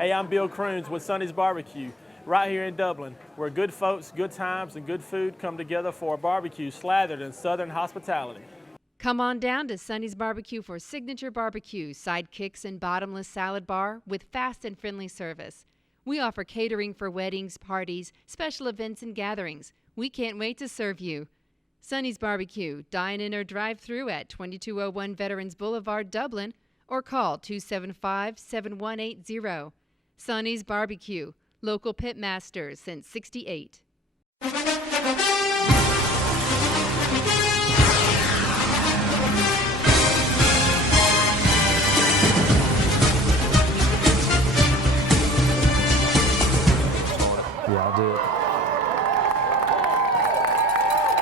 Hey, I'm Bill Croons with Sonny's Barbecue, right here in Dublin, where good folks, good times, and good food come together for a barbecue slathered in Southern hospitality. Come on down to Sonny's Barbecue for signature barbecue, sidekicks, and bottomless salad bar with fast and friendly service. We offer catering for weddings, parties, special events, and gatherings. We can't wait to serve you. Sonny's Barbecue, dine-in or drive-through at 2201 Veterans Boulevard, Dublin, or call 275-7180. Sonny's Barbecue, local pit masters since '68. Yeah, I'll do it.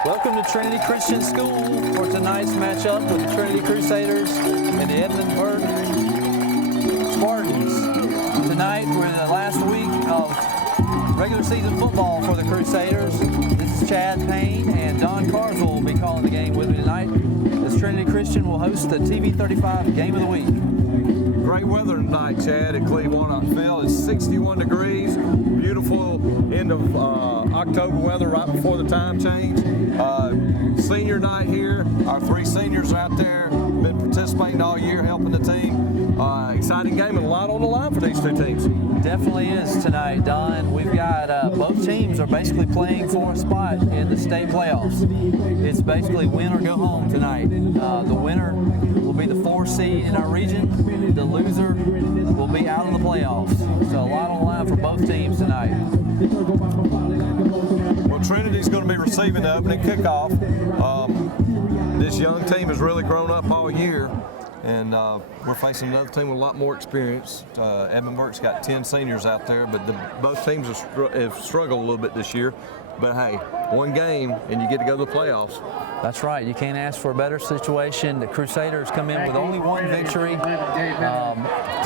Welcome to Trinity Christian School for tonight's matchup with the Trinity Crusaders and the Edmund Burke Spartans. Tonight, we're in the last week of regular season football for the Crusaders. This is Chad Payne, and Don Carswell will be calling the game with me tonight. This Trinity Christian will host the TV35 Game of the Week. Great weather tonight, Chad, at Cleveland. Phil, it's 61 degrees. Beautiful end of October weather right before the time change. Senior night here. Our three seniors out there been participating all year, helping the team. Exciting game and a lot on the line for these two teams. Definitely is tonight, Don. We've got both teams are basically playing for a spot in the state playoffs. It's basically win or go home tonight. The winner will be the 4th seed in our region. The loser will be out of the playoffs. So a lot on the line for both teams tonight. Well, Trinity's going to be receiving the opening kickoff. This young team has really grown up all year. And we're facing another team with a lot more experience. Edmund Burke's got 10 seniors out there, but both teams have struggled a little bit this year. But hey, one game and you get to go to the playoffs. That's right. You can't ask for a better situation. The Crusaders come in with only one victory.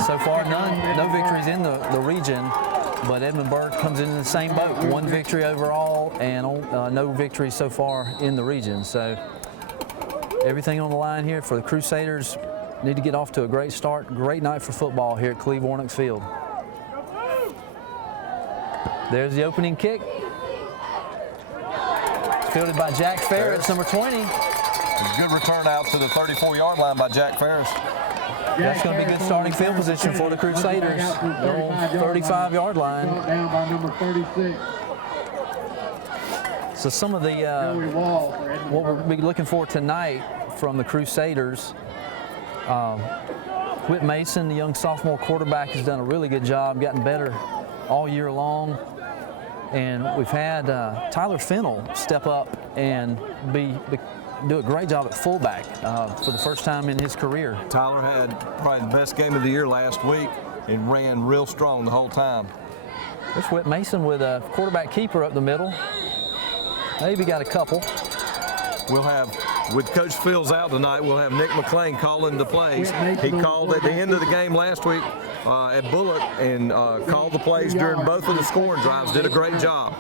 So far, no victories in the region. But Edmund Burke comes in the same boat. One victory overall and no victories so far in the region. So everything on the line here for the Crusaders. Need to get off to a great start. Great night for football here at Cleve Warnock Field. There's the opening kick. It's fielded by Jack Ferris, number 20. A good return out to the 34-yard line by Jack Ferris. That's going to be good starting field position for the Crusaders. They're on 35-yard line. Down by number 36. So some of the what we'll be looking for tonight from the Crusaders. Whit Mason, the young sophomore quarterback, has done a really good job, gotten better all year long. And we've had Tyler Fennell step up and do a great job at fullback for the first time in his career. Tyler had probably the best game of the year last week and ran real strong the whole time. There's Whit Mason with a quarterback keeper up the middle. Maybe got a couple. We'll have, with Coach Fields out tonight, we'll have Nick McClain calling the plays. He called at the end of the game last week at Bullock and called the plays during both of the scoring drives. Did a great job.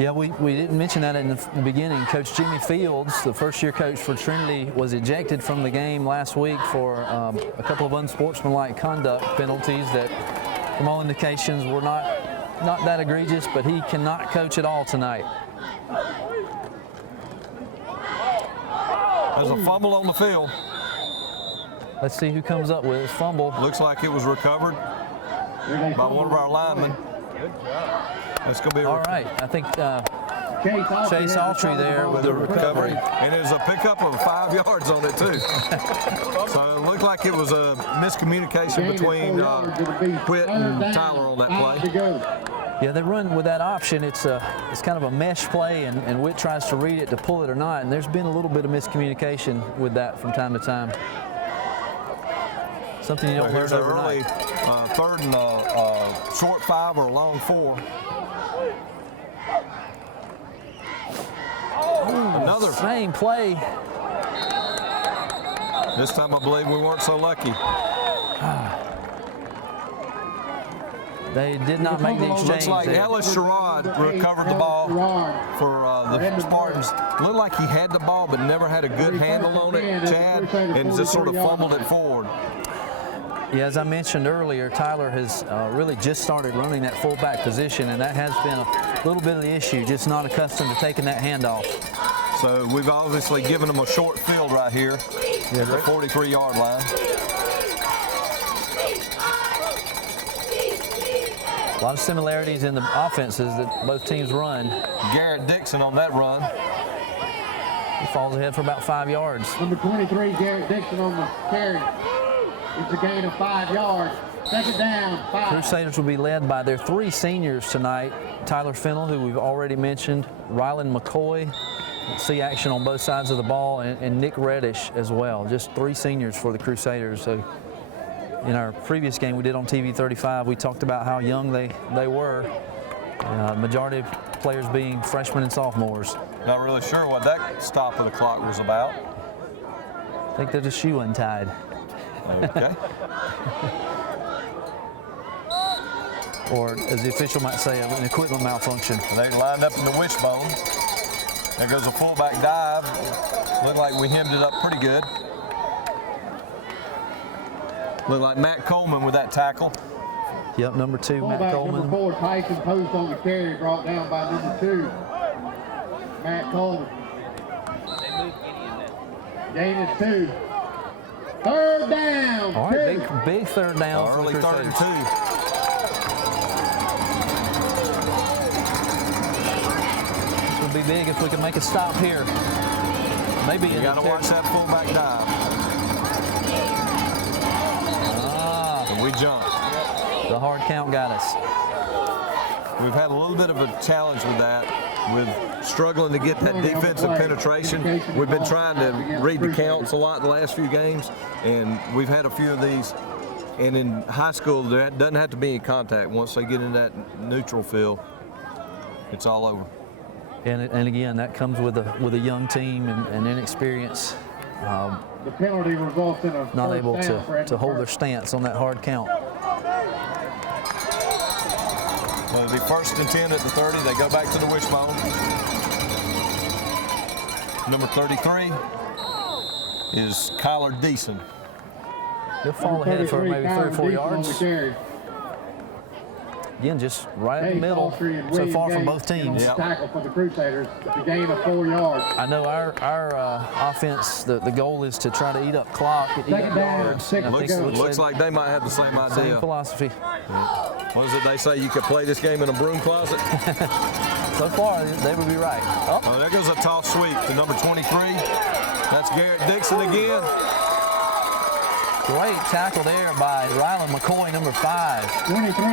Yeah, we didn't mention that in the beginning. Coach Jimmy Fields, the first-year coach for Trinity, was ejected from the game last week for a couple of unsportsmanlike conduct penalties that, from all indications, were not that egregious, but he cannot coach at all tonight. There's a fumble on the field. Let's see who comes up with his fumble. Looks like it was recovered by one of our linemen. That's going to be all right. I think Chase Autry there with the recovery. And it was a pickup of 5 yards on it, too. So it looked like it was a miscommunication between Whit and Tyler on that play. Yeah, they run with that option. It's kind of a mesh play, and Whit tries to read it to pull it or not, and there's been a little bit of miscommunication with that from time to time. Something you don't learn overnight. Early third and short 5 or a long 4. Another same play. This time I believe we weren't so lucky. They did not make the exchange. Looks like there. Ellis Sherrod recovered the ball for the Spartans. Looked like he had the ball but never had a good handle on it, Chad, and just sort of fumbled it forward. Yeah, as I mentioned earlier, Tyler has really just started running that fullback position, and that has been a little bit of the issue, just not accustomed to taking that handoff. So we've obviously given them a short field right here at the 43-yard line. A lot of similarities in the offenses that both teams run. Garrett Dixon on that run. He falls ahead for about 5 yards. Number 23, Garrett Dixon on the carry. It's a gain of 5 yards. Second down, 5. Crusaders will be led by their 3 seniors tonight. Tyler Fennell, who we've already mentioned, Rylan McCoy, see action on both sides of the ball, and Nick Reddish as well. Just 3 seniors for the Crusaders. So in our previous game we did on TV 35, we talked about how young they were. Majority of players being freshmen and sophomores. Not really sure what that stop of the clock was about. I think there's a shoe untied. Okay. Or as the official might say, an equipment malfunction. They lined up in the wishbone. There goes a fullback dive. Looked like we hemmed it up pretty good. Looked like Matt Coleman with that tackle. Yep, number 2, Matt Fullback Coleman. number 4, Tyson Post on the carry, brought down by number 2, Matt Coleman. Gain is 2. Third down. All right, big third down for the Early 3rd Crusaders. and 2. This would be big if we could make a stop here. Maybe You got to watch that fullback dive. And we jumped. The hard count got us. We've had a little bit of a challenge with that, with struggling to get that defensive penetration. We've been trying to read the counts a lot the last few games, and we've had a few of these. And in high school, there doesn't have to be any contact. Once they get in that neutral field, it's all over. And again, that comes with a young team and inexperience. The penalty results in a Not first able down for Edmund to hold their Burke. stance on that hard count. So it'll be 1st and 10 at the 30. They go back to the wishbone. Number 33 is Kyler Deason. He'll fall ahead for maybe 3 or 4 yards. Again, just right in the middle, so far from both teams. Yep. Tackle for the Crusaders. The gain of 4 yards. I know our offense, the goal is to try to eat up clock, eat Second up down, yards. 6 I to think go. Looks like they might have the same idea. same philosophy. What is it they say? You could play this game in a broom closet? So far, they would be right. Oh, Oh, there goes a toss sweep to number 23. That's Garrett Dixon again. great tackle there by Rylan McCoy, number 5. 23,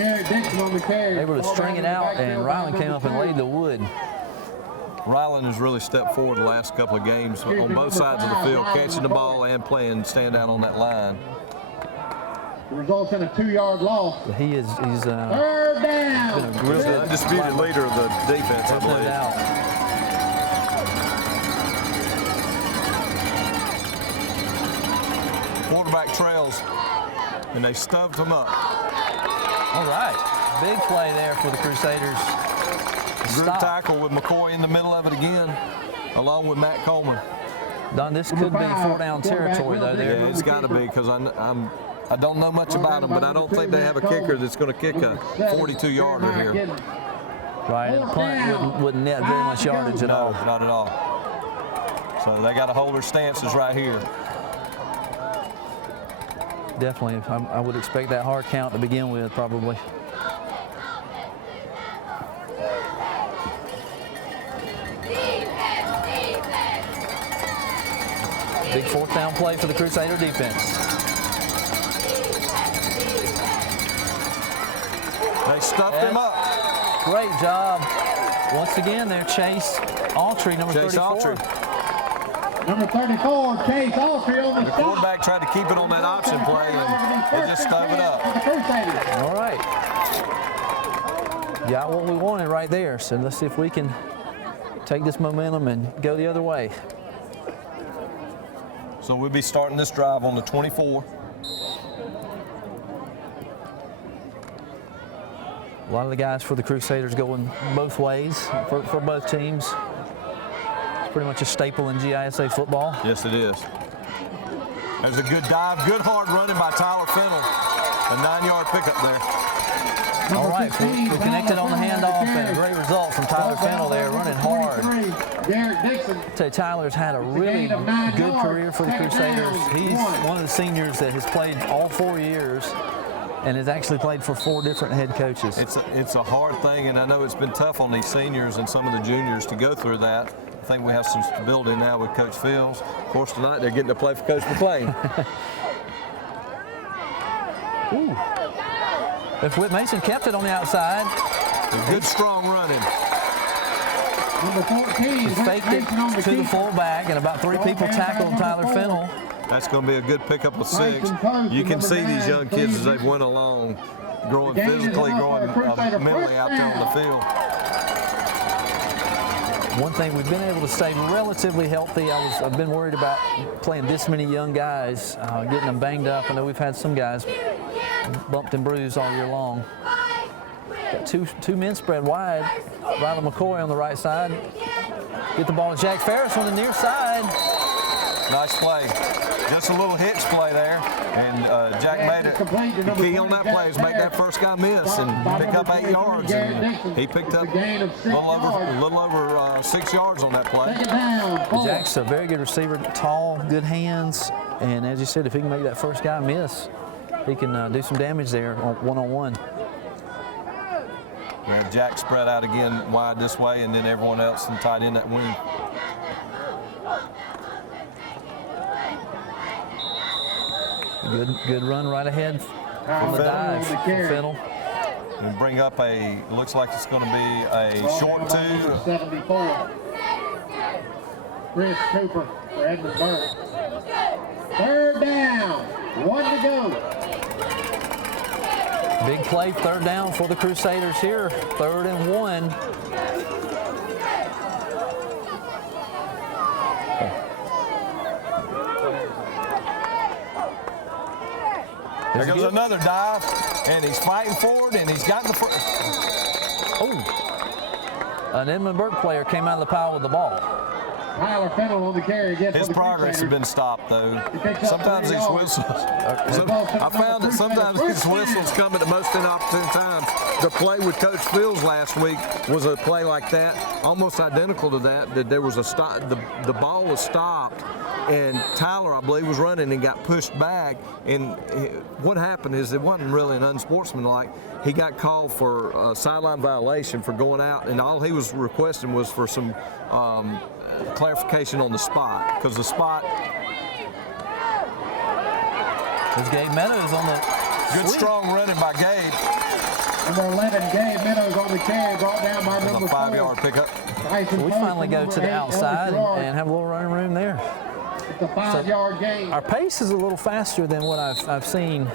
Garrett Dixon on the carry. Able to string it out, and Rylan came up and laid the wood. Rylan has really stepped forward the last couple of games on both sides of the field, catching the ball and playing stand out on that line. The results in a 2-yard loss. He's Third down. been a He's real the good undisputed leader of the defense, I There's no believe. doubt. Quarterback trails, and they stuffed him up. All right, big play there for the Crusaders. Group Stop. tackle with McCoy in the middle of it again, along with Matt Coleman. Don, this could be 4-down territory though. Yeah, There, it's got to be, because I don't know much about them, but I don't think they have a kicker that's going to kick a 42-yarder here. right? And the punt wouldn't net very much yardage at No, all. not at all. So they got to hold their stances right here. Definitely, I would expect that hard count to begin with, probably. Big 4th down play for the Crusader defense. They stuffed him up. Great job. Once again, there, Chase Autry, number Chase 34. Autry. Number 34, Chase Autry on the The stop. quarterback tried to keep it on that option play, and they just stuffed it up. All right. Got what we wanted right there. So let's see if we can take this momentum and go the other way. So we'll be starting this drive on the 24. A lot of the guys for the Crusaders going both ways for both teams. It's pretty much a staple in GISA football. Yes, it is. There's a good dive, good hard running by Tyler Fennell. A 9-yard pickup there. All right, we connected on the handoff, and a great result from Tyler Fennell there, running hard. Tyler's had a really good career for the Crusaders. He's one of the seniors that has played all 4 years and has actually played for 4 different head coaches. It's a hard thing, and I know it's been tough on these seniors and some of the juniors to go through that. I think we have some stability now with Coach Fields. Of course, tonight they're getting to play for Coach McLean. Ooh. If Whit Mason kept it on the outside. Good strong running. Number 14. He faked it to the fullback, and about 3 people tackled Tyler Fennell. That's going to be a good pickup of 6. You can see these young kids as they've went along, growing physically, growing mentally out there on the field. One thing, we've been able to stay relatively healthy. I've been worried about playing this many young guys, getting them banged up. I know we've had some guys bumped and bruised all year long. Got two men spread wide. Riley McCoy on the right side. Get the ball to Jack Ferris on the near side. Nice play. Just a little hitch play there, and Jack made it. The key on that play is make that first guy miss and pick up 8 yards. And he picked up a little over 6 yards on that play. Jack's a very good receiver, tall, good hands, and as you said, if he can make that first guy miss, he can do some damage there one-on-one. Jack spread out again wide this way, and then everyone else and tight in that wing. Good run right ahead on the dive for Fennell. And bring up looks like it's going to be a short 2. 74. Chris Cooper for Edmund Burke. 3rd down, 1 to go. Big play, 3rd down for the Crusaders here. 3rd and 1. There goes another dive, and he's fighting forward, and he's got the first. Oh, an Edmund Burke player came out of the pile with the ball. Tyler Fennell on the carry again. His progress has been stopped, though. Sometimes these whistles, I found that sometimes these whistles come at the most inopportune times. The play with Coach Fields last week was a play like that, almost identical to that there was a stop, the ball was stopped, and Tyler, I believe, was running and got pushed back. And what happened is it wasn't really an unsportsmanlike. He got called for a sideline violation for going out, and all he was requesting was for some clarification on the spot, because the spot. There's Gabe Meadows on the good sweep. Strong running by Gabe. Number 11, Gabe Meadows on the carry, brought down by number 4. A 5-yard pickup. So we finally go to the outside and have a little running room there. It's a 5-yard gain. Our pace is a little faster than what I've seen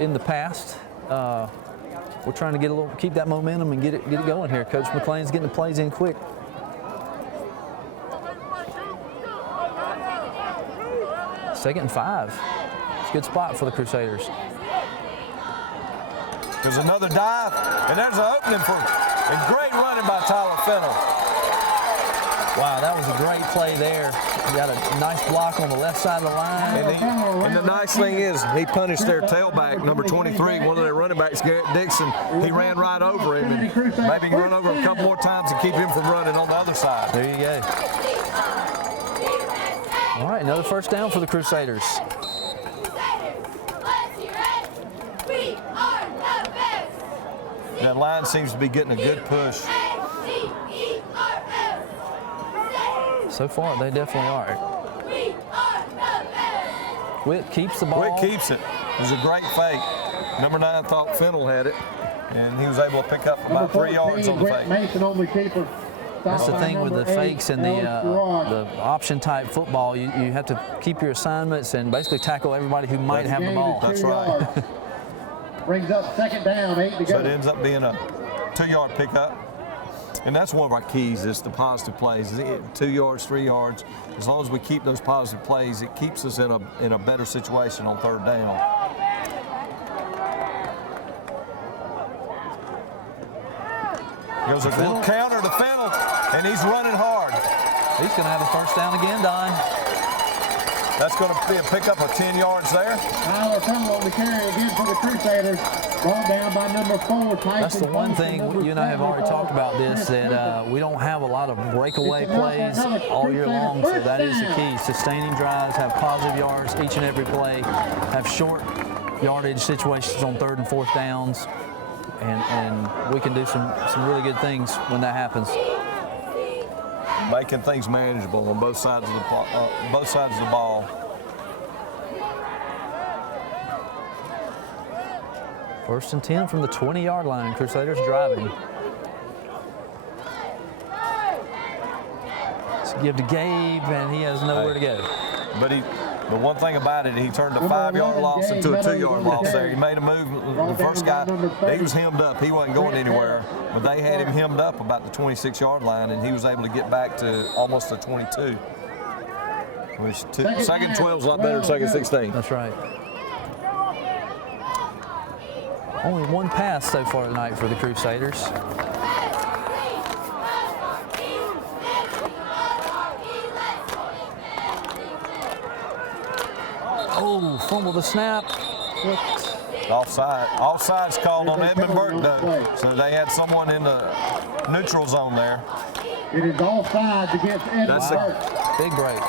in the past. We're trying to keep that momentum and get it going here. Coach McLean's getting the plays in quick. Second and 5. It's a good spot for the Crusaders. There's another dive, and there's an opening and great running by Tyler Fennell. Wow, that was a great play there. He got a nice block on the left side of the line. And the nice thing is, he punished their tailback, number 23, one of their running backs, Garrett Dixon. He ran right over him, and maybe he can run over him a couple more times and keep him from running on the other side. There you go. All right, another first down for the Crusaders. That line seems to be getting a good push. So far, they definitely are. Whit keeps the ball. Whit keeps it. It was a great fake. Number 9 thought Fennell had it, and he was able to pick up about 3 yards on the fake. Mason on the keeper. That's the thing with the fakes and the option type football. You have to keep your assignments and basically tackle everybody who might have the ball. That's right. Brings up 2nd down, 8 to go. So it ends up being a 2-yard pickup. And that's one of our keys, is the positive plays. 2 yards, 3 yards. As long as we keep those positive plays, it keeps us in a better situation on 3rd down. Goes a little counter to Fennell, and he's running hard. He's going to have a first down again, Don. That's going to be a pickup of 10 yards there. Tyler Fennell on the carry again for the Crusaders. Brought down by number 4, Tyson. That's the one thing you and I have already talked about this, that we don't have a lot of breakaway plays all year long, so that is the key. Sustaining drives, have positive yards each and every play, have short yardage situations on 3rd and 4th downs, and we can do some really good things when that happens. Making things manageable on both sides of the ball. First and 10 from the 20-yard line. Crusaders driving. Let's give to Gabe, and he has nowhere to go. But the one thing about it, he turned a 5-yard loss into a 2-yard loss there. He made a move. The first guy, he was hemmed up. He wasn't going anywhere. But they had him hemmed up about the 26-yard line, and he was able to get back to almost the 22. Which second 12 is a lot better than second 16. That's right. Only one pass so far tonight for the Crusaders. Oh, fumble the snap. Offside. Offside's called on Edmund Burke, though. So they had someone in the neutral zone there. It is offside against Edmund Burke. Big break.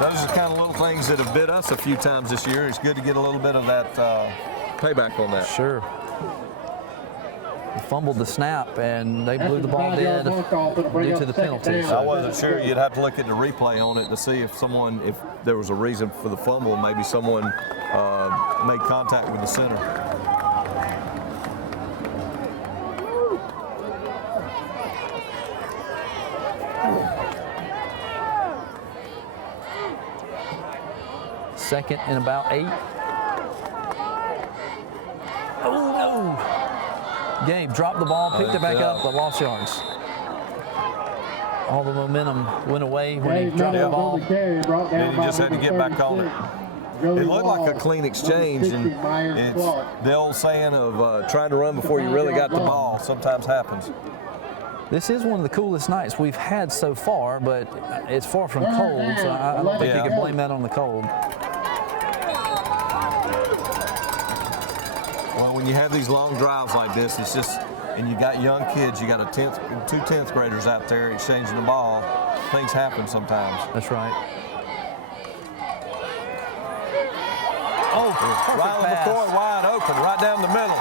Those are the kind of little things that have bit us a few times this year. It's good to get a little bit of that payback on that. Sure. They fumbled the snap, and they blew the ball dead due to the penalty. I wasn't sure. You'd have to look at the replay on it to see if there was a reason for the fumble. Maybe someone made contact with the center. Second and about 8. Oh, no. Gabe dropped the ball, picked it back up, but lost yards. All the momentum went away when he dropped the ball. Then he just had to get back on it. It looked like a clean exchange, and it's the old saying of trying to run before you really got the ball sometimes happens. This is one of the coolest nights we've had so far, but it's far from cold, so I don't think you can blame that on the cold. Well, when you have these long drives like this, it's just, and you got young kids, you got two 10th graders out there exchanging the ball, things happen sometimes. That's right. Oh, Riley McCoy wide open, right down the middle.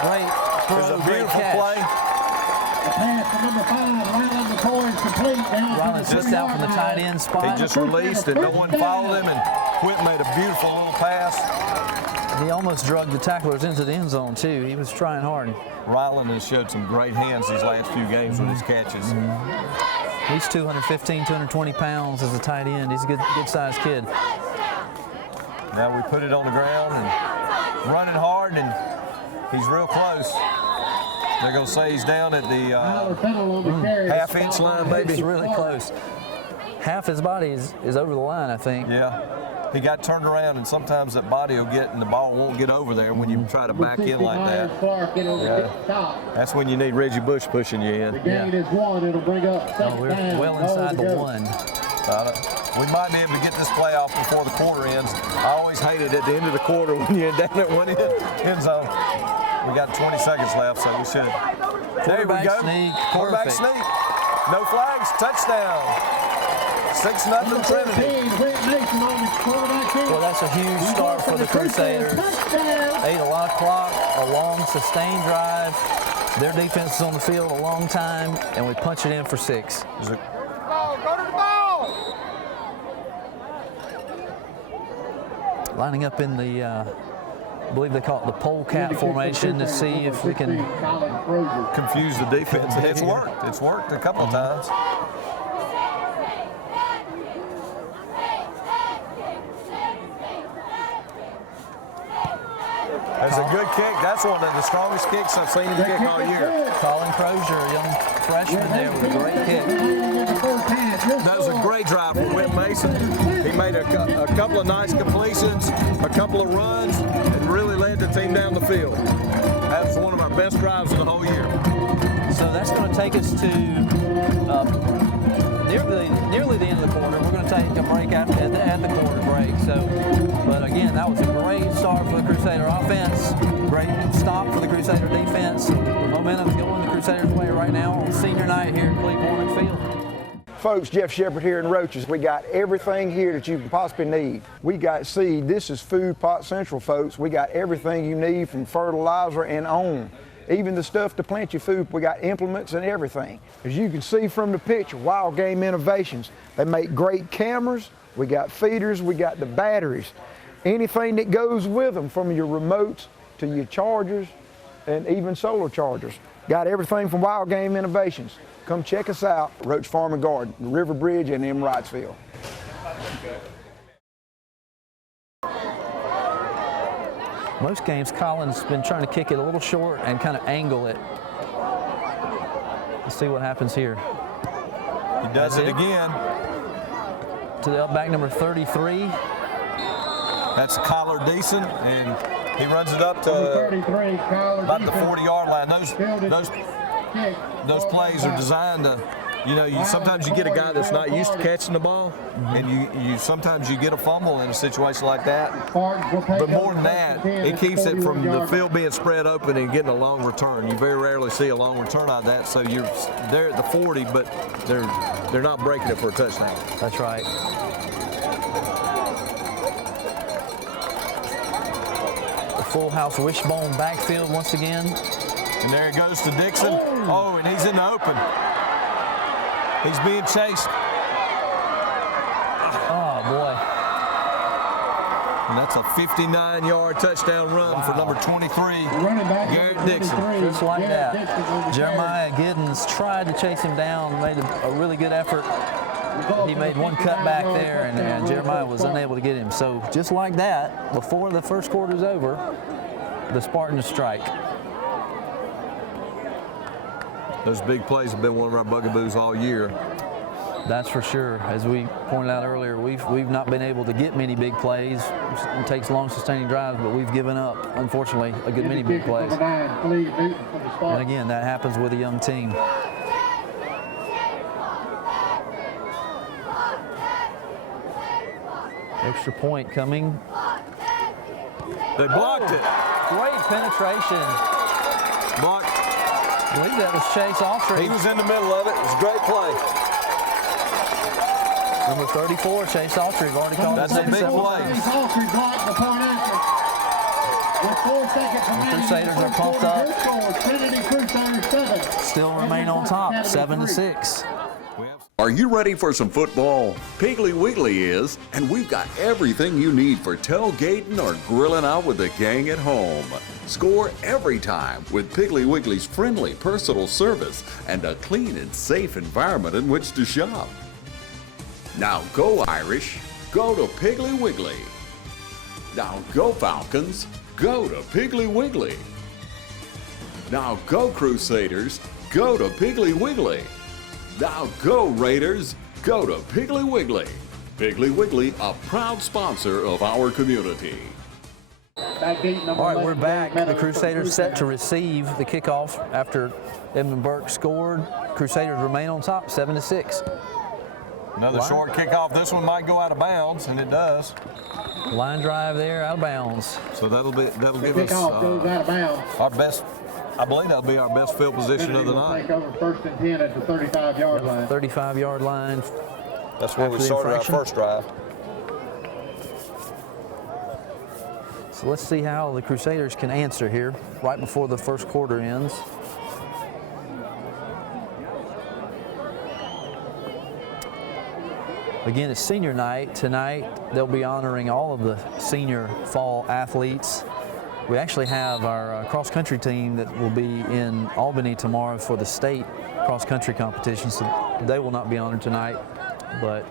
Great throw, It was a beautiful play. The pass to number 5, Riley McCoy is complete. Riley's just out from the tight end spot. He just released and no one followed him, and Quint made a beautiful little pass. He almost drugged the tacklers into the end zone, too. He was trying hard. Ryland has showed some great hands these last few games with his catches. He's 215, 220 pounds as a tight end. He's a good-sized kid. Now we put it on the ground and running hard, and he's real close. They're going to say he's down at the half-inch line, maybe. He's really close. Half his body is over the line, I think. Yeah. He got turned around, and sometimes that body will get, and the ball won't get over there when you try to back in like that. Yeah. That's when you need Reggie Bush pushing you in. The gain is 1. It'll bring up second We're down. well inside the 1. We might be able to get this play off before the quarter ends. I always hated at the end of the quarter when you're down at one end zone. We got 20 seconds left, so we should. There we go. Sneak. Quarterback Perfect. sneak. No flags. Touchdown. 6-0 Trinity. Well, that's a huge start for the Crusaders. Ate a lot of clock, a long, sustained drive. Their defense is on the field a long time, and we punch it in for 6. Go to the ball! Lining up in the, I believe they call it the polecat formation to see if we can confuse the defense. And it's worked. It's worked a couple of times. That's a good kick. That's one of the strongest kicks I've seen him kick all year. Colin Crozier, a young freshman there with a great kick. That was a great drive from Whit Mason. He made a couple of nice completions, a couple of runs, and really led the team down the field. That was one of our best drives of the whole year. So that's going to take us to nearly the end of the quarter. We're going to take a break at the quarter break. So, but again, that was a great start for the Crusader offense. Great stop for the Crusader defense. The momentum's going the Crusaders' way right now on senior night here at Cleveland Field. Folks, Jeff Shepard here in Roaches. We got everything here that you can possibly need. We got seed. This is Food Pot Central, folks. We got everything you need from fertilizer and on. Even the stuff to plant your food, we got implements and everything. As you can see from the picture, Wild Game Innovations. They make great cameras, we got feeders, we got the batteries. Anything that goes with them, from your remotes to your chargers and even solar chargers. Got everything from Wild Game Innovations. Come check us out, Roach Farm and Garden, River Bridge and in Wrightsville. Most games, Colin's been trying to kick it a little short and kind of angle it. Let's see what happens here. He does it again. To the up back number 33. That's Kyler Deason, and he runs it up to about the 40-yard line. Those plays are designed to, sometimes you get a guy that's not used to catching the ball, and you sometimes you get a fumble in a situation like that. But more than that, it keeps it from the field being spread open and getting a long return. You very rarely see a long return out of that, so they're at the 40, but they're not breaking it for a touchdown. That's right. The full house wishbone backfield once again. And there it goes to Dixon. Oh, and he's in the open. He's being chased. Oh, boy. And that's a 59-yard touchdown run for number 23, Garrett Dixon. Just like that. Jeremiah Giddens tried to chase him down, made a really good effort. He made one cut back there, and Jeremiah was unable to get him. So just like that, before the first quarter's over, the Spartans strike. Those big plays have been one of our bugaboos all year. That's for sure. As we pointed out earlier, we've not been able to get many big plays. It takes long sustaining drives, but we've given up, unfortunately, a good many big plays. And again, that happens with a young team. Extra point coming. They blocked it. Great penetration. Blocked. I believe that was Chase Autry. He was in the middle of it. It was a great play. Number 34, Chase Autry. We've already called That's a big play. Autry blocked the point after. With 4 seconds remaining, Crusaders are pumped up. Trinity Crusaders 7. Still remain on top, 7-6. Are you ready for some football? Piggly Wiggly is, and we've got everything you need for tailgating or grilling out with the gang at home. Score every time with Piggly Wiggly's friendly personal service and a clean and safe environment in which to shop. Now go Irish, go to Piggly Wiggly. Now go Falcons, go to Piggly Wiggly. Now go Crusaders, go to Piggly Wiggly. Now go Raiders, go to Piggly Wiggly. Piggly Wiggly, a proud sponsor of our community. All right, we're back. The Crusaders set to receive the kickoff after Edmund Burke scored. Crusaders remain on top, 7-6. Another short kickoff. This one might go out of bounds, and it does. Line drive there, out of bounds. So that'll give us Goes out of bounds. our best. I believe that'll be our best field position of the night. Take over 1st and 10 at the 35-yard line. 35-yard line. That's where we After the started our infraction. first drive. So let's see how the Crusaders can answer here right before the first quarter ends. Again, it's senior night. Tonight, they'll be honoring all of the senior fall athletes. We actually have our cross-country team that will be in Albany tomorrow for the state cross-country competition, so they will not be honored tonight. But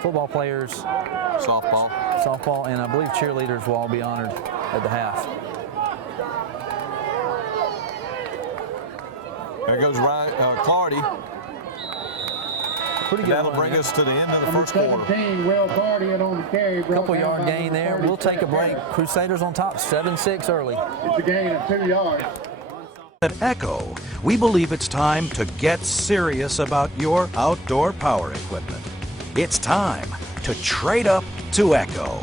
football players, softball, and I believe cheerleaders will all be honored at the half. There goes Clardy. Pretty good. That'll bring us to the end of the first quarter. 17, Will Guardian on the carry. Couple-yard gain there. We'll take a break. Crusaders on top, 7-6 early. It's a gain of 2 yards. At Echo, we believe it's time to get serious about your outdoor power equipment. It's time to trade up to Echo.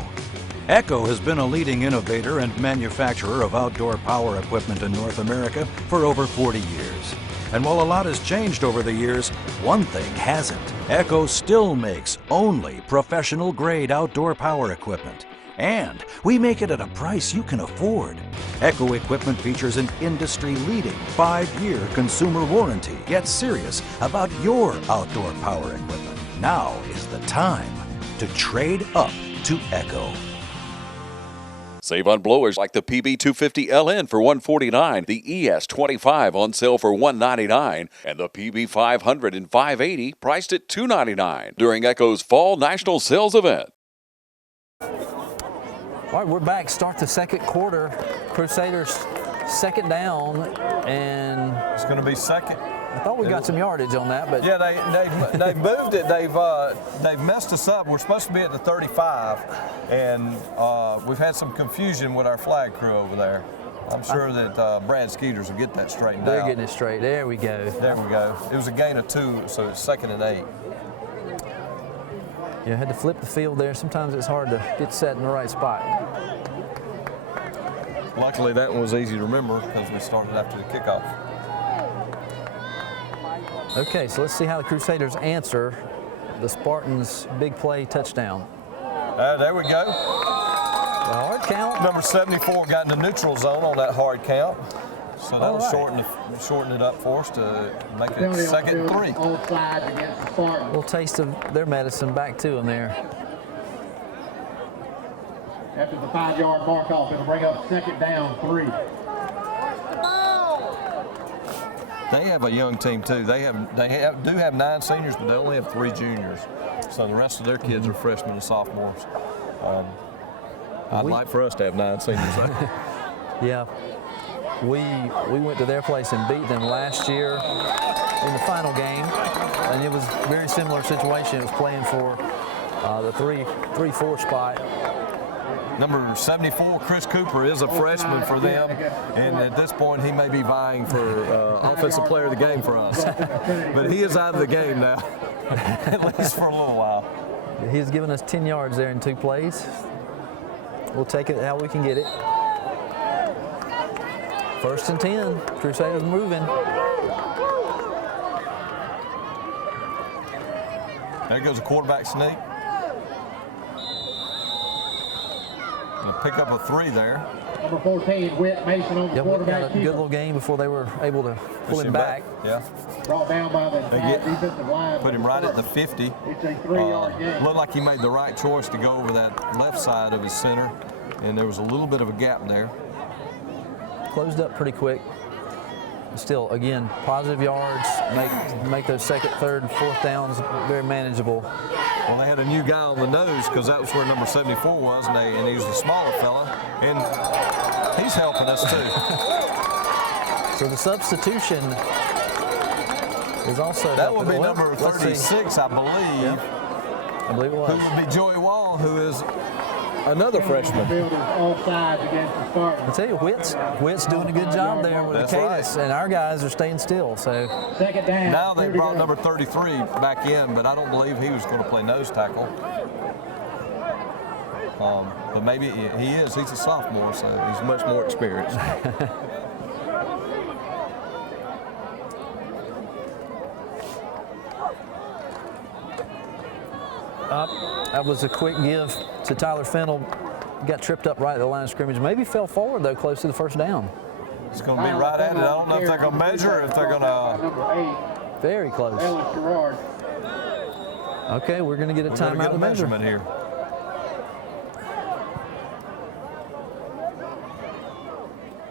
Echo has been a leading innovator and manufacturer of outdoor power equipment in North America for over 40 years. And while a lot has changed over the years, one thing hasn't. Echo still makes only professional-grade outdoor power equipment. And we make it at a price you can afford. Echo equipment features an industry-leading 5-year consumer warranty. Get serious about your outdoor power equipment. Now is the time to trade up to Echo. Save on blowers like the PB250LN for $149, the ES25 on sale for $199, and the PB500 and 580 priced at $299 during Echo's Fall National Sales Event. All right, we're back. Start the second quarter. Crusaders second down, and It's going to be second. I thought we got some yardage on that, but Yeah, they moved it. They've messed us up. We're supposed to be at the 35, and we've had some confusion with our flag crew over there. I'm sure that Brad Skeeters will get that straightened they're out. getting it straight. There we go. There we go. It was a gain of 2, so it's 2nd and 8. You had to flip the field there. Sometimes it's hard to get set in the right spot. Luckily, that one was easy to remember because we started after the kickoff. Okay, so let's see how the Crusaders answer the Spartans' big play touchdown. There we go. The hard count. Number 74 got in the neutral zone on that hard count. So that'll right. shorten it up for us to make it 2nd and 3. All sides against the Spartans. A little taste of their medicine back to them there. After the 5-yard mark off, it'll bring up 2nd down 3. They have a young team too. They do have 9 seniors, but they only have 3 juniors. So the rest of their kids are freshmen and sophomores. I'd like for us to have 9 seniors. Yeah, we went to their place and beat them last year in the final game, and it was a very similar situation. It was playing for the 3-4 spot. Number 74, Chris Cooper, is a freshman for them, and at this point he may be vying for Offensive Player of the Game for us. But he is out of the game now, at least for a little while. He's given us 10 yards there in 2 plays. We'll take it how we can get it. 1st and 10, Crusaders moving. There goes a quarterback sneak. Gonna pick up a 3 there. Number 14, Whit Mason on the Yep, we quarterback got a good keeper. little game before they were able to pull him back. Yeah. Brought down by the defensive line. Put him right at the 50. It's a 3-yard gain. Looked like he made the right choice to go over that left side of his center, and there was a little bit of a gap there. Closed up pretty quick. Still, again, positive yards, make those 2nd, 3rd, and 4th downs very manageable. Well, they had a new guy on the nose because that was where number 74 was, and he was the smaller fella, and he's helping us too. So the substitution is also That would be well, number let's see. 36, I believe. Yep. I believe it was. Who would be Joey Wall, who is another freshman. All sides against the Spartans. I tell you, Whit's doing a good job there with That's the cadence, and our guys are staying still. So 2nd down. Now they brought number 33 back in, but I don't believe he was going to play nose tackle. But maybe he is. He's a sophomore, so he's much more experienced. that was a quick give to Tyler Fennell. Got tripped up right at the line of scrimmage. Maybe fell forward, though, close to the 1st down. It's going to be right at it. I don't know if they're going to measure or if they're going to. Number 8, Very close. Ellis Gerard. Okay, we're going to get a timeout to measure. Measurement here.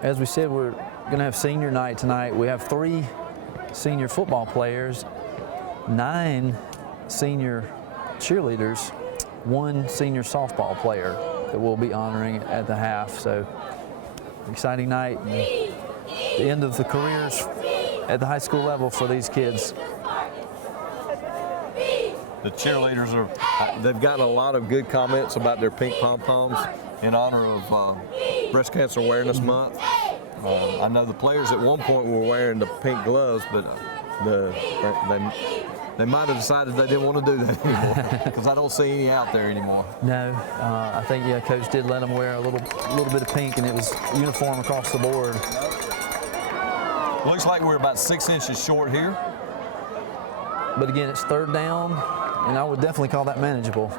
As we said, we're going to have senior night tonight. We have 3 senior football players, 9 senior cheerleaders, 1 senior softball player that we'll be honoring at the half. So exciting night. The end of the careers at the high school level for these kids. The cheerleaders they've gotten a lot of good comments about their pink pom-poms in honor of Breast Cancer Awareness Month. I know the players at one point were wearing the pink gloves, but they might have decided they didn't want to do that anymore because I don't see any out there anymore. No, I think Coach did let them wear a little bit of pink, and it was uniform across the board. Looks like we're about 6 inches short here. But again, it's 3rd down, and I would definitely call that manageable.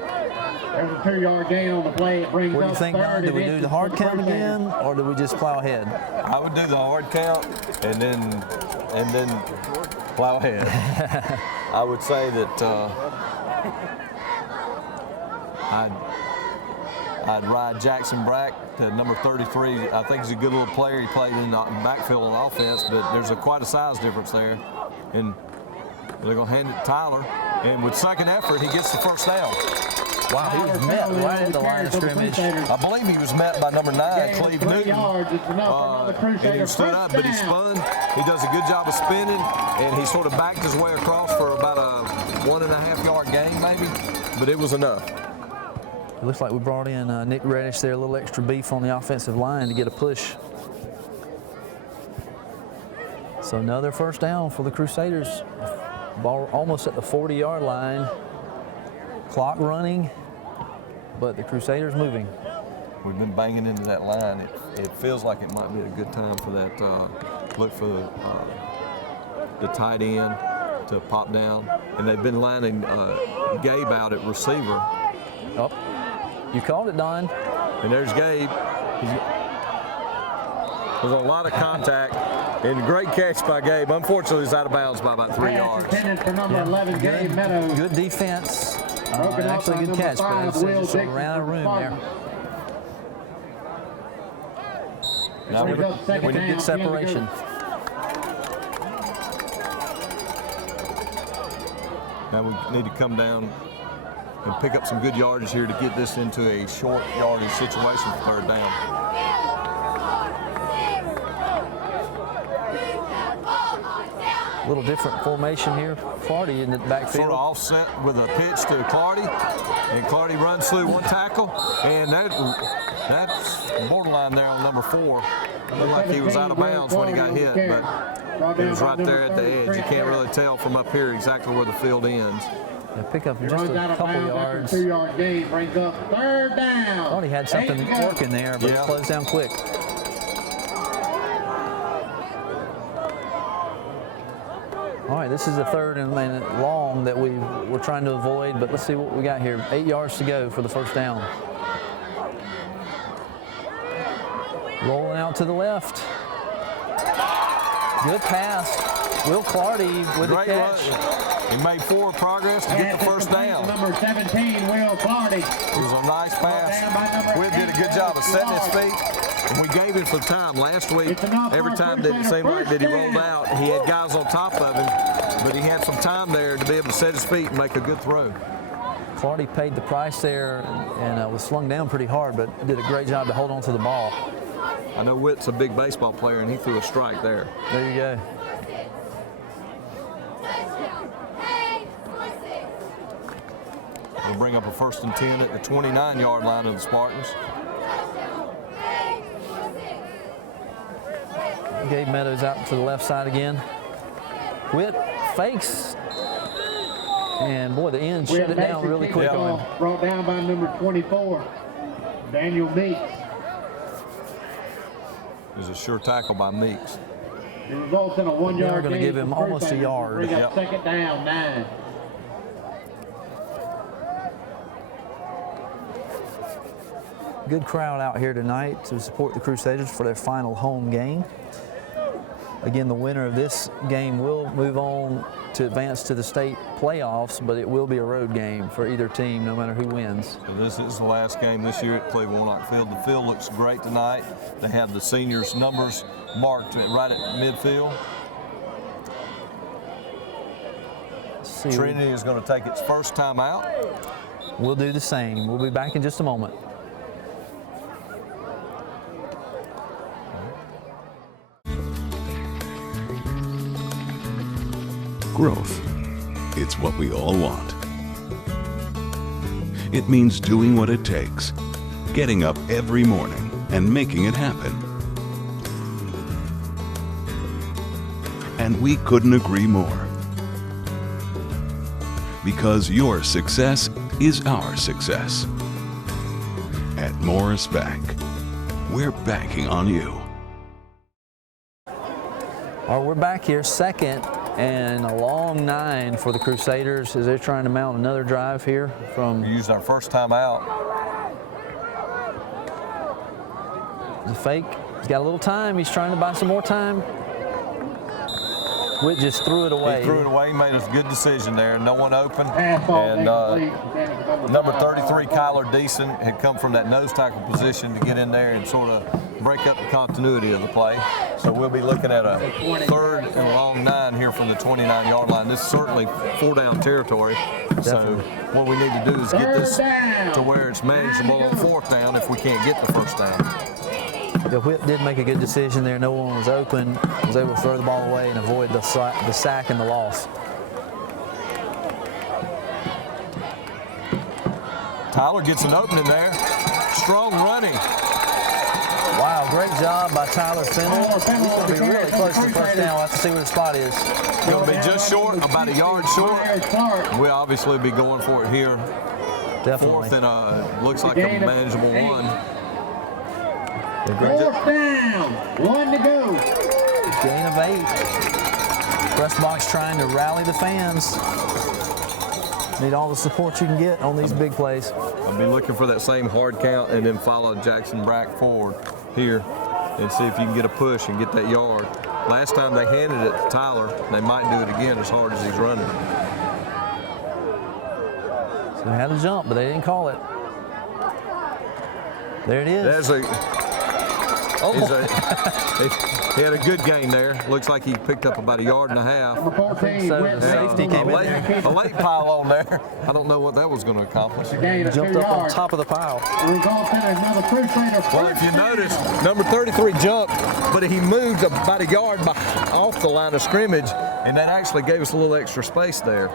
There's a 2-yard gain on the play. It brings What do you up think, Don? 3rd Do we and do the inches hard for count Crusaders. again, or do we just plow ahead? I would do the hard count and then plow ahead. I would say that I'd ride Jackson Brack to number 33. I think he's a good little player. He played in the backfield on offense, but there's quite a size difference there. And they're going to hand it to Tyler. And with second effort, he gets the first down. Wow, he was met right at the line of scrimmage. I believe he was met by number 9, Cleve Newton. And he stood up, but he spun. He does a good job of spinning, and he sort of backed his way across for about a 1.5-yard gain, maybe. But it was enough. It looks like we brought in Nick Reddish there, a little extra beef on the offensive line to get a push. So another first down for the Crusaders. Ball almost at the 40-yard line. Clock running, but the Crusaders moving. We've been banging into that line. It feels like it might be a good time for that, look for the tight end to pop down. And they've been lining Gabe out at receiver. Oh, you called it, Don. And there's Gabe. There's a lot of contact. And a great catch by Gabe. Unfortunately, he's out of bounds by about 3 yards. For number 11, Gabe Meadows. Good defense. Actually, good catch, but it's just ran out of room there. Now we need to get separation. Now we need to come down and pick up some good yardage here to get this into a short yardage situation for 3rd down. A little different formation here. Clardy in the backfield. Sort of offset with a pitch to Clardy. And Clardy runs through one tackle. And that's borderline there on number 4. Looked like he was out of bounds when he got hit, but it was right there at the edge. You can't really tell from up here exactly where the field ends. Yeah, pick up just a couple yards. 2-yard gain brings up 3rd down. Thought he had something working there, but it closed down quick. All right, this is the 3rd and long that we're trying to avoid, but let's see what we got here. 8 yards to go for the first down. Rolling out to the left. Good pass. Will Clardy with the catch. Run. He made forward progress to get the first down. Number 17, Will Clardy. It was a nice pass. Will did a good job of setting his feet. And we gave him some time last week. Every time that it seemed like that he rolled out, he had guys on top of him, but he had some time there to be able to set his feet and make a good throw. Clardy paid the price there and was slung down pretty hard, but did a great job to hold on to the ball. I know Witt's a big baseball player, and he threw a strike there. There you go. We'll bring up a 1st and 10 at the 29-yard line of the Spartans. Gabe Meadows out to the left side again. Witt fakes. And boy, the end shut it down really quick on him. Brought down by number 24, Daniel Meeks. It was a sure tackle by Meeks. It results in a 1-yard gain. They're going to give him almost a yard. Bring up 2nd down, 9. Good crowd out here tonight to support the Crusaders for their final home game. Again, the winner of this game will move on to advance to the state playoffs, but it will be a road game for either team, no matter who wins. So this is the last game this year at Cleveland Field. The field looks great tonight. They have the seniors' numbers marked right at midfield. Trinity is going to take its first time out. We'll do the same. We'll be back in just a moment. Growth. It's what we all want. It means doing what it takes, getting up every morning and making it happen. And we couldn't agree more. Because your success is our success. At Morris Bank, we're banking on you. All right, we're back here, second and a long 9 for the Crusaders as they're trying to mount another drive here from. We used our first time out. The fake. He's got a little time. He's trying to buy some more time. Witt just threw it away. He threw it away, made a good decision there. No one open. And number 33, Kyler Deason, had come from that nose tackle position to get in there and sort of break up the continuity of the play. So we'll be looking at a 3rd and long 9 here from the 29-yard line. This is certainly 4-down territory. Definitely. So what we need to do is get this to where it's manageable on 4th down if we can't get the 1st down. The Whip did make a good decision there. No one was open. Was able to throw the ball away and avoid the sack and the loss. Tyler gets an opening there. Strong running. Wow, great job by Tyler Fennell. He's going to be really close to the 1st down. We'll have to see where the spot is. Going to be just short, about a yard short. We'll obviously be going for it here. Definitely. 4th and looks like a manageable 1. 4th down, 1 to go. Gain of 8. Press box trying to rally the fans. Need all the support you can get on these big plays. I'll be looking for that same hard count and then follow Jackson Brack forward here and see if you can get a push and get that yard. Last time they handed it to Tyler, they might do it again as hard as he's running. So they had a jump, but they didn't call it. There it is. There's he had a good gain there. Looks like he picked up about a yard and a half. I think so. The safety came in there. A late pile on there. I don't know what that was going to accomplish. Jumped up on top of the pile. Well, if you notice, number 33 jumped, but he moved about a yard off the line of scrimmage, and that actually gave us a little extra space there.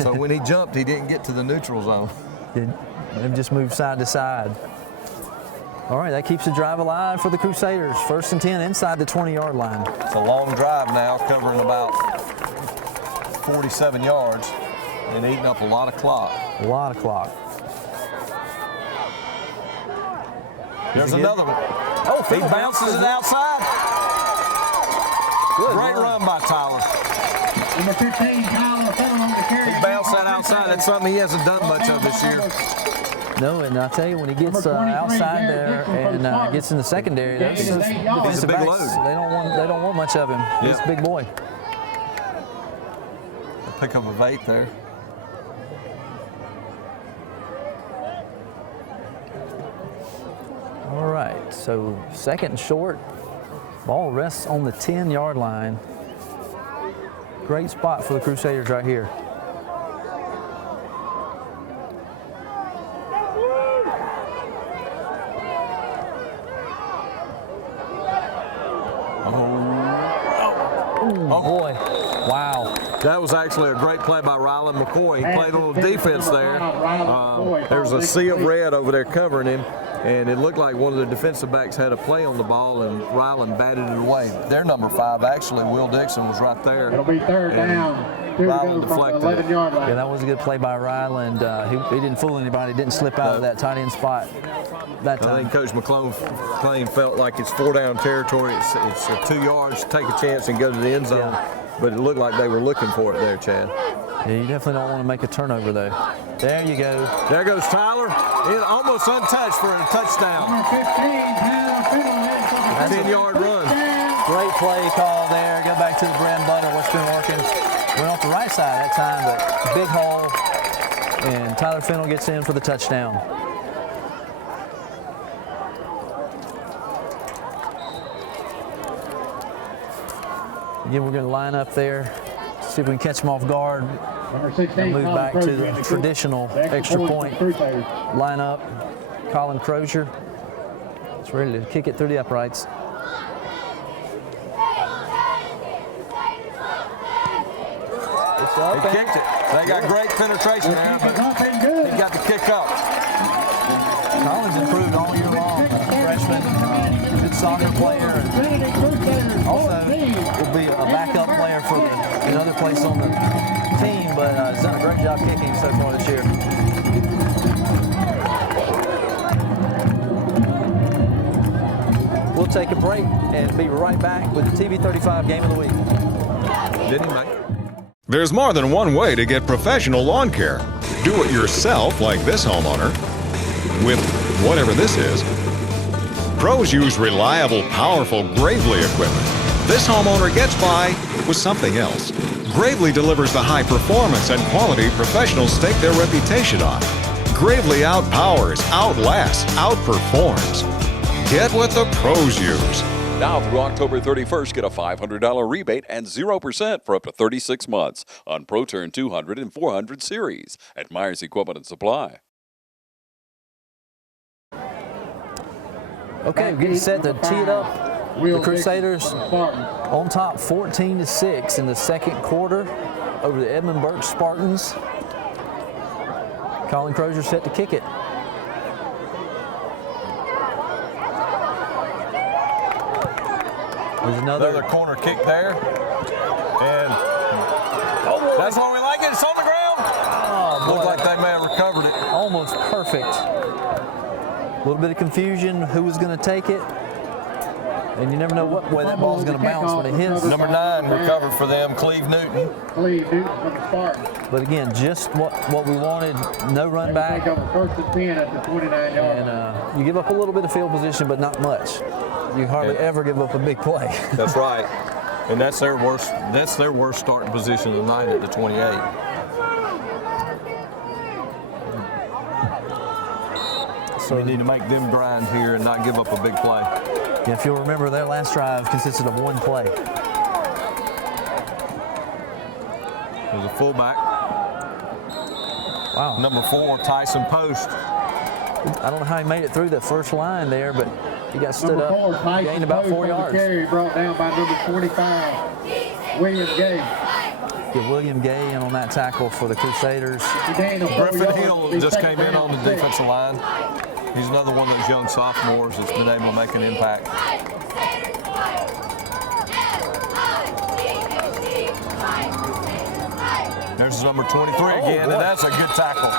So when he jumped, he didn't get to the neutral zone. It just moved side to side. All right, that keeps the drive alive for the Crusaders. 1st and 10 inside the 20-yard line. It's a long drive now, covering about 47 yards and eating up a lot of clock. A lot of clock. There's another one. Oh, he bounces it outside. Good Great run by Tyler. Number 15, Tyler Fennell on the carry. He bounced that outside. That's something he hasn't done much of this year. No, and I tell you, when he gets outside there and gets in the secondary, those defensive big backs, load. they don't want much of him. He's a big boy. Pick up of 8 there. All right, so 2nd and short. Ball rests on the 10-yard line. Great spot for the Crusaders right here. Oh boy, wow. That was actually a great play by Ryland McCoy. He played a little defense there. There's a sea of red over there covering him, and it looked like one of the defensive backs had a play on the ball, and Ryland batted it away. Their number 5, actually, Will Dixon, was right there. It'll be 3rd down. Ryland deflected it. Yeah, that was a good play by Ryland. He didn't fool anybody. Didn't slip out of that tight end spot that time. I think Coach McClain felt like it's 4-down territory. It's 2 yards. Take a chance and go to the end zone. Yeah. But it looked like they were looking for it there, Chad. Yeah, you definitely don't want to make a turnover, though. There you go. There goes Tyler. Almost untouched for a touchdown. Number 15, Tyler Fennell. 10-yard run. Great play call there. Go back to the bread and butter, what's been working. Went off the right side that time, but big hole. And Tyler Fennell gets in for the touchdown. Again, we're going to line up there, see if we can catch them off guard. Number 16, Move back to the traditional extra point line lineup. Colin Crozier is ready to kick it through the uprights. He kicked it. They got great penetration there, but he got the kick up. Colin's improved all year long. Freshman, good soccer player. Also, will be a backup but he's done a great job kicking so far this year. We'll take a break and be right back with the TV35 Game of the Week. Didn't he, Mike? There's more than one way to get professional lawn care. Do it yourself, like this homeowner, with whatever this is. Pros use reliable, powerful Gravely equipment. This homeowner gets by with something else. Gravely delivers the high performance and quality professionals stake their reputation on. Gravely outpowers, outlasts, outperforms. Get what the pros use. Now through October 31st, get a $500 rebate and 0% for up to 36 months on ProTurn 200 and 400 series at Myers Equipment and Supply. Okay, we're getting set to tee it up. The Crusaders on top 14-6 in the second quarter over the Edmund Burke Spartans. Colin Crozier set to kick it. There's another corner kick there. And that's what we like it. It's on the ground. Oh, looked like they may have recovered it. Almost perfect. A little bit of confusion, who was going to take it. And you never know what way that ball is going to bounce when it hits. Number 9 recovered for them, Cleve Newton. Cleve Newton from the Spartans. But again, just what we wanted, no run back. First and 10 at the 29-yard line. And you give up a little bit of field position, but not much. You hardly ever give up a big play. That's right. And that's their worst starting position tonight at the 28. So we need to make them grind here and not give up a big play. Yeah, if you'll remember, their last drive consisted of one play. There's a fullback. Wow. Number 4, Tyson Post. I don't know how he made it through that first line there, but he got stood up, gained about 4 yards. Carry brought down by number 45, William Gay. Get William Gay in on that tackle for the Crusaders. Griffin Hill just came in on the defensive line. He's another one of those young sophomores that's been able to make an impact. There's number 23 again, and that's a good tackle.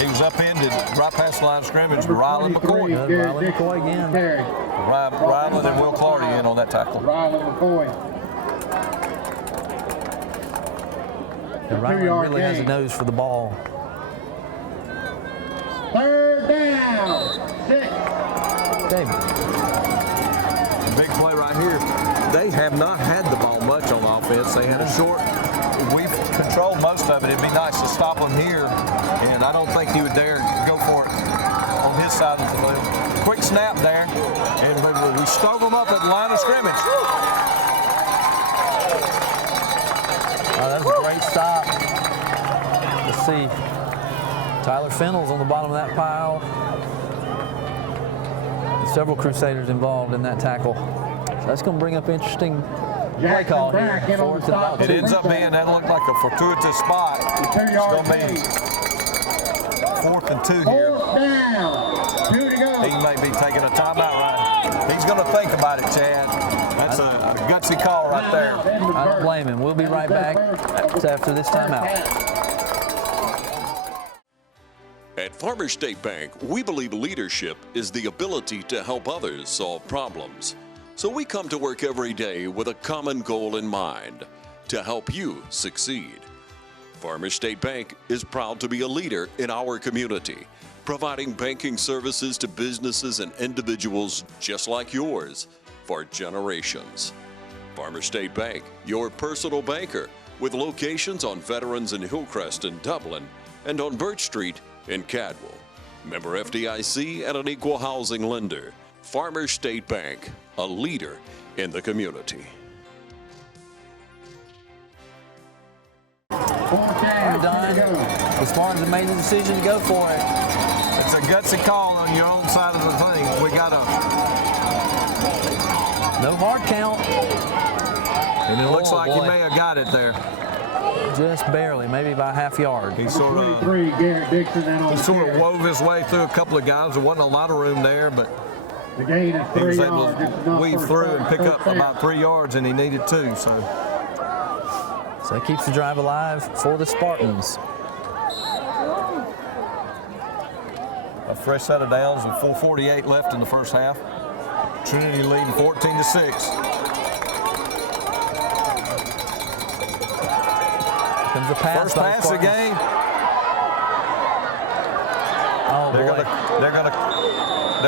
He was upended right past the line of scrimmage. Rylan McCoy. Rylan McCoy again. Rylan and Will Clardy in on that tackle. Rylan McCoy. And Rylan really has a nose for the ball. Third down, 6. Okay. Big play right here. They have not had the ball much on offense. They had a short. We've controlled most of it. It'd be nice to stop him here, and I don't think he would dare go for it on his side of the field. Quick snap there, and we stove him up at the line of scrimmage. That was a great stop. Let's see. Tyler Fennell's on the bottom of that pile. Several Crusaders involved in that tackle. So that's going to bring up interesting play call here. It ends up being, that looked like a fortuitous spot. It's going to be 4th and 2 here. He may be taking a timeout right. He's going to think about it, Chad. That's a gutsy call right there. I don't blame him. We'll be right back after this timeout. At Farmers State Bank, we believe leadership is the ability to help others solve problems. So we come to work every day with a common goal in mind, to help you succeed. Farmers State Bank is proud to be a leader in our community, providing banking services to businesses and individuals just like yours for generations. Farmers State Bank, your personal banker, with locations on Veterans and Hillcrest in Dublin and on Birch Street in Cadwell. Member FDIC and an equal housing lender. Farmers State Bank, a leader in the community. We're done. The Spartans have made the decision to go for it. It's a gutsy call on your own side of the thing. We got no hard count. And it looks like he may have got it there. Just barely, maybe by a half yard. He sort of wove his way through a couple of guys. There wasn't a lot of room there, but he was able to weave through and pick up about 3 yards, and he needed 2. So So that keeps the drive alive for the Spartans. A fresh set of downs with 4:48 left in the first half. Trinity leading 14-6. Comes a pass. First pass of the game. Oh, they're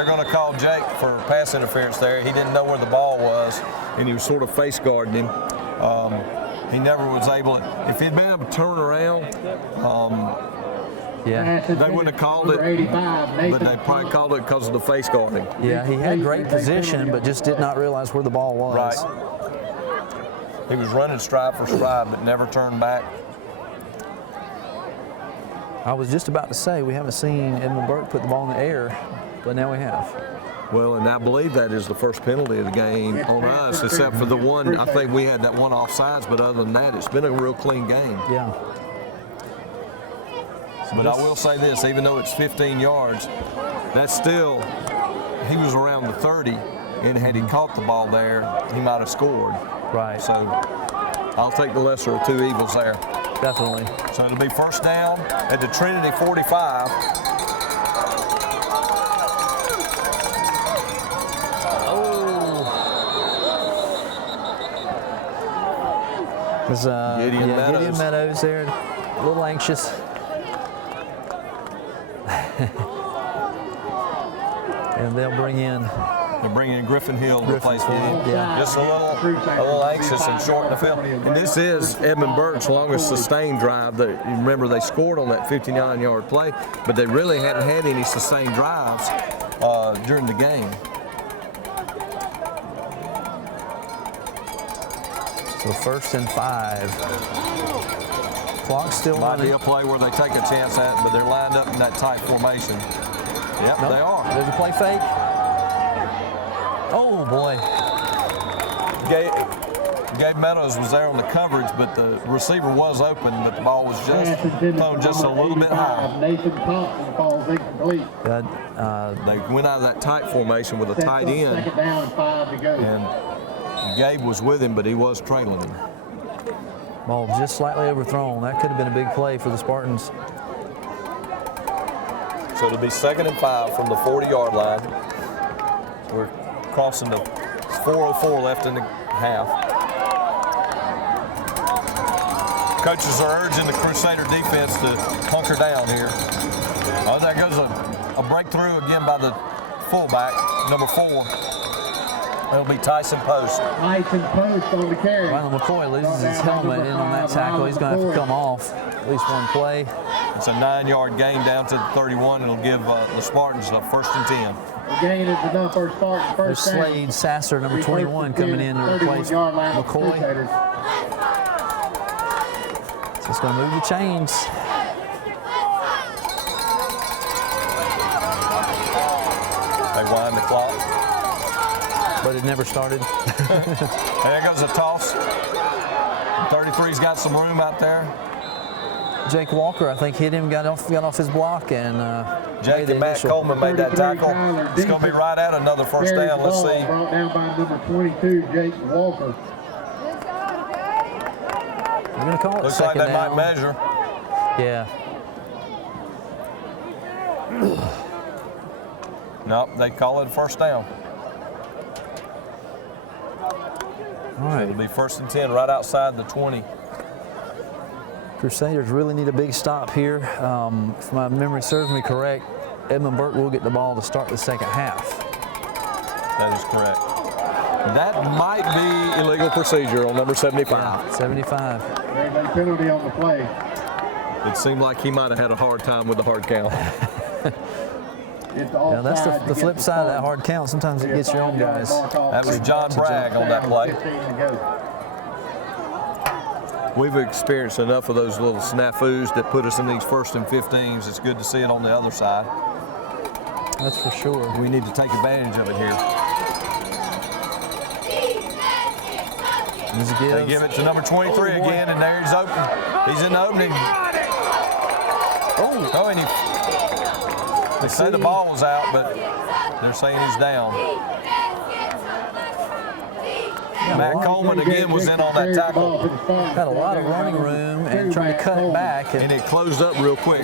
gonna call Jake for pass interference there. He didn't know where the ball was, and he was sort of face guarding him. He never was able. If he'd been able to turn around, yeah, they wouldn't have called it, but they probably called it because of the face guarding. Yeah, he had great position, but just did not realize where the ball was. Right. He was running stride for stride, but never turned back. I was just about to say, we haven't seen Edmund Burke put the ball in the air, but now we have. Well, and I believe that is the first penalty of the game on us, except for the one. I think we had that one offsides, but other than that, it's been a real clean game. Yeah. But I will say this, even though it's 15 yards, that's still, he was around the 30, and had he caught the ball there, he might have scored. Right. So I'll take the lesser of two evils there. Definitely. So it'll be first down at the Trinity 45. There's Gideon Meadows there, a little anxious. And they'll bring in. They're bringing in Griffin Hill to replace Gideon. Yeah. Just a little anxious and short in the field. And this is Edmund Burke's longest sustained drive. Remember, they scored on that 59-yard play, but they really hadn't had any sustained drives during the game. So 1st and 5. Clock's still Might running. be a play where they take a chance at, but they're lined up in that tight formation. Yep, Nope. they are. There's a play fake. Oh, boy. Gabe Meadows was there on the coverage, but the receiver was open, but the ball was just thrown just a little bit high. Nathan Thompson falls incomplete. They went out of that tight formation with a tight end. Second down and 5 to go. And Gabe was with him, but he was trailing him. Ball just slightly overthrown. That could have been a big play for the Spartans. So it'll be 2nd and 5 from the 40-yard line. We're crossing the 4:04 left in the half. Coaches are urging the Crusader defense to hunker down here. Oh, there goes a breakthrough again by the fullback, number 4. It'll be Tyson Post. Tyson Post on the carry. Ryan McCoy loses his helmet in on that tackle. He's going to have to come off at least one play. It's a 9-yard gain down to the 31. It'll give the Spartans a 1st and 10. The gain is enough for Spartans first down. Slade Sasser, number 21, coming in to replace McCoy. So it's going to move the chains. They wind the clock. But it never started. There goes a toss. 33's got some room out there. Jake Walker, I think, hit him, got off his block, and Jake and Matt Coleman made that tackle. It's going to be right at another first down. Let's see. Brought down by number 22, Jake Walker. They're going to call it Looks like second they down. might measure. Yeah. Nope, they call it first down. All right. It'll be 1st and 10 right outside the 20. Crusaders really need a big stop here. If my memory serves me correct, Edmund Burke will get the ball to start the second half. That is correct. That might be illegal procedure on number 75. Yeah, 75. There's a penalty on the play. It seemed like he might have had a hard time with the hard count. Yeah, that's the flip side of that hard count. Sometimes it gets your own guys. That was John Bragg on that play. We've experienced enough of those little snafus that put us in these 1st and 15s. It's good to see it on the other side. That's for sure. We need to take advantage of it here. They give it to number 23 again, and there he's open. He's in the opening. Oh, and they say the ball was out, but they're saying he's down. Matt Coleman again was in on that tackle. Got a lot of running room and trying to cut it back. And it closed up real quick.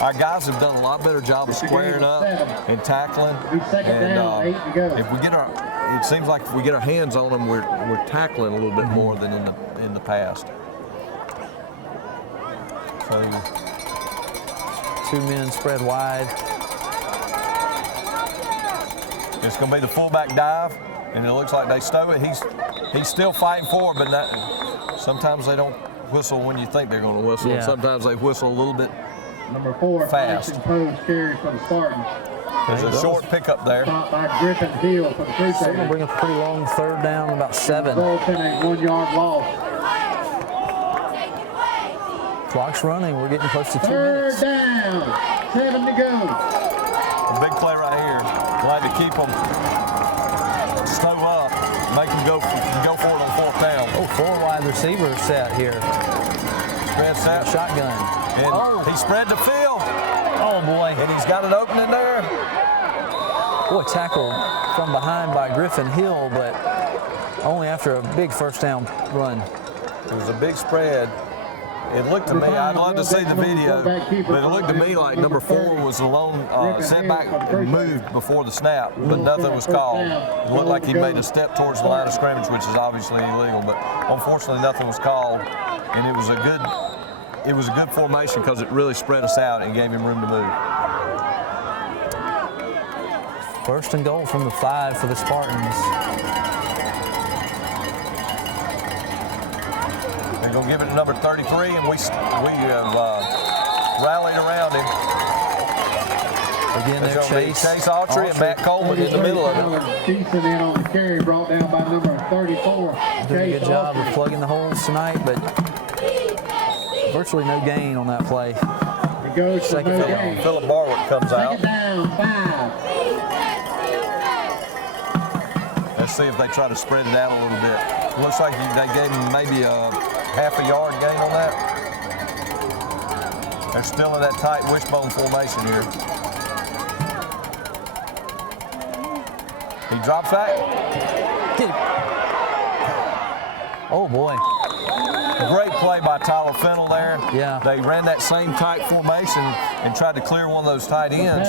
Our guys have done a lot better job of squaring up and tackling. And if we get it seems like if we get our hands on them, we're tackling a little bit more than in the past. So 2 men spread wide. It's going to be the fullback dive, and it looks like they stow it. He's still fighting for it, but sometimes they don't whistle when you think they're going to whistle. And sometimes they whistle a little bit Number 4, fast. Post carries for the Spartans. There's a short pickup there. Stopped by Griffin Hill for the They're going to Crusaders. bring up a pretty long third down, about 7. Results in a 1-yard loss. Clock's running. We're getting close to 2 Third minutes. down, 7 to go. A big play right here. Glad to keep them stow up, make them go for it on 4th down. Oh, 4 wide receivers set here. Spread set. Shotgun. And he spread the field. Oh, boy. And he's got an opening there. Boy, tackled from behind by Griffin Hill, but only after a big first down run. It was a big spread. It looked to me, I'd love to see the video, but it looked to me like number 4 was alone, setback and moved before the snap, but nothing was called. It looked like he made a step towards the line of scrimmage, which is obviously illegal, but unfortunately nothing was called, and it was a good formation because it really spread us out and gave him room to move. First and goal from the 5 for the Spartans. They're going to give it to number 33, and we have rallied around him. Again, they're Chase Autry and Matt Coleman in the middle of it. Decent in on the carry, brought down by number 34. Doing a good job of plugging the holes tonight, but virtually no gain on that play. It goes to no gain. Philip Barwick comes out. Second down, 5. Let's see if they try to spread it out a little bit. Looks like they gave him maybe a half a yard gain on that. They're still in that tight wishbone formation here. He drops back. Get it. Oh, boy. Great play by Tyler Fennell there. Yeah. They ran that same tight formation and tried to clear one of those tight ends.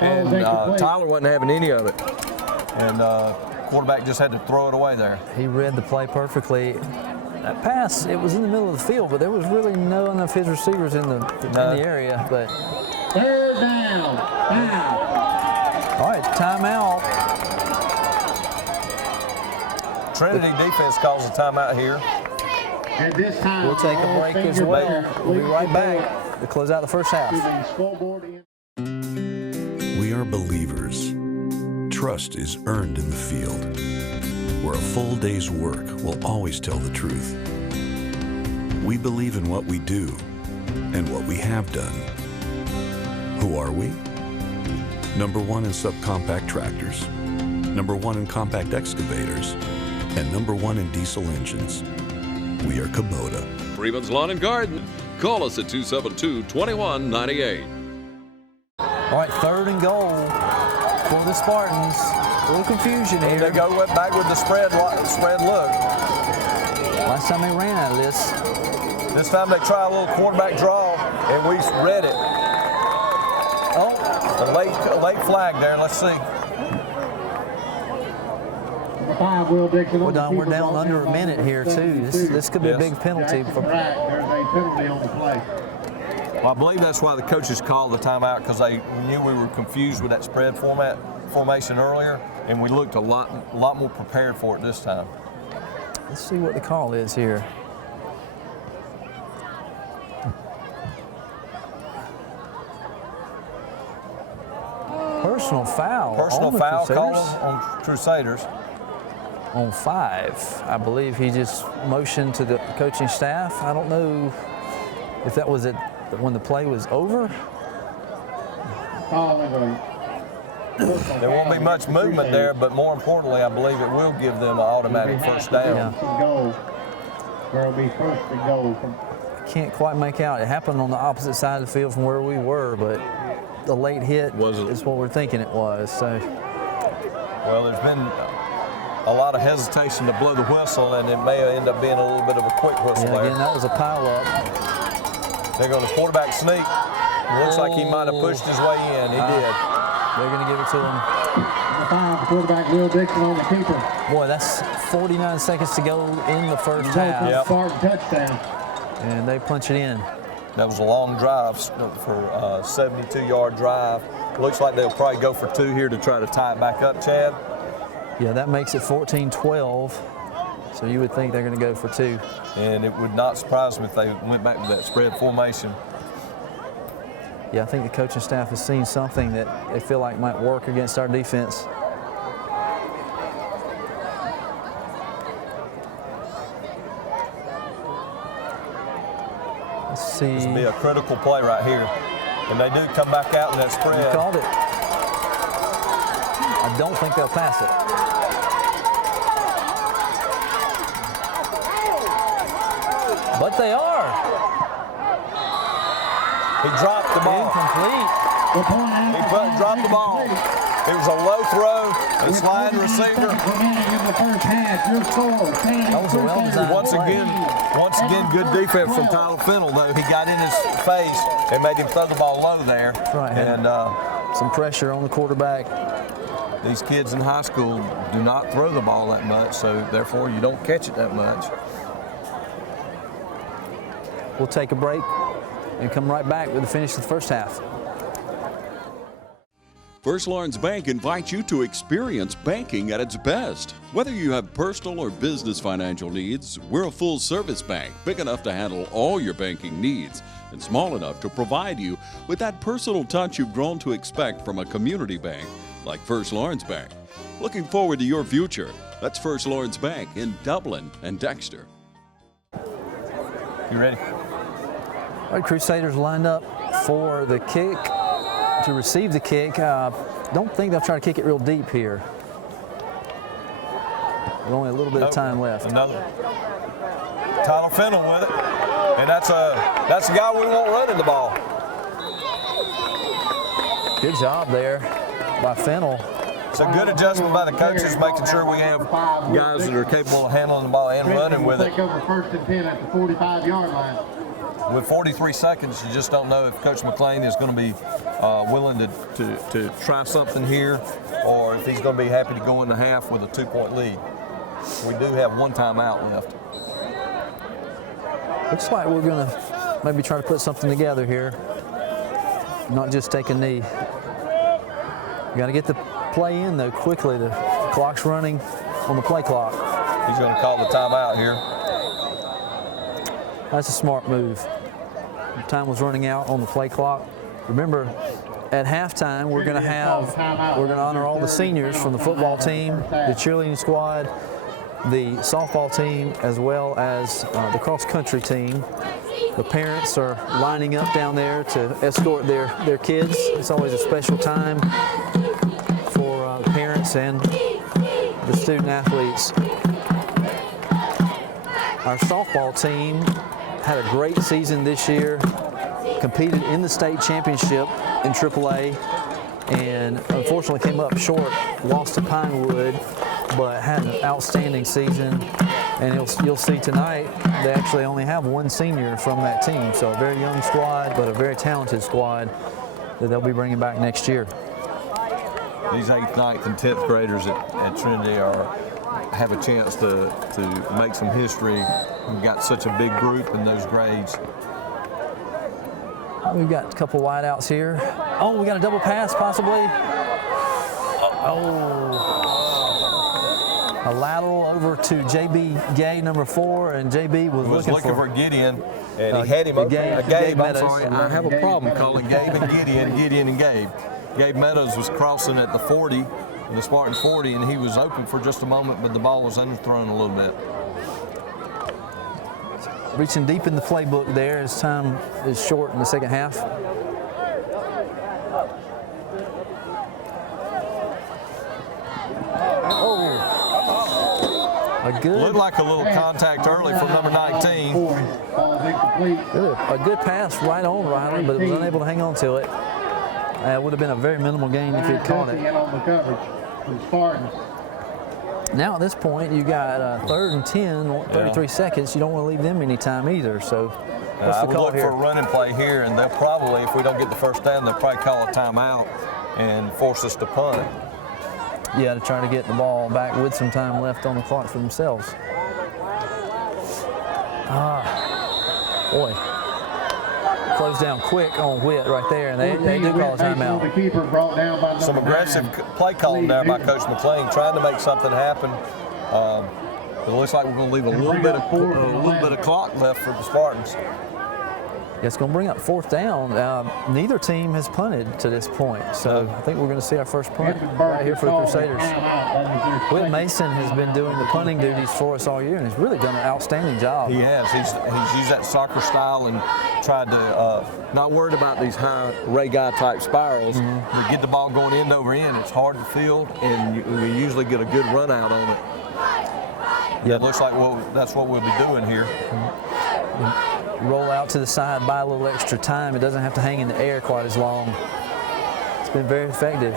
And Tyler wasn't having any of it. And quarterback just had to throw it away there. He read the play perfectly. That pass, it was in the middle of the field, but there was really none of his receivers in the area. But third down, 5. All right, timeout. Trinity defense calls a timeout here. At this time, We'll take a break as well. We'll be right back to close out the first half. We are believers. Trust is earned in the field, where a full day's work will always tell the truth. We believe in what we do and what we have done. Who are we? Number 1 in subcompact tractors, number 1 in compact excavators, and number 1 in diesel engines. We are Kubota. Freeman's Lawn and Garden. Call us at 272-2198. All right, third and goal for the Spartans. A little confusion here. They go back with the spread look. Last time they ran out of this. This time they try a little quarterback draw, and we read it. Oh, a late flag there. Let's see. We're down under a minute here, too. This could be a big penalty. There's a penalty on the play. Well, I believe that's why the coaches called the timeout, because they knew we were confused with that spread formation earlier, and we looked a lot more prepared for it this time. Let's see what the call is here. Personal foul. Personal foul call on Crusaders. On 5. I believe he just motioned to the coaching staff. I don't know if that was when the play was over. There won't be much movement there, but more importantly, I believe it will give them an automatic first down. There will be first and goal. I can't quite make out. It happened on the opposite side of the field from where we were, but the late hit is what we're thinking it was. So, well, there's been a lot of hesitation to blow the whistle, and it may end up being a little bit of a quick whistle there. Again, that was a pile up. They're going to quarterback sneak. Looks like he might have pushed his way in. He did. They're going to give it to him. Quarterback Will Dixon on the keeper. Boy, that's 49 seconds to go in the first half. Yep. Spartan touchdown. And they punch it in. That was a long drive for a 72-yard drive. Looks like they'll probably go for 2 here to try to tie it back up, Chad. Yeah, that makes it 14-12. So you would think they're going to go for 2. And it would not surprise me if they went back to that spread formation. Yeah, I think the coaching staff has seen something that they feel like might work against our defense. Let's see. This will be a critical play right here. And they do come back out in that spread. You called it. I don't think they'll pass it. But they are. He dropped the ball. Incomplete. He dropped the ball. It was a low throw, a slide receiver. That was a well-designed Once again, good defense from Tyler Fennell, though. He got in his face and made him throw the ball low there. That's right. And some pressure on the quarterback. These kids in high school do not throw the ball that much, so therefore you don't catch it that much. We'll take a break and come right back with the finish of the first half. First Lawrence Bank invites you to experience banking at its best. Whether you have personal or business financial needs, we're a full-service bank, big enough to handle all your banking needs and small enough to provide you with that personal touch you've grown to expect from a community bank like First Lawrence Bank. Looking forward to your future. That's First Lawrence Bank in Dublin and Dexter. You ready? All right, Crusaders lined up for the kick, to receive the kick. Don't think they'll try to kick it real deep here. There's only a little bit of time left. Another. Tyler Fennell with it. And that's the guy we want running the ball. Good job there by Fennell. It's a good adjustment by the coaches, making sure we have guys that are capable of handling the ball and running with it. Take over 1st and 10 at the 45-yard line. With 43 seconds, you just don't know if Coach McLean is going to be willing to try something here, or if he's going to be happy to go in the half with a 2-point lead. We do have 1 timeout left. Looks like we're going to maybe try to put something together here, not just take a knee. You got to get the play in, though, quickly. The clock's running on the play clock. He's going to call the timeout here. That's a smart move. The time was running out on the play clock. Remember, at halftime, we're going to honor all the seniors from the football team, the cheerleading squad, the softball team, as well as the cross-country team. The parents are lining up down there to escort their kids. It's always a special time for the parents and the student athletes. Our softball team had a great season this year, competed in the state championship in AAA, and unfortunately came up short, lost to Pinewood, but had an outstanding season. And you'll see tonight, they actually only have 1 senior from that team, so a very young squad, but a very talented squad that they'll be bringing back next year. These 8th, 9th, and 10th graders at Trinity have a chance to make some history. We've got such a big group in those grades. We've got a couple wideouts here. Oh, we got a double pass possibly. A lateral over to JB Gay, number 4, and JB was looking for Gideon, and he had him open. Gabe, I'm sorry. I have a problem calling Gabe and Gideon and Gabe. Gabe Meadows was crossing at the 40, the Spartan 40, and he was open for just a moment, but the ball was underthrown a little bit. Reaching deep in the playbook there as time is short in the second half. Looked like a little contact early from number 19. A good pass right on Riley, but was unable to hang on to it. It would have been a very minimal gain if he'd caught it. Now at this point, you got 3rd and 10, 33 seconds. You don't want to leave them any time either. So what's I the would call look here? for a running play here, and they'll probably, if we don't get the first down, they'll probably call a timeout and force us to punt. Yeah, to try to get the ball back with some time left on the clock for themselves. Boy. Close down quick on Witt right there, and they do call a timeout. The keeper brought down by Some number aggressive 9. play calling there by Coach McLean, trying to make something happen. It looks like we're going to leave a little bit of clock left for the Spartans. It's going to bring up 4th down. Neither team has punted to this point, so I think we're going to see our first punt right here for the Crusaders. Whit Mason has been doing the punting duties for us all year, and he's really done an outstanding job. He has. He's used that soccer style and tried to not worried about these high ray guy type spirals. To get the ball going end over end, it's hard to field, and we usually get a good run out on it. Yeah, it looks like that's what we'll be doing here. Roll out to the side, buy a little extra time. It doesn't have to hang in the air quite as long. It's been very effective.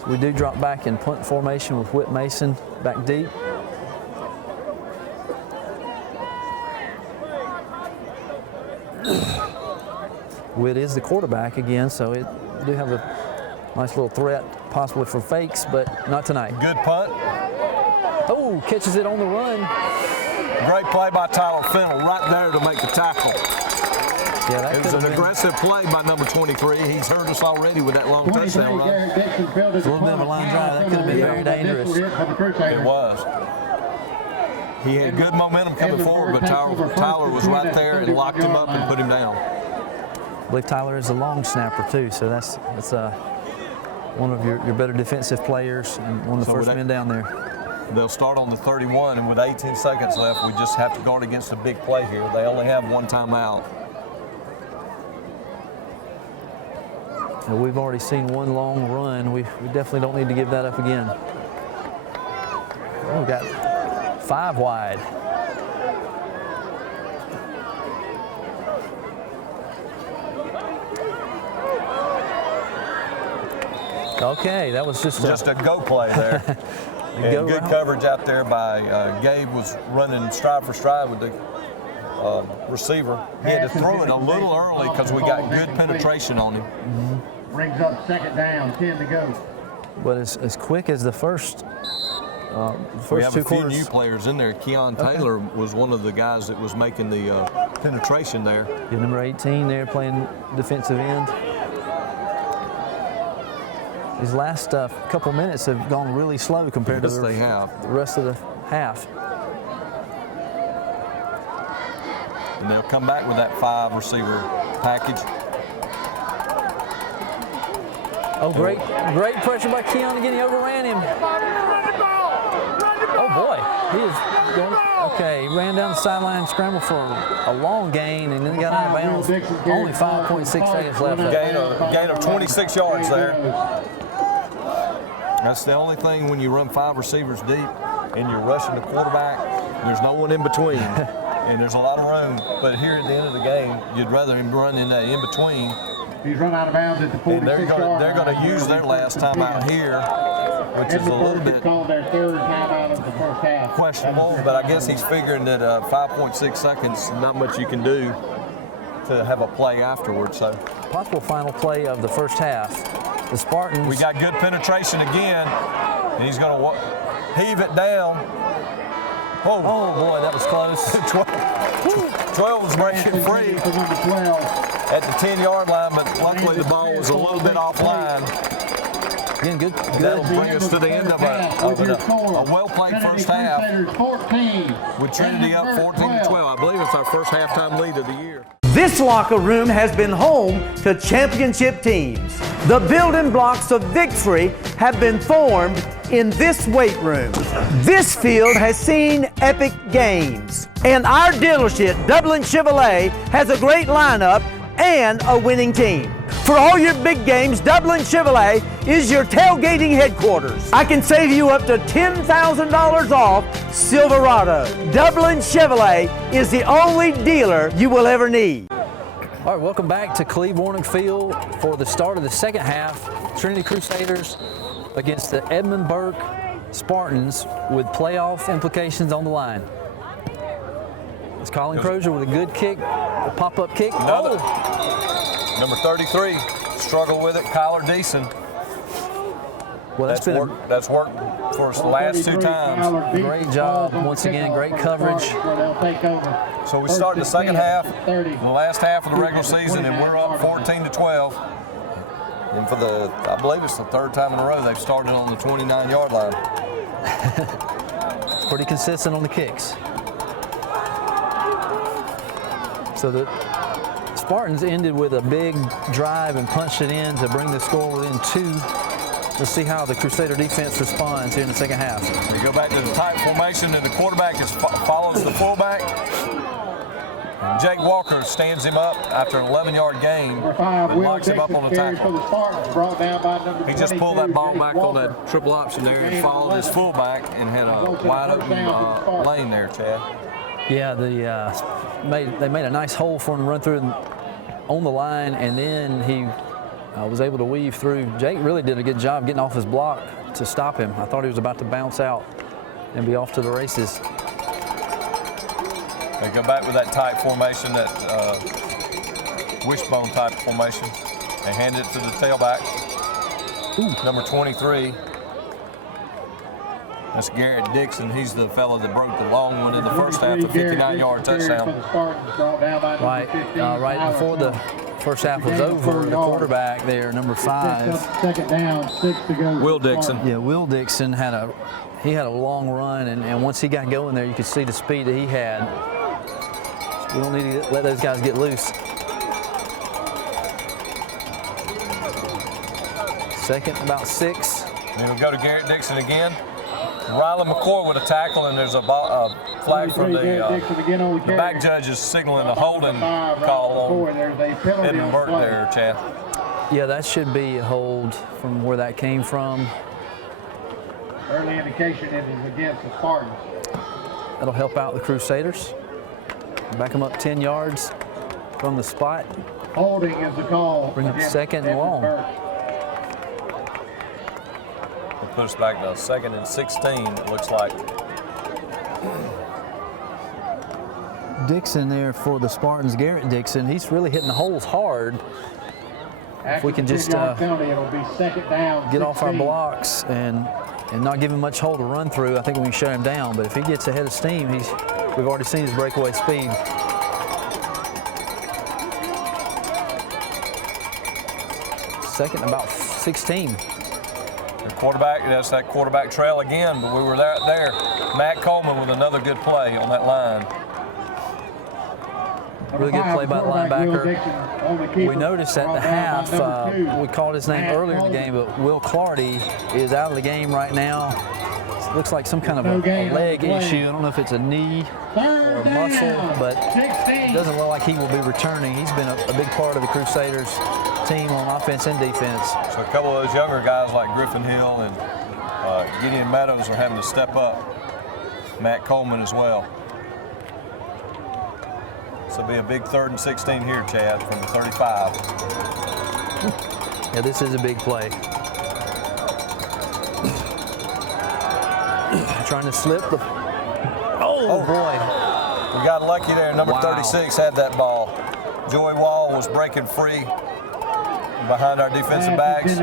So we do drop back in punt formation with Whit Mason back deep. Whit is the quarterback again, so it do have a nice little threat possibly for fakes, but not tonight. Good punt. Oh, catches it on the run. Great play by Tyler Fennell right there to make the tackle. Yeah, that it was an aggressive play by number 23. He's hurt us already with that long touchdown run. It's a little bit of a line drive. That could have been very dangerous. It was. He had good momentum coming forward, but Tyler was right there and locked him up and put him down. I believe Tyler is a long snapper too, so that's one of your better defensive players and one of the first men down there. They'll start on the 31, and with 18 seconds left, we just have to guard against a big play here. They only have one timeout. And we've already seen one long run. We definitely don't need to give that up again. We've got 5 wide. Okay, that was just a go play there. And good coverage out there by Gabe was running stride for stride with the receiver. He had to throw it a little early because we got good penetration on him. Brings up 2nd down, 10 to go. But as quick as the first we have 2 a few quarters. new players in there. Keon Taylor was one of the guys that was making the penetration there. Yeah, number 18 there playing defensive end. These last couple minutes have gone really slow compared to the rest of the half. And they'll come back with that 5 receiver package. Oh, great pressure by Keon again. He overran him. Oh boy, he is going. Okay, he ran down the sideline, scrambled for a long gain, and then got out of bounds. Only 5.6 seconds left. Gain of 26 yards there. That's the only thing when you run 5 receivers deep and you're rushing the quarterback, there's no one in between. And there's a lot of room. But here at the end of the game, you'd rather him run in that in between. He's run out of bounds at the 46 yard line. They're going to use their last time out here, which is a little bit called their 3rd timeout of the first half. Questionable, but I guess he's figuring that 5.6 seconds, not much you can do to have a play afterwards. So possible final play of the first half. The Spartans. We got good penetration again, and he's going to heave it down. Oh boy, that was close. 12 was breaking free at the 10-yard line, but luckily the ball was a little bit offline. Again, good. That'll bring us to the end of a well-played first half with Trinity up 14-12. I believe it's our first halftime lead of the year. This locker room has been home to championship teams. The building blocks of victory have been formed in this weight room. This field has seen epic games. And our dealership, Dublin Chevrolet, has a great lineup and a winning team. For all your big games, Dublin Chevrolet is your tailgating headquarters. I can save you up to $10,000 off Silverado. Dublin Chevrolet is the only dealer you will ever need. All right, welcome back to Cleve Warnock Field for the start of the second half. Trinity Crusaders against the Edmund Burke Spartans with playoff implications on the line. It's Colin Crozier with a good kick, a pop-up kick. Another. Number 33, struggled with it, Kyler Deason. Well, that's worked for us the last 2 times. Great job, once again, great coverage. So we start the second half, the last half of the regular season, and we're up 14-12. And for I believe it's the 3rd time in a row they've started on the 29-yard line. Pretty consistent on the kicks. So the Spartans ended with a big drive and punched it in to bring the score within 2. Let's see how the Crusader defense responds here in the second half. We go back to the tight formation, and the quarterback follows the fullback. Jake Walker stands him up after an 11-yard gain and locks him up on the tackle. He just pulled that ball back on that triple option there and followed his fullback and had a wide open lane there, Chad. Yeah, they made a nice hole for him to run through on the line, and then he was able to weave through. Jake really did a good job getting off his block to stop him. I thought he was about to bounce out and be off to the races. They go back with that tight formation, that wishbone type formation, and hand it to the tailback. Number 23. That's Garrett Dixon. He's the fellow that broke the long one in the first half, the 59-yard touchdown. Right before the first half was over, the quarterback there, number 5. Second down, 6 to go. Will Dixon. Yeah, Will Dixon had a long run, and once he got going there, you could see the speed that he had. So we don't need to let those guys get loose. Second, about 6. And we'll go to Garrett Dixon again. Riley McCoy with a tackle, and there's a flag from the back judge is signaling a holding call on Edmund Burke there, Chad. Yeah, that should be a hold from where that came from. Early indication it is against the Spartans. That'll help out the Crusaders. Back them up 10 yards from the spot. Holding is the call. Bring up 2nd and long. Put us back to 2nd and 16, it looks like. Dixon there for the Spartans, Garrett Dixon. He's really hitting the holes hard. If we can just get off our blocks and not give him much hole to run through, I think we can shut him down. But if he gets ahead of steam, we've already seen his breakaway speed. Second, about 16. The quarterback, that's that quarterback trail again, but we were there. Matt Coleman with another good play on that line. Really good play by the linebacker. We noticed at the half, we called his name earlier in the game, but Will Clardy is out of the game right now. It looks like some kind of a leg issue. I don't know if it's a knee or a muscle, but it doesn't look like he will be returning. He's been a big part of the Crusaders team on offense and defense. So a couple of those younger guys like Griffin Hill and Gideon Meadows are having to step up. Matt Coleman as well. This will be a big 3rd and 16 here, Chad, from the 35. Yeah, this is a big play. Trying to slip the. Oh boy! We got lucky there. Number 36 had that ball. Joey Wall was breaking free behind our defensive backs.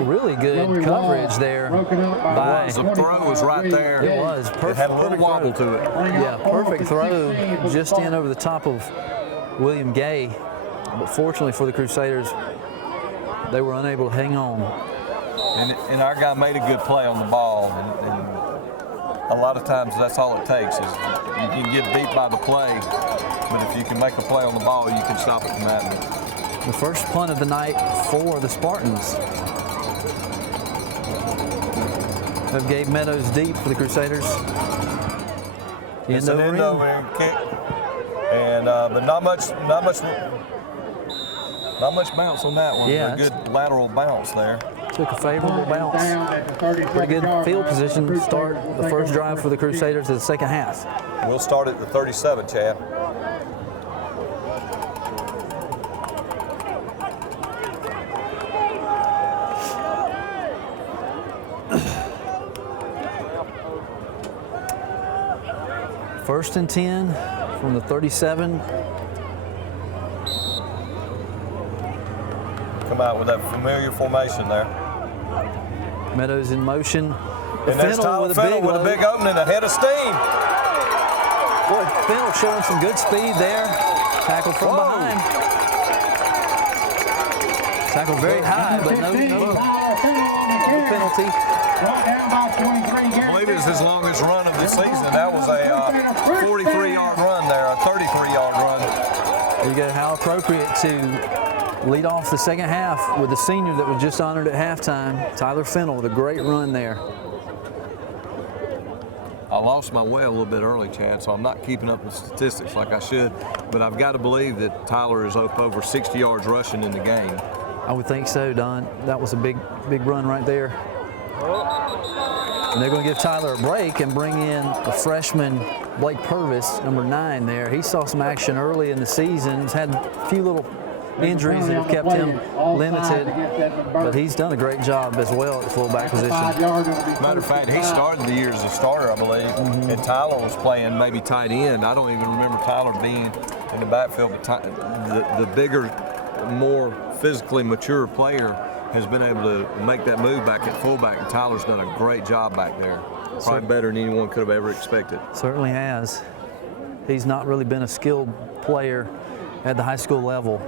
Really good coverage there. The throw was right there. It was perfect. It had a little wobble to it. Yeah, perfect throw, just in over the top of William Gay. But fortunately for the Crusaders, they were unable to hang on. And our guy made a good play on the ball. And a lot of times that's all it takes is you can get beat by the play, but if you can make a play on the ball, you can stop it from happening. The first punt of the night for the Spartans. Of Gabe Meadows deep for the Crusaders. It's an end over kick, and but not much bounce on that one. Yeah, a good lateral bounce there. Took a favorable bounce. Pretty good field position to start the first drive for the Crusaders in the second half. We'll start at the 37, Chad. First and 10 from the 37. Come out with that familiar formation there. Meadows in motion. And there's Tyler Fennell with a big opening ahead of steam. Boy, Fennell showing some good speed there. Tackle from behind. Tackle very high, but no penalty. I believe it's his longest run of the season. That was a 43-yard run there, a 33-yard run. There you go. How appropriate to lead off the second half with the senior that was just honored at halftime, Tyler Fennell, with a great run there. I lost my way a little bit early, Chad, so I'm not keeping up with statistics like I should, but I've got to believe that Tyler is up over 60 yards rushing in the game. I would think so, Don. That was a big run right there. And they're going to give Tyler a break and bring in the freshman Blake Purvis, number 9 there. He saw some action early in the season. He's had a few little injuries that have kept him limited, but he's done a great job as well at the fullback position. Matter of fact, he started the year as a starter, I believe, and Tyler was playing maybe tight end. I don't even remember Tyler being in the backfield, but the bigger, more physically mature player has been able to make that move back at fullback, and Tyler's done a great job back there. Probably better than anyone could have ever expected. Certainly has. He's not really been a skilled player at the high school level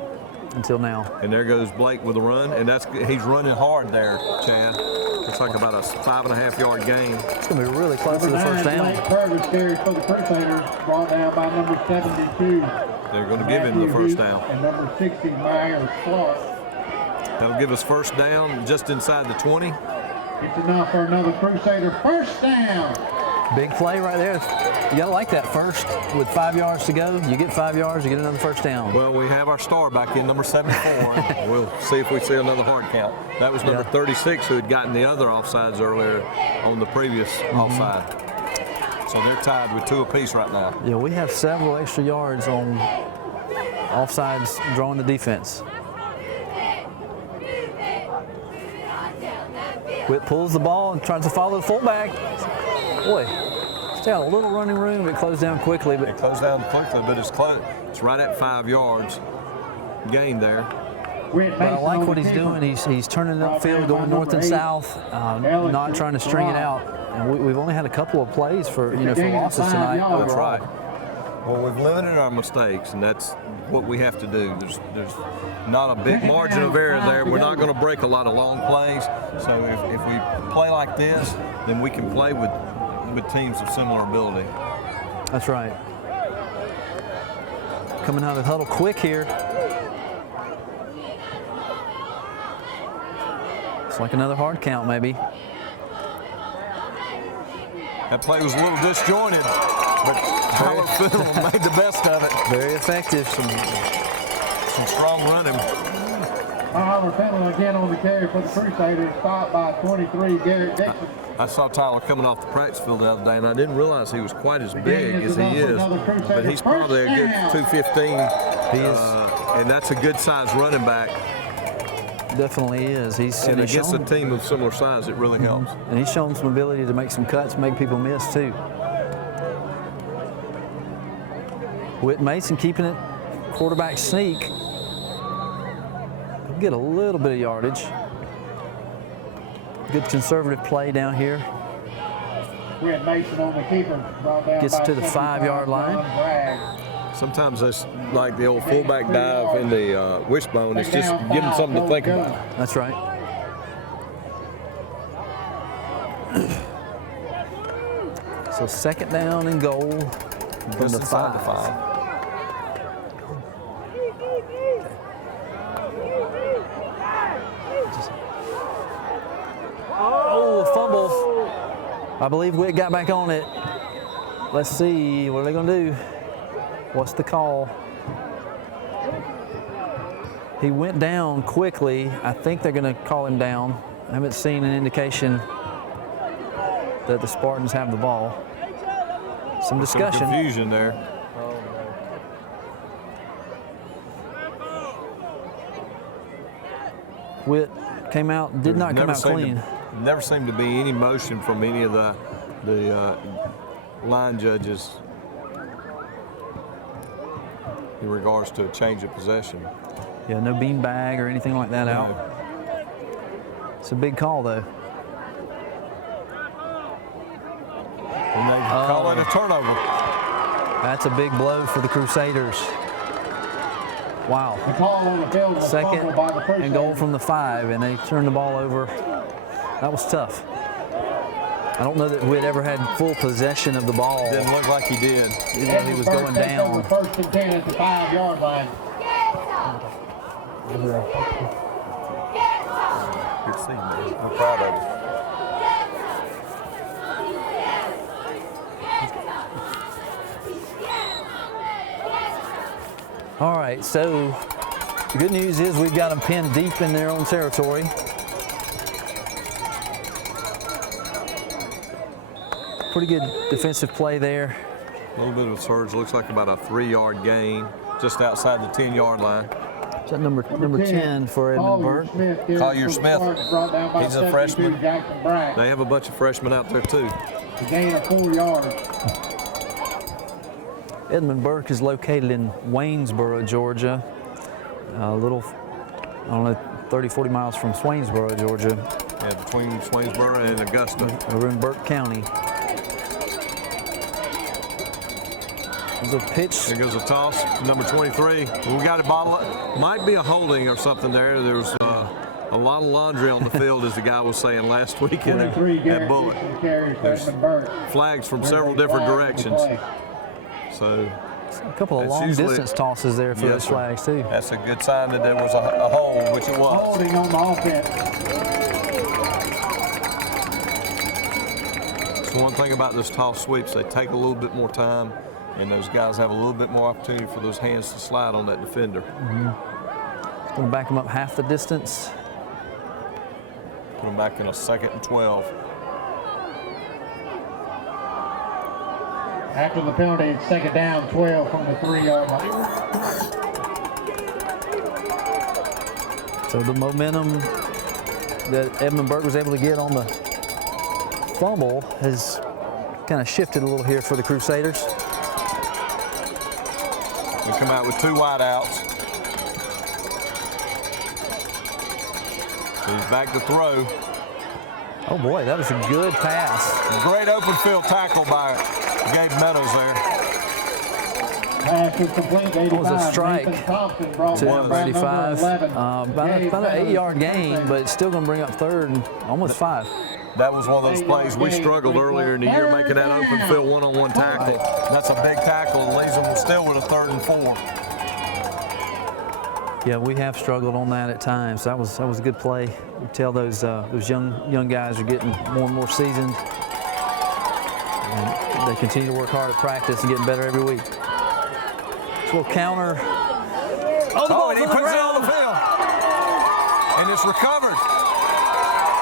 until now. And there goes Blake with a run, and he's running hard there, Chad. It's like about a 5.5-yard gain. It's going to be really close to the first down. Blake Purvis carries for the Crusaders, brought down by number 72. They're going to give him the first down. And number 60, Myers Clark. That'll give us first down just inside the 20. It's enough for another Crusader first down. Big play right there. You got to like that first with 5 yards to go. You get 5 yards, you get another first down. Well, we have our star back in, number 74. We'll see if we see another hard count. That was number 36 who had gotten the other offsides earlier on the previous offside. So they're tied with 2 apiece right now. Yeah, we have several extra yards on offsides drawing the defense. Whit pulls the ball and tries to follow the fullback. Boy, still a little running room. It closed down quickly. But it closed down quickly, but it's close. It's right at 5 yards gain there. But I like what he's doing. He's turning it upfield, going north and south, not trying to string it out. And we've only had a couple of plays for losses tonight. That's right. Well, we've limited our mistakes, and that's what we have to do. There's not a big margin of error there. We're not going to break a lot of long plays. So if we play like this, then we can play with teams of similar ability. That's right. Coming out of the huddle quick here. It's like another hard count, maybe. That play was a little disjointed, but Tyler Fennell made the best of it. Very effective. Some strong running. Tyler Fennell again on the carry for the Crusaders, stopped by 23, Garrett Dixon. I saw Tyler coming off the practice field the other day, and I didn't realize he was quite as big as he is. But he's probably a good 215. He is. And that's a good-sized running back. Definitely is. And against a team of similar size, it really helps. And he's shown some ability to make some cuts, make people miss too. Whit Mason keeping it quarterback sneak. Get a little bit of yardage. Good conservative play down here. Whit Mason on the keeper. Gets to the 5-yard line. Sometimes that's like the old fullback dive in the wishbone. It's just giving something to think about. That's right. So second down and goal from the 5. Oh, fumble. I believe Whit got back on it. Let's see, what are they going to do? What's the call? He went down quickly. I think they're going to call him down. I haven't seen an indication that the Spartans have the ball. Some discussion. Some confusion there. Whit came out, did not come out clean. Never seemed to be any motion from any of the line judges in regards to a change of possession. Yeah, no bean bag or anything like that out. It's a big call, though. And they call it a turnover. That's a big blow for the Crusaders. Wow. The call on the field was Second fumbled by the Crusaders. and goal from the 5, and they turned the ball over. That was tough. I don't know that we'd ever had full possession of the ball. Didn't look like he did. Even though he was going down. First and 10 at the 5-yard line. Good seeing you. I'm proud of you. All right, so the good news is we've got them pinned deep in their own territory. Pretty good defensive play there. A little bit of a surge. Looks like about a 3-yard gain just outside the 10-yard line. Is that number 10 for Edmund Burke? Collier Smith. He's a freshman. They have a bunch of freshmen out there too. The gain of 4 yards. Edmund Burke is located in Waynesboro, Georgia. A little, I don't know, 30, 40 miles from Swainsboro, Georgia. Yeah, between Swainsboro and Augusta. Over in Burke County. There's a pitch. There goes a toss. Number 23. We got a bottle. Might be a holding or something there. There's a lot of laundry on the field, as the guy was saying last week in that bullet. There's flags from several different directions. So a couple of long distance tosses there for those flags too. That's a good sign that there was a hold, which it was. Holding on the offense. So one thing about those toss sweeps, they take a little bit more time, and those guys have a little bit more opportunity for those hands to slide on that defender. It's going to back them up half the distance. Put them back in a 2nd and 12. After the penalty, it's 2nd down, 12 from the 3-yard line. So the momentum that Edmund Burke was able to get on the fumble has kind of shifted a little here for the Crusaders. They come out with 2 wideouts. He's back to throw. Oh boy, that was a good pass. Great open field tackle by Gabe Meadows there. Pass is complete, 85. That was a strike to number 85. About an 8-yard gain, but it's still going to bring up 3rd and almost 5. That was one of those plays we struggled earlier in the year, making that open field one-on-one tackle. That's a big tackle and leaves them still with a 3rd and 4. Yeah, we have struggled on that at times. That was a good play. You tell those young guys are getting more and more seasoned. And they continue to work hard at practice and getting better every week. So we'll counter. Oh, and he puts it on the field. And it's recovered.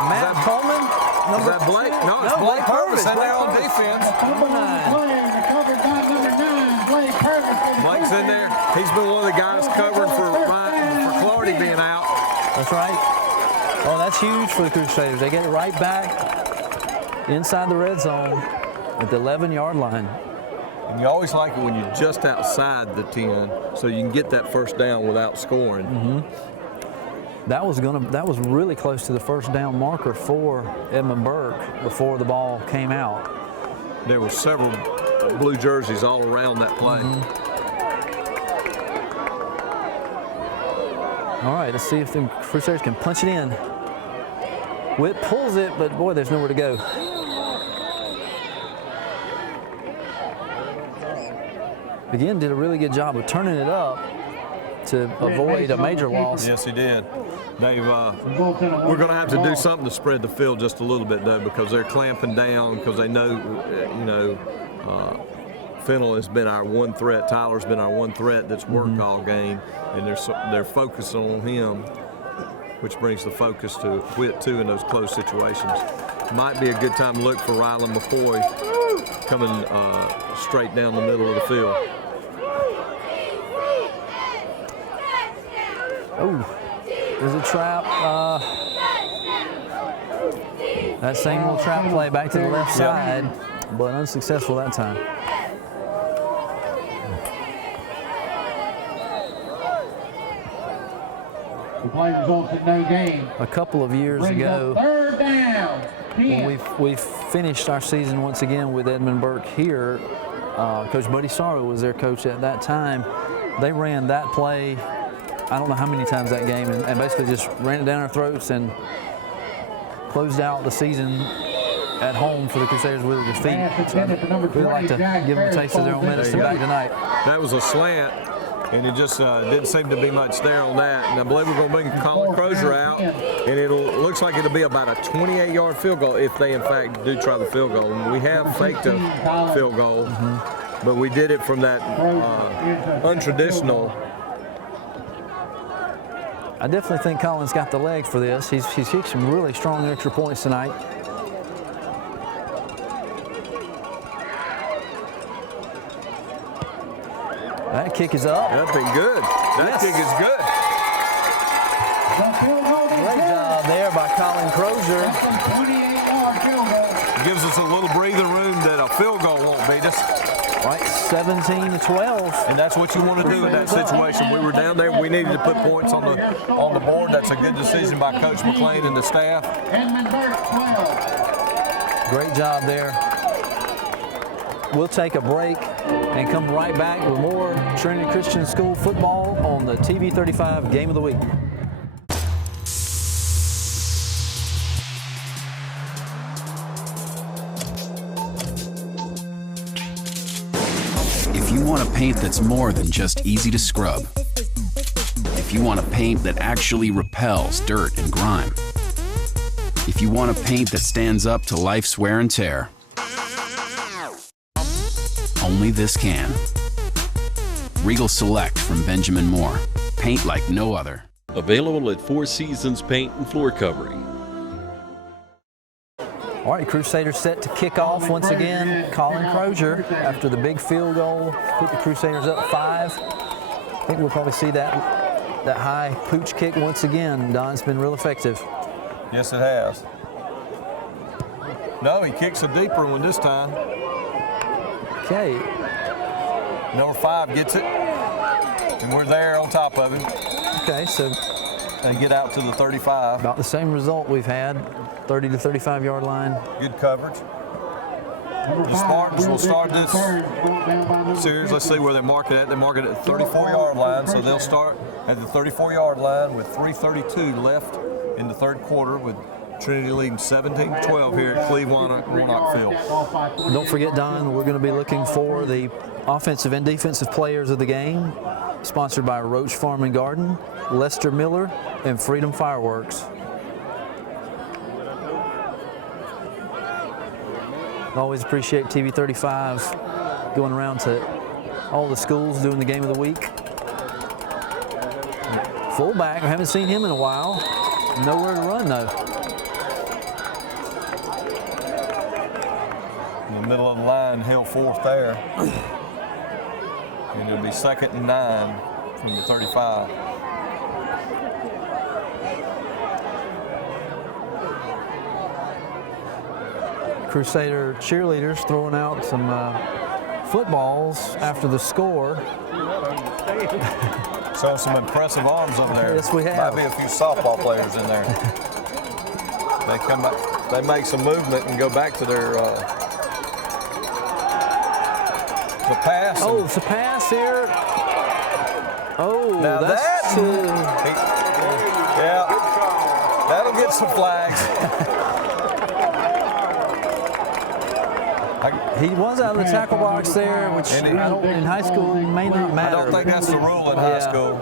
Matt Coleman? Is that Blake? No, it's Blake Purvis in there on defense. Number 9. Recovered by number 9, Blake Purvis. Blake's in there. He's been one of the guys covering for Clardy being out. That's right. Oh, that's huge for the Crusaders. They get it right back inside the red zone at the 11-yard line. And you always like it when you're just outside the 10, so you can get that first down without scoring. That was really close to the first down marker for Edmund Burke before the ball came out. There were several blue jerseys all around that play. All right, let's see if the Crusaders can punch it in. Witt pulls it, but boy, there's nowhere to go. Again, did a really good job of turning it up to avoid a major loss. Yes, he did. Dave, we're going to have to do something to spread the field just a little bit, though, because they're clamping down because they know, Fennell has been our one threat. Tyler's been our one threat that's worked all game, and they're focused on him, which brings the focus to Witt, too, in those close situations. Might be a good time to look for Rylan McCoy coming straight down the middle of the field. Oh, there's a trap. That same little trap play back to the left side, but unsuccessful that time. The play results in no gain. a couple of years Brings ago. up third down. When we've finished our season once again with Edmund Burke here. Coach Buddy Sorrow was their coach at that time. They ran that play, I don't know how many times that game, and basically just ran it down our throats and closed out the season at home for the Crusaders with a defeat. So we'd like to give them a taste of their own medicine back tonight. That was a slant, and it just didn't seem to be much there on that. And I believe we're going to bring Colin Crozier out, and it looks like it'll be about a 28-yard field goal if they, in fact, do try the field goal. And we have faked a field goal, but we did it from that untraditional. I definitely think Colin's got the leg for this. He's kicked some really strong extra points tonight. That kick is up. That's been good. That kick is good. Great job there by Colin Crozier. Gives us a little breathing room that a field goal won't beat us. Right, 17-12. And that's what you want to do in that situation. We were down there. We needed to put points on the board. That's a good decision by Coach McLean and the staff. Edmund Burke, 12. Great job there. We'll take a break and come right back with more Trinity Christian School football on the TV 35 Game of the Week. If you want a paint that's more than just easy to scrub, if you want a paint that actually repels dirt and grime, if you want a paint that stands up to life's wear and tear, only this can. Regal Select from Benjamin Moore. Paint like no other. Available at Four Seasons Paint and Floor Covering. All right, Crusaders set to kick off once again. Colin Crozier, after the big field goal, put the Crusaders up 5. I think we'll probably see that high pooch kick once again. Don's been real effective. Yes, it has. No, he kicks a deeper one this time. Okay. Number 5 gets it, and we're there on top of him. Okay, so they get out to the 35. About the same result we've had, 30 to 35 yard line. Good coverage. The Spartans will start this series. Let's see where they mark it at. They mark it at the 34-yard line, so they'll start at the 34-yard line with 3:32 left in the third quarter, with Trinity leading 17-12 here at Cleveland Warnock Field. Don't forget, Don, we're going to be looking for the offensive and defensive players of the game, sponsored by Roach Farm and Garden, Lester Miller, and Freedom Fireworks. Always appreciate TV 35 going around to all the schools doing the game of the week. Fullback, I haven't seen him in a while. Nowhere to run though. In the middle of the line, held fourth there. And it'll be 2nd and 9 from the 35. Crusader cheerleaders throwing out some footballs after the score. Showing some impressive arms over there. Yes, we have. Might be a few softball players in there. They come back, they make some movement and go back to their the pass. Oh, it's a pass here. Oh, now that's yeah, that'll get some flags. He was out of the tackle box there, which in high school may not matter. I don't think that's the rule in high school.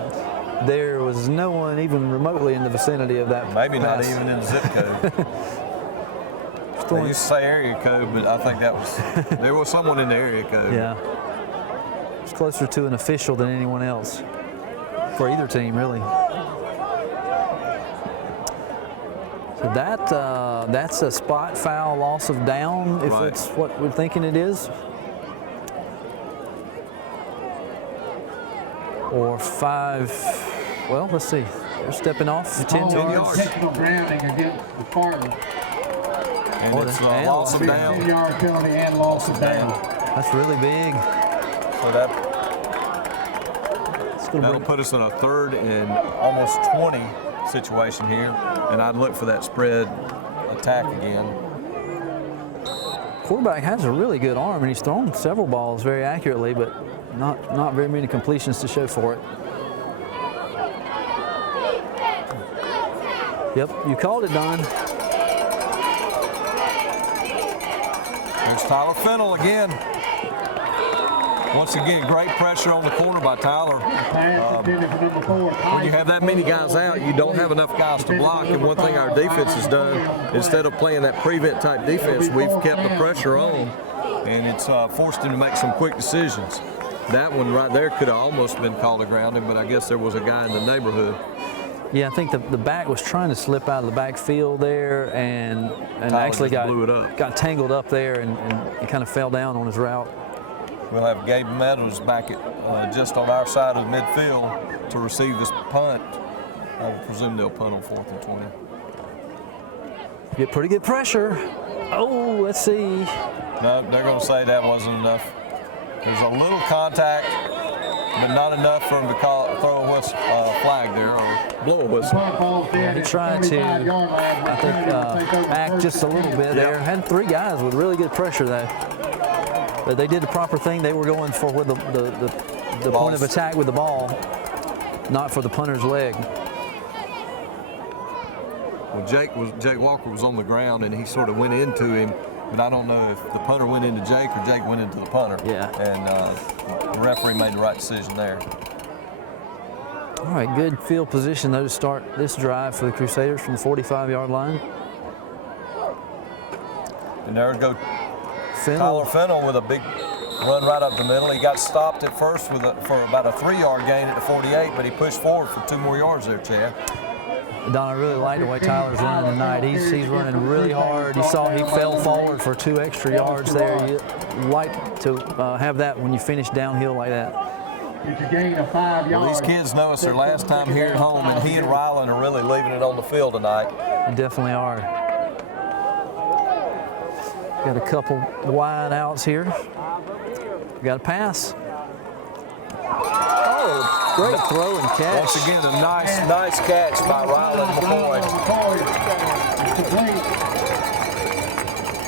There was no one even remotely in the vicinity of that. Maybe pass. not even in the zip code. They used to say area code, but I think that was, there was someone in the area code. Yeah. It's closer to an official than anyone else for either team, really. So that's a spot foul, loss of down, if it's what we're thinking it is. Or 5, well, let's see. They're stepping off 10 yards. Intentional grounding against the Spartans. And it's a loss of down. 10-yard penalty and loss of down. That's really big. So that'll put us in a 3rd and almost 20 situation here, and I'd look for that spread attack again. Quarterback has a really good arm, and he's thrown several balls very accurately, but not very many completions to show for it. Yep, you called it, Don. There's Tyler Fennell again. Once again, great pressure on the corner by Tyler. When you have that many guys out, you don't have enough guys to block. And one thing our defense has done, instead of playing that prevent type defense, we've kept the pressure on, and it's forced him to make some quick decisions. That one right there could have almost been called a grounding, but I guess there was a guy in the neighborhood. Yeah, I think the back was trying to slip out of the backfield there, and actually got tangled up there and he kind of fell down on his route. We'll have Gabe Meadows back at just on our side of midfield to receive this punt. I would presume they'll punt on 4th and 20. Get pretty good pressure. Oh, let's see. No, they're going to say that wasn't enough. There's a little contact, but not enough for him to throw a flag there or blow a whistle. Yeah, he tried to, I think, act just a little bit there. Had 3 guys with really good pressure though. But they did the proper thing. They were going for where the point of attack with the ball, not for the punter's leg. Well, Jake Walker was on the ground and he sort of went into him, but I don't know if the punter went into Jake or Jake went into the punter. Yeah. And the referee made the right decision there. All right, good field position though to start this drive for the Crusaders from the 45-yard line. And there we go. Tyler Fennell with a big run right up the middle. He got stopped at first for about a 3-yard gain at the 48, but he pushed forward for 2 more yards there, Chad. Don, I really like the way Tyler's running tonight. He's running really hard. You saw he fell forward for 2 extra yards there. You like to have that when you finish downhill like that. It's a gain of 5 yards. Well, these kids know it's their last time here at home, and he and Ryland are really leaving it on the field tonight. They definitely are. Got a couple wide outs here. We got a pass. Oh, great throw and catch. Once again, a nice catch by Ryland McCoy.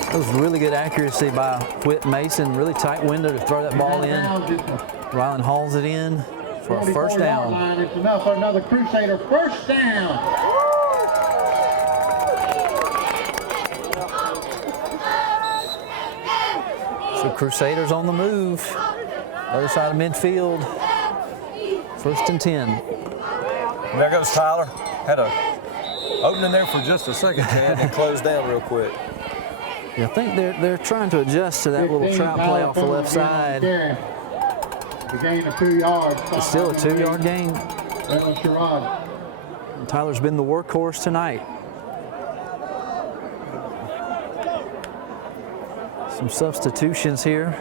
That was really good accuracy by Whit Mason. Really tight window to throw that ball in. Ryland hauls it in for a first down. It's enough for another Crusader first down. So Crusaders on the move. Other side of midfield. 1st and 10. And there goes Tyler. Had a opening there for just a second, Chad, and closed down real quick. Yeah, I think they're trying to adjust to that little trap play off the left side. The gain of 2 yards. It's still a 2-yard gain. And Tyler's been the workhorse tonight. Some substitutions here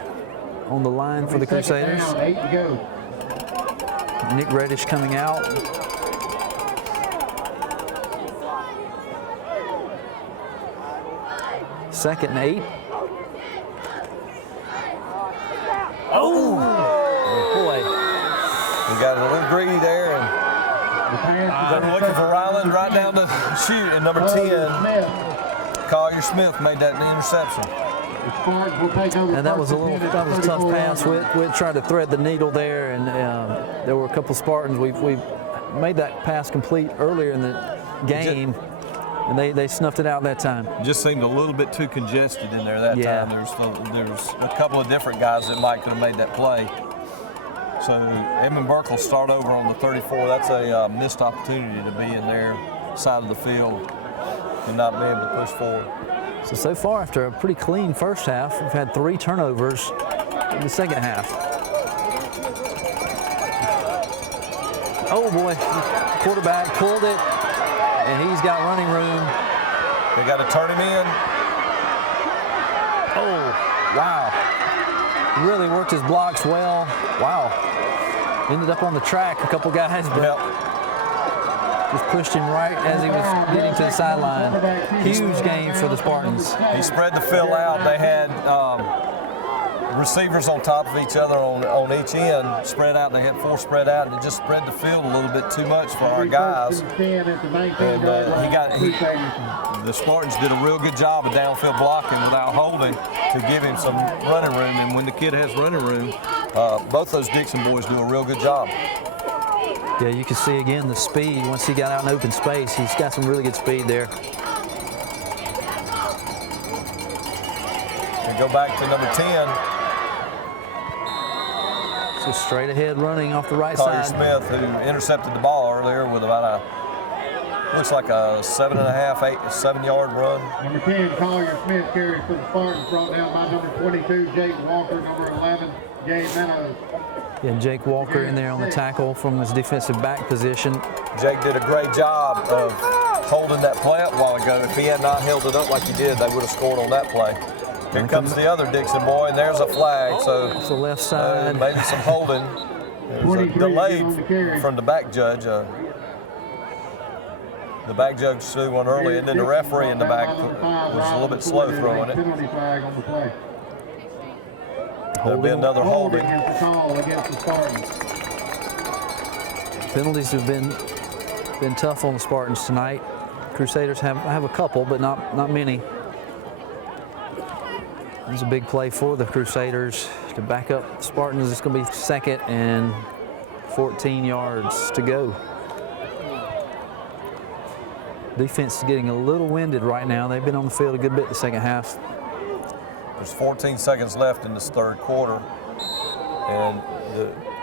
on the line for the Crusaders. 8 to go. Nick Reddish coming out. Second and 8. Oh, boy. We got a little greedy there, and they're looking for Ryland right down to shoot. And number 10, Collier Smith made that interception. And that was a tough pass. We tried to thread the needle there, and there were a couple Spartans. We made that pass complete earlier in the game, and they snuffed it out that time. Just seemed a little bit too congested in there that time. There's a couple of different guys that might could have made that play. So Edmund Burke will start over on the 34. That's a missed opportunity to be in their side of the field and not be able to push forward. So far, after a pretty clean first half, we've had 3 turnovers in the second half. Oh boy, quarterback pulled it, and he's got running room. They got to turn him in. Oh, wow. Really worked his blocks well. Wow. Ended up on the track, a couple guys, but just pushed him right as he was getting to the sideline. Huge game for the Spartans. He spread the field out. They had receivers on top of each other on each end, spread out. They had 4 spread out, and it just spread the field a little bit too much for our guys. And the Spartans did a real good job of downfield blocking without holding to give him some running room. And when the kid has running room, both those Dixon boys do a real good job. Yeah, you can see again the speed. Once he got out in open space, he's got some really good speed there. We go back to number 10. Just straight ahead running off the right Collier side. Smith, who intercepted the ball earlier with about a, looks like a 7.5–7-yard run. Number 10, Collier Smith carries for the Spartans, brought down by number 22, Jake Walker, number 11, Jay Meadows. Yeah, Jake Walker in there on the tackle from his defensive back position. Jake did a great job of holding that play up a while ago. If he had not held it up like he did, they would have scored on that play. Here comes the other Dixon boy, and there's a flag. So it's the left side. Maybe some holding. There's a delay from the back judge. The back judge threw one early, and then the referee in the back was a little bit slow throwing it. There'll be another holding. Penalties have been tough on the Spartans tonight. Crusaders have a couple, but not many. It was a big play for the Crusaders to back up the Spartans. It's going to be 2nd and 14 yards to go. Defense is getting a little winded right now. They've been on the field a good bit the second half. There's 14 seconds left in this 3rd quarter, and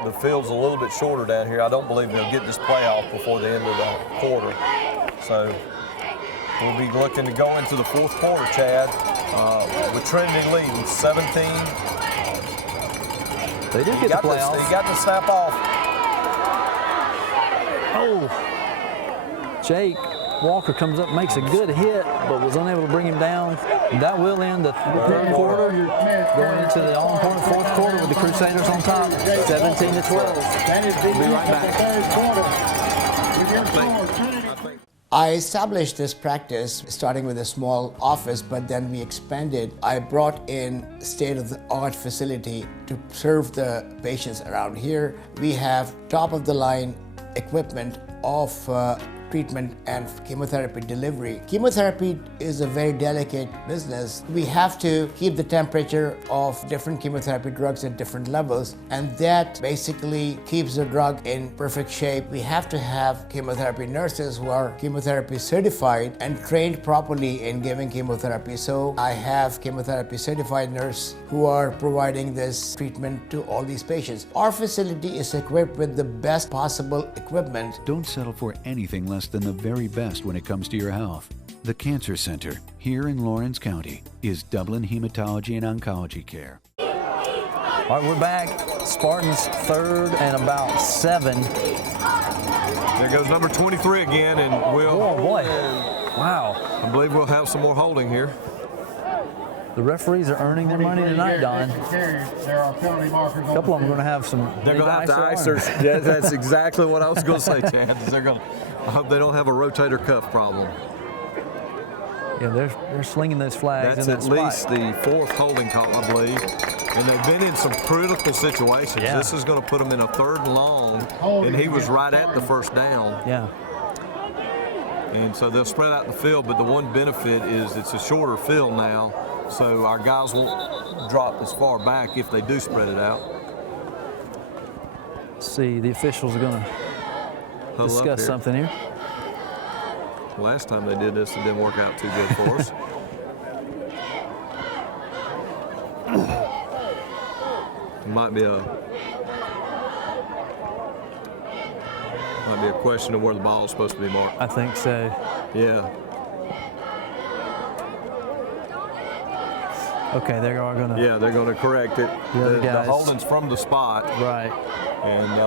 the field's a little bit shorter down here. I don't believe they'll get this play off before the end of the quarter. So we'll be looking to go into the 4th quarter, Chad, with Trinity leading 17. They did get the play off. He got the snap off. Oh, Jake Walker comes up, makes a good hit, but was unable to bring him down. That will end the 3rd quarter, going into the all-important 4th quarter with the Crusaders on top, 17-12. We'll be right back. I established this practice starting with a small office, but then we expanded. I brought in state-of-the-art facility to serve the patients around here. We have top-of-the-line equipment of treatment and chemotherapy delivery. Chemotherapy is a very delicate business. We have to keep the temperature of different chemotherapy drugs at different levels, and that basically keeps the drug in perfect shape. We have to have chemotherapy nurses who are chemotherapy certified and trained properly in giving chemotherapy. So I have chemotherapy certified nurses who are providing this treatment to all these patients. Our facility is equipped with the best possible equipment. Don't settle for anything less than the very best when it comes to your health. The Cancer Center here in Lawrence County is Dublin Hematology and Oncology Care. All right, we're back. Spartans 3rd and about 7. There goes number 23 again, and we'll. Oh boy! Wow. I believe we'll have some more holding here. The referees are earning their money tonight, Don. A couple of them are going to have some. They're going to have to ice their. Yeah, that's exactly what I was going to say, Chad. I hope they don't have a rotator cuff problem. Yeah, they're slinging those flags. That's in that at least the 4th holding call, I believe. And they've been in some critical situations. Yeah. This is going to put them in a 3rd and long, and he was right at the 1st down. Yeah. And so they'll spread out the field, but the one benefit is it's a shorter field now, so our guys won't drop as far back if they do spread it out. Let's see, the officials are going to discuss something here. Last time they did this, it didn't work out too good for us. Might be a question of where the ball is supposed to be marked. I think so. Yeah. Okay, they are going to. Yeah, they're going to correct it. The holding's from the spot. Right. And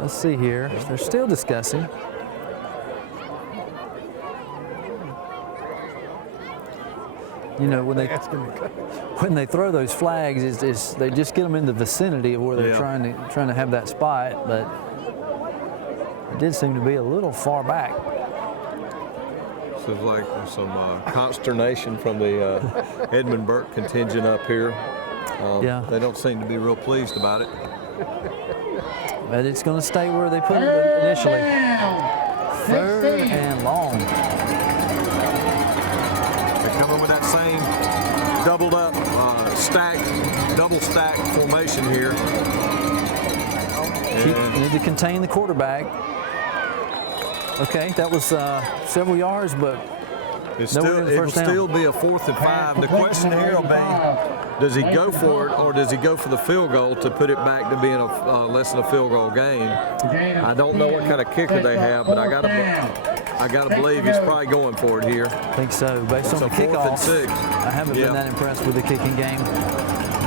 let's see here. They're still discussing. You know, when they throw those flags, they just get them in the vicinity of where they're trying to have that spot, but it did seem to be a little far back. There's like some consternation from the Edmund Burke contingent up here. Yeah. They don't seem to be real pleased about it. But it's going to stay where they put it initially. Third and long. They're coming with that same doubled up, double stack formation here. Need to contain the quarterback. Okay, that was several yards, but it will still be a 4th and 5. The question here will be, does he go for it or does he go for the field goal to put it back to being a less than a field goal game? I don't know what kind of kicker they have, but I gotta believe he's probably going for it here. I think so. Based on the 4th and 6. I haven't been that impressed with the kicking game.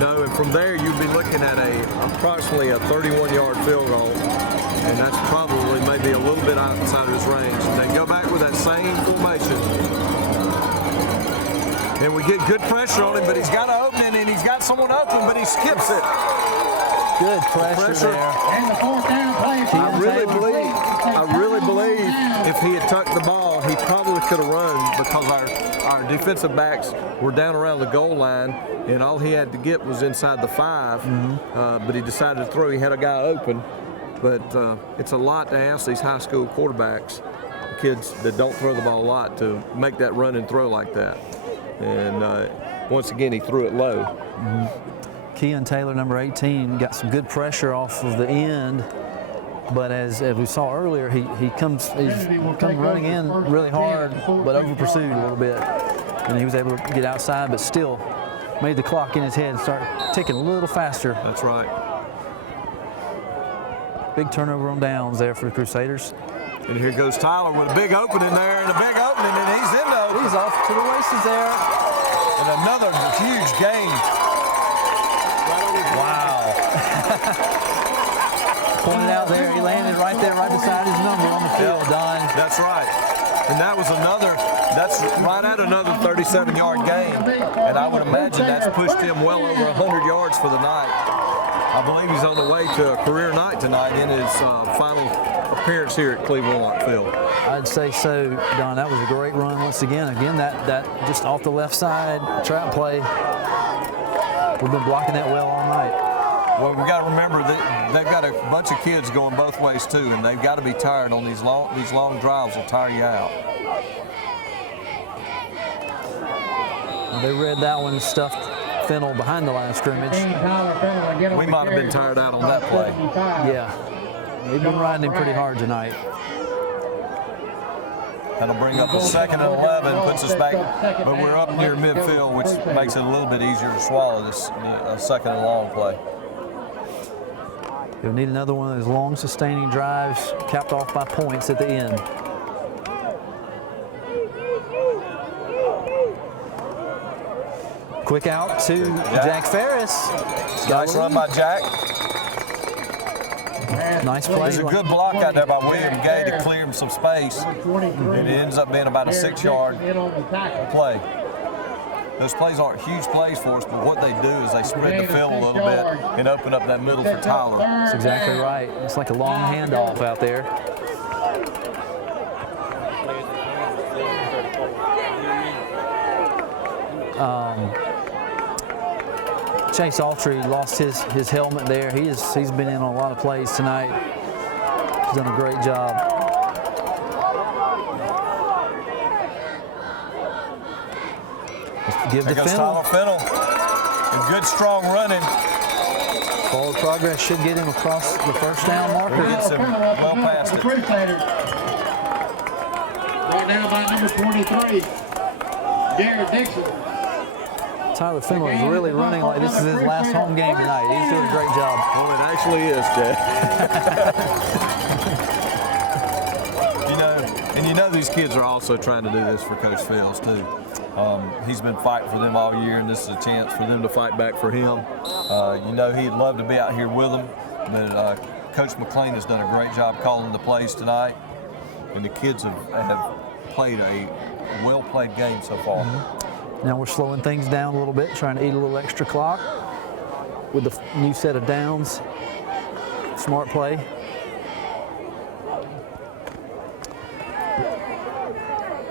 No, and from there you'd be looking at approximately a 31-yard field goal, and that's probably maybe a little bit outside of his range. And they go back with that same formation. And we get good pressure on him, but he's got an opening and he's got someone open, but he skips it. Good pressure there. And the 4th down play. I really believe if he had tucked the ball, he probably could have run, because our defensive backs were down around the goal line, and all he had to get was inside the 5. But he decided to throw. He had a guy open. But it's a lot to ask these high school quarterbacks, kids that don't throw the ball a lot, to make that run and throw like that. And once again, he threw it low. Keon Taylor, number 18, got some good pressure off of the end, but as we saw earlier, he comes running in really hard, but over pursued a little bit, and he was able to get outside, but still made the clock in his head start ticking a little faster. That's right. Big turnover on downs there for the Crusaders. And here goes Tyler with a big opening there, and a big opening, and he's in there. He's off to the races there. And another huge gain. Wow. Pointed out there, he landed right there, right beside his number on the field, Don. That's right. And that's right at another 37-yard gain. And I would imagine that's pushed him well over 100 yards for the night. I believe he's on the way to a career night tonight in his final appearance here at Cleveland Lock Field. I'd say so, Don. That was a great run once again. Again, that just off the left side trap play. We've been blocking that well all night. Well, we've got to remember that they've got a bunch of kids going both ways too, and they've got to be tired on these long drives will tire you out. They read that one and stuffed Fennell behind the line of scrimmage. We might have been tired out on that play. Yeah, they've been riding him pretty hard tonight. That'll bring up a 2nd and 11, puts us back, but we're up near midfield, which makes it a little bit easier to swallow this 2nd and long play. You'll need another one of those long, sustaining drives capped off by points at the end. Quick out to Jack Ferris. Nice run by Jack. Nice play. There's a good block out there by William Gay to clear him some space. And it ends up being about a 6-yard play. Those plays aren't huge plays for us, but what they do is they spread the field a little bit and open up that middle for Tyler. That's exactly right. It's like a long handoff out there. Chase Autry lost his helmet there. He's been in on a lot of plays tonight. He's done a great job. Give there to goes Fennell. Tyler Fennell. And good strong running. Forward progress should get him across the first down marker. Gets him well past it. Right now by number 23, Jared Dixon. Tyler Fennell is really running like this is his last home game tonight. He's doing a great job. Oh, it actually is, Jay. you know these kids are also trying to do this for Coach Fields, too. He's been fighting for them all year, and this is a chance for them to fight back for him. He'd love to be out here with them, but Coach McLean has done a great job calling the plays tonight, and the kids have played a well-played game so far. Now we're slowing things down a little bit, trying to eat a little extra clock with the new set of downs. Smart play.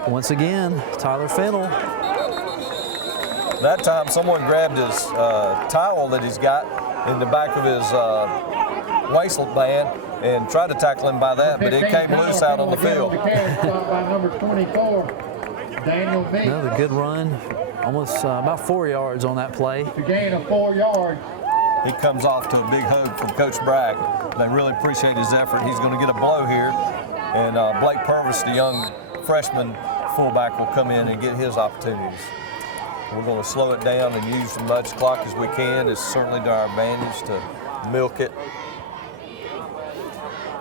Once again, Tyler Fennell. That time someone grabbed his towel that he's got in the back of his waistband and tried to tackle him by that, but it came loose out on the field. Another good run, almost about 4 yards on that play. To gain of 4 yards. He comes off to a big hug from Coach Bragg. They really appreciate his effort. He's going to get a blow here, and Blake Purvis, the young freshman fullback, will come in and get his opportunities. We're going to slow it down and use as much clock as we can. It's certainly to our advantage to milk it.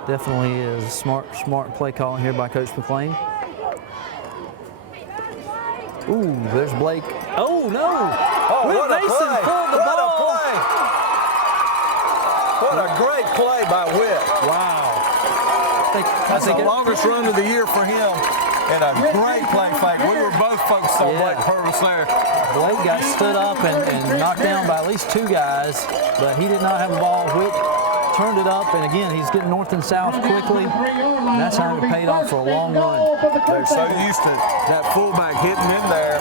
Definitely is smart play calling here by Coach McLean. Ooh, there's Blake. Oh no! Oh, Whit Mason pulled the ball. What a great play by Whit. Wow. That's the longest run of the year for him, and a great play fake. We were both focused on Blake Purvis there. Blake got stood up and knocked down by at least 2 guys, but he did not have the ball. Whit turned it up, and again, he's getting north and south quickly, and that's how it paid off for a long run. They're so used to that fullback hitting in there,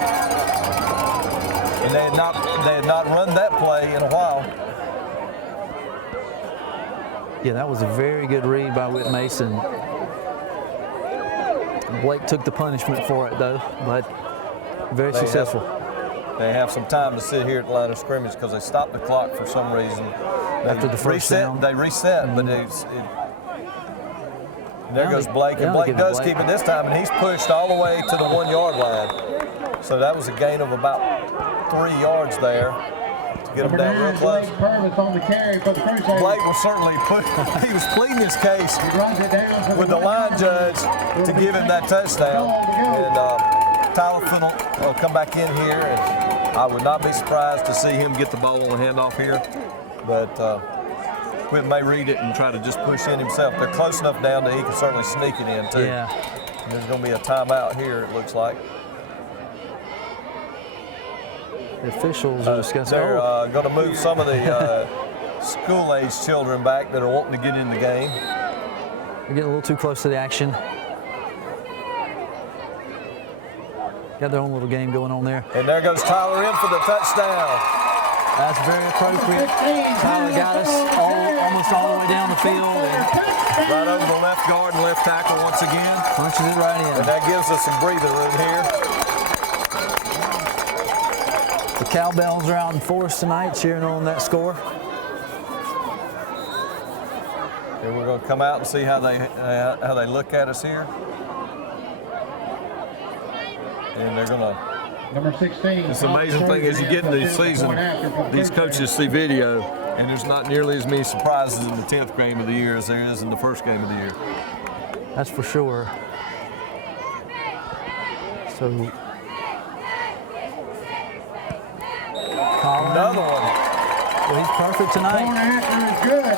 and they had not run that play in a while. Yeah, that was a very good read by Whit Mason. Blake took the punishment for it, though, but very successful. They have some time to sit here at the line of scrimmage because they stopped the clock for some reason. After the first down. They reset, but there goes Blake, and Blake does keep it this time, and he's pushed all the way to the 1 yard line. So that was a gain of about 3 yards there to get him down real close. Blake was certainly he was pleading his case with the line judge to give him that touchdown. And Tyler Fennell will come back in here, and I would not be surprised to see him get the ball on the handoff here. But Whit may read it and try to just push in himself. They're close enough down that he can certainly sneak it in, too. Yeah. And there's going to be a timeout here, it looks like. The officials are discussing. They're going to move some of the school-age children back that are wanting to get in the game. We're getting a little too close to the action. Got their own little game going on there. And there goes Tyler in for the touchdown. That's very appropriate. Tyler got us almost all the way down the field. And right over the left guard and left tackle once again. Punches it right in. And that gives us some breathing room here. The cowbells are out in force tonight cheering on that score. And we're going to come out and see how they look at us here. And they're going to. Number 16. It's an amazing thing as you get into the season, these coaches see video, and there's not nearly as many surprises in the 10th game of the year as there is in the first game of the year. That's for sure. So, another one. Well, he's perfect tonight. Corner answer is good.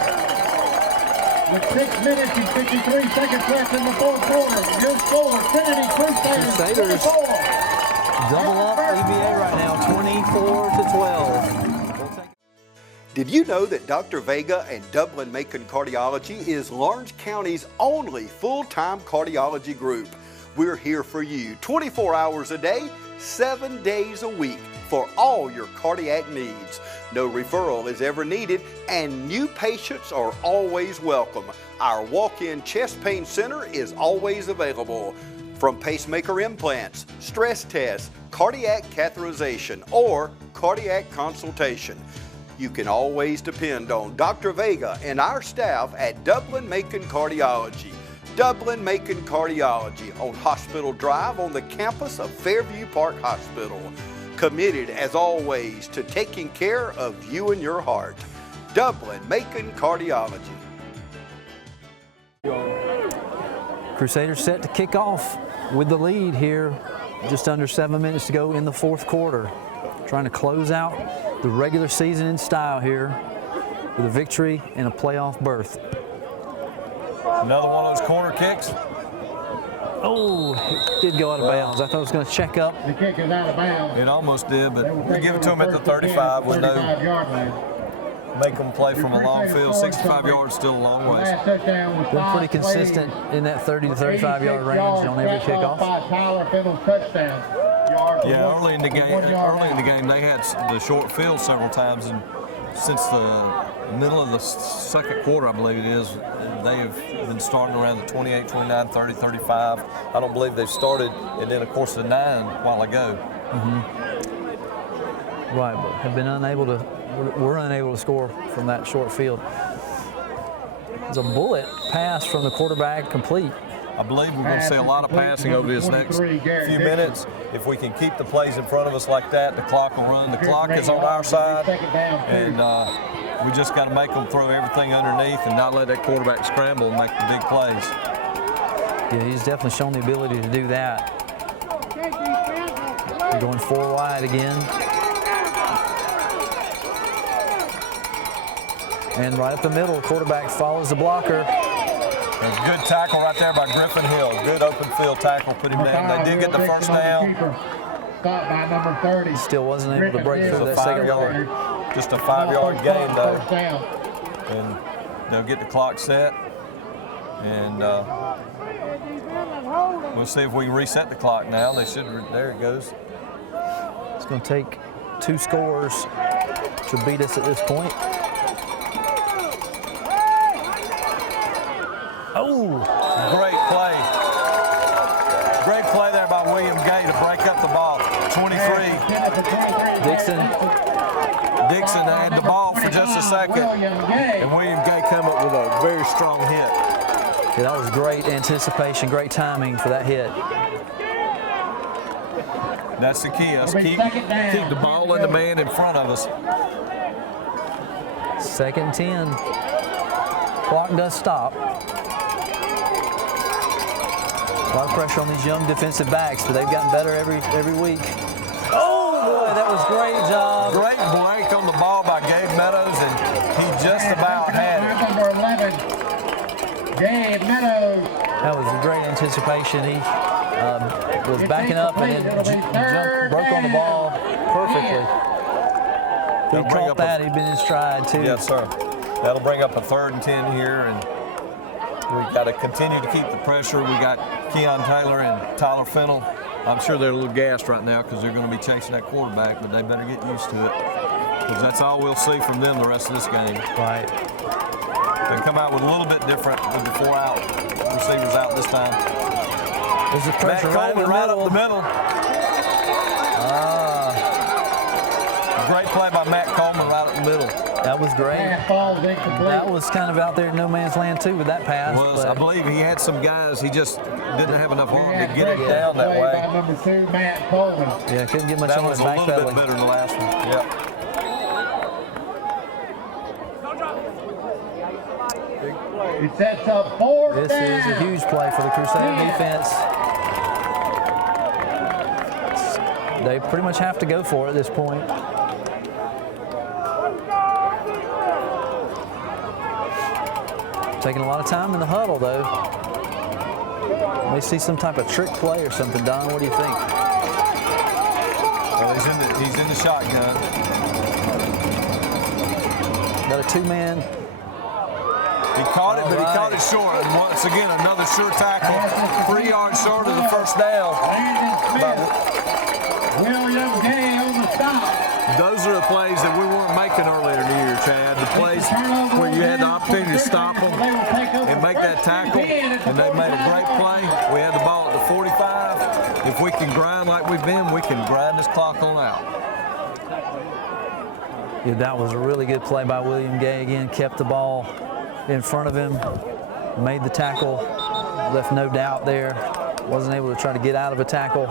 With 6 minutes and 53 seconds left in the fourth quarter, your score, Trinity Crusaders 24. Double up EBA right now, 24-12. Did you know that Dr. Vega and Dublin-Macon Cardiology is Lawrence County's only full-time cardiology group? We're here for you 24 hours a day, 7 days a week for all your cardiac needs. No referral is ever needed, and new patients are always welcome. Our walk-in chest pain center is always available. From pacemaker implants, stress tests, cardiac catheterization, or cardiac consultation, you can always depend on Dr. Vega and our staff at Dublin-Macon Cardiology. Dublin-Macon Cardiology on Hospital Drive on the campus of Fairview Park Hospital. Committed, as always, to taking care of you and your heart. Dublin-Macon Cardiology. Crusaders set to kick off with the lead here. Just under 7 minutes to go in the fourth quarter. Trying to close out the regular season in style here with a victory and a playoff berth. Another one of those corner kicks. Oh, it did go out of bounds. I thought it was going to check up. The kick is out of bounds. It almost did, but we give it to him at the 35 with no make them play from a long field. 65 yards still a long ways. Been pretty consistent in that 30 to 35 yard range on every kickoff. Yeah, early in the game, they had the short field several times, and since the middle of the second quarter, I believe it is, they have been starting around the 28, 29, 30, 35. I don't believe they've started, and then of course the 9 a while ago. Right, but have been unable to. We're unable to score from that short field. There's a bullet pass from the quarterback complete. I believe we're going to see a lot of passing over this next few minutes. If we can keep the plays in front of us like that, the clock will run. The clock is on our side, and we just got to make them throw everything underneath and not let that quarterback scramble and make the big plays. Yeah, he's definitely shown the ability to do that. We're going 4 wide again. And right up the middle, quarterback follows the blocker. A good tackle right there by Griffin Hill. Good open field tackle, put him down. They did get the first down. By number 30. Still wasn't able to break through that second yard. Just a 5-yard gain though. And they'll get the clock set. And we'll see if we can reset the clock now. They should, there it goes. It's going to take 2 scores to beat us at this point. Oh, great play. Great play there by William Gay to break up the ball. 23. Dixon had the ball for just a second. And William Gay come up with a very strong hit. Yeah, that was great anticipation, great timing for that hit. That's the key. Us keep the ball and the man in front of us. 2nd and 10. Clock does stop. A lot of pressure on these young defensive backs, but they've gotten better every week. Oh, boy, that was a great job. Great break on the ball by Gabe Meadows, and he just about had it. Number 11, Gabe Meadows. That was a great anticipation. He was backing up and then broke on the ball perfectly. If he caught that, he'd been in stride, too. Yes, sir. That'll bring up a 3rd and 10 here, and we've got to continue to keep the pressure. We got Keon Taylor and Tyler Fennell. I'm sure they're a little gassed right now because they're going to be chasing that quarterback, but they better get used to it because that's all we'll see from them the rest of this game. Right. They come out with a little bit different with the 4 out receivers out this time. There's the pressure Matt Coleman right up the middle. Great play by Matt Coleman right up the middle. That was great. That was kind of out there in no man's land too with that pass. I believe he had some guys, he just didn't have enough arm to get it down that way. By number 2, Matt Coleman. Yeah, couldn't get much that on was it. That was a little bit better than the last one. Yep. It sets up 4th down. This is a huge play for the Crusader defense. They pretty much have to go for it at this point. Taking a lot of time in the huddle, though. May see some type of trick play or something. Don, what do you think? Well, he's in the shotgun. Got a 2-man. He caught it, but he caught it short. And once again, another sure tackle. 3 yards short of the first down. William Gay on the stop. Those are the plays that we weren't making earlier in the year, Chad. The plays where you had the opportunity to stop them and make that tackle, and they made a great play. We had the ball at the 45. If we can grind like we've been, we can grind this clock on out. Yeah, that was a really good play by William Gay again. Kept the ball in front of him, made the tackle, left no doubt there. Wasn't able to try to get out of a tackle.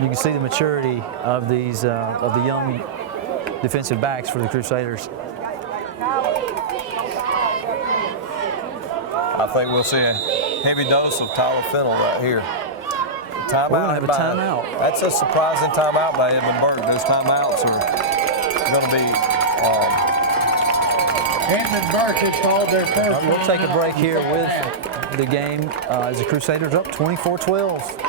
You can see the maturity of these of the young defensive backs for the Crusaders. I think we'll see a heavy dose of Tyler Fennell right here. Timeout. We're going to have a timeout. That's a surprising timeout by Edmund Burke. Those timeouts are going to be. Edmund Burke has called their first. We'll take a break here with the game as the Crusaders up 24-12.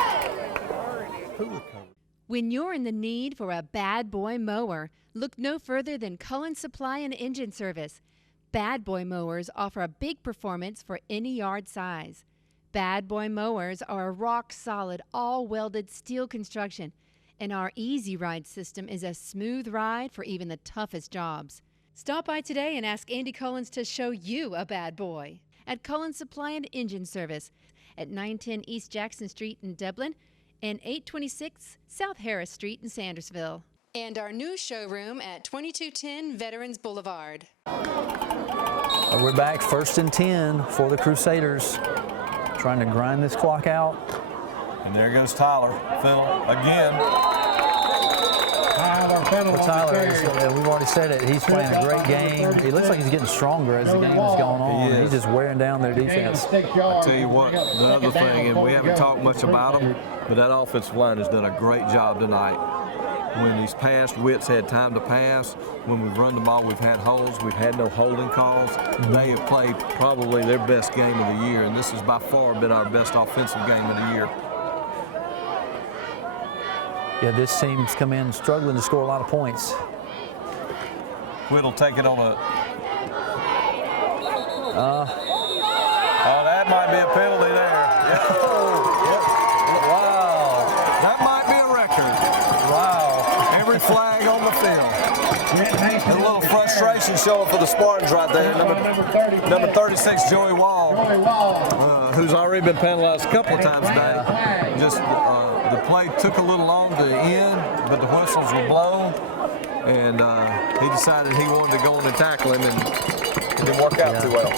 When you're in the need for a bad boy mower, Look no further than Cullen Supply and Engine Service. Bad Boy mowers offer a big performance for any yard size. Bad Boy mowers are a rock-solid, all-welded steel construction, and our Easy Ride system is a smooth ride for even the toughest jobs. Stop by today and ask Andy Collins to show you a bad boy at Cullen Supply and Engine Service at 910 East Jackson Street in Dublin and 826 South Harris Street in Sandersville. And our new showroom at 2210 Veterans Boulevard. We're back 1st and 10 for the Crusaders, trying to grind this clock out. And there goes Tyler Fennell again. Tyler, we've already said it, he's playing a great game. It looks like he's getting stronger as the game has gone on. He's just wearing down their defense. I tell you what, the other thing, and we haven't talked much about him, but that offensive line has done a great job tonight. When he's passed, Witt's had time to pass. When we've run the ball, we've had holes. We've had no holding calls. They have played probably their best game of the year, and this has by far been our best offensive game of the year. Yeah, this team's come in struggling to score a lot of points. Witt will take it on a... oh, that might be a penalty there. Yep. Wow. That might be a record. Wow. Every flag on the field. A little frustration showing for the Spartans right there. Number 36, Joey Wall, who's already been penalized a couple of times today. Just the play took a little long to end, but the whistles were blown, and he decided he wanted to go in and tackle him, and it didn't work out too well.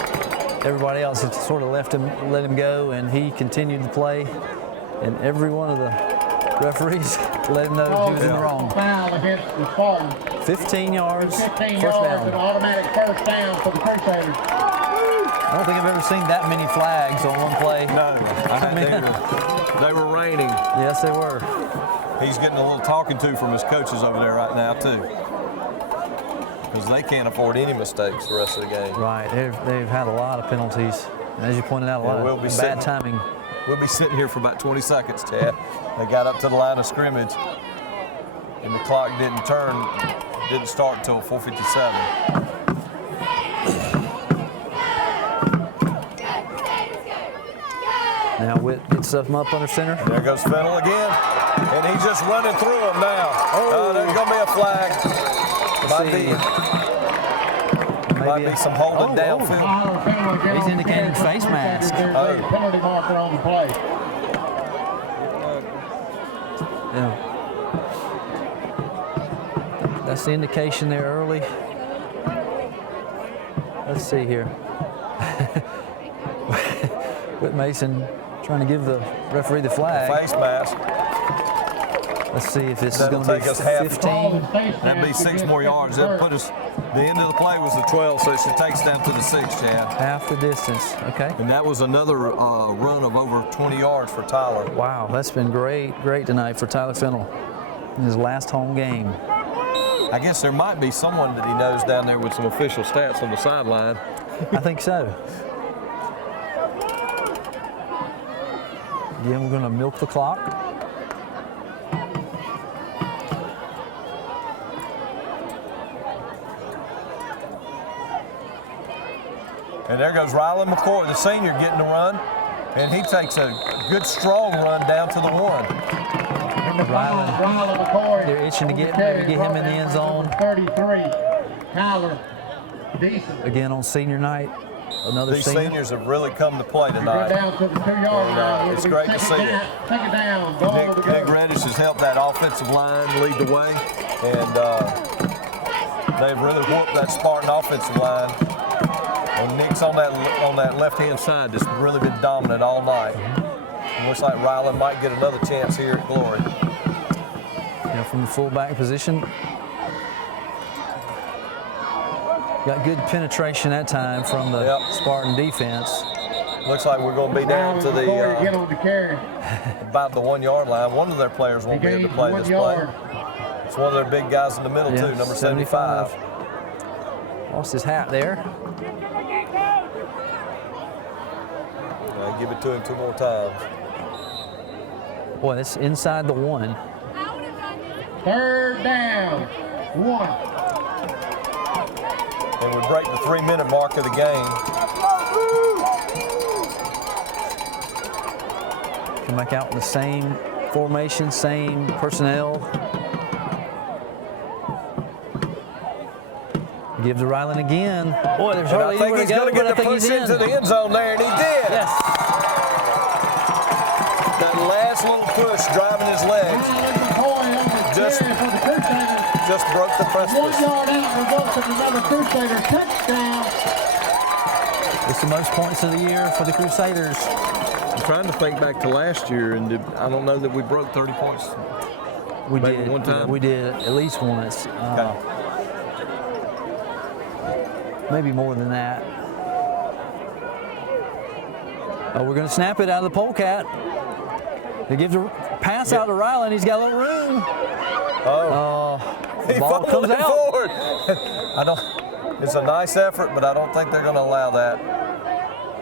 Everybody else had sort of let him go, and he continued to play, and every one of the referees let him know he was in the wrong. Foul against the Spartans. 15 yards, 15 first yards, down. an automatic first down for the Crusaders. I don't think I've ever seen that many flags on one play. No, they were raining. Yes, they were. He's getting a little talking to from his coaches over there right now, too. Because they can't afford any mistakes the rest of the game. Right, they've had a lot of penalties. And as you pointed out, a lot of bad timing. We'll be sitting here for about 20 seconds, Chad. They got up to the line of scrimmage, and the clock didn't start until 4:57. Now Witt gets something up under center. There goes Fennell again, and he's just running through him now. Oh, there's going to be a flag. Might be some holding downfield. He's indicating face mask. There's a penalty marker on the play. Yeah. That's the indication there early. Let's see here. Whit Mason trying to give the referee the flag. Face mask. Let's see if this is going to be 15. That'd be 6 more yards. That'd put us, the end of the play was the 12, so it should take us down to the 6, Chad. Half the distance, okay. And that was another run of over 20 yards for Tyler. Wow, that's been great tonight for Tyler Fennell in his last home game. I guess there might be someone that he knows down there with some official stats on the sideline. I think so. Again, we're going to milk the clock. And there goes Rylan McCoy, the senior, getting the run. And he takes a good, strong run down to the 1. Rylan McCoy. They're itching to get him in the end zone. 33. Tyler. Decent. Again on senior night. Another These seniors have really come to play tonight. Down to the 2-yard line. It's great to see it. Take it down. Nick Reddish has helped that offensive line lead the way. And they've really whooped that Spartan offensive line. And Nick's on that left-hand side that's really been dominant all night. It looks like Rylan might get another chance here at Glory. Yeah, from the fullback position. Got good penetration that time from the Spartan defense. Looks like we're going to be down to the about the 1-yard line. One of their players won't be able to play this play. It's one of their big guys in the middle too, number 75. Lost his hat there. Give it to him 2 more times. Boy, that's inside the 1. 3rd down. 1. And we break the 3-minute mark of the game. Come back out in the same formation, same personnel. Gives to Ryland again. Boy, there's hardly I think anywhere he's to go, going to get but I the think push he's in. into the end zone there, and he did. Yes. That last little push driving his legs just broke the precipice. 1 yard out results in another Crusader touchdown. It's the most points of the year for the Crusaders. I'm trying to think back to last year, and I don't know that we broke 30 points. We Maybe did one time. We did at least once. Okay. Maybe more than that. Oh, we're going to snap it out of the polecat. He gives a pass out to Ryland. He's got a little room. He ball comes out. Forward. It's a nice effort, but I don't think they're going to allow that.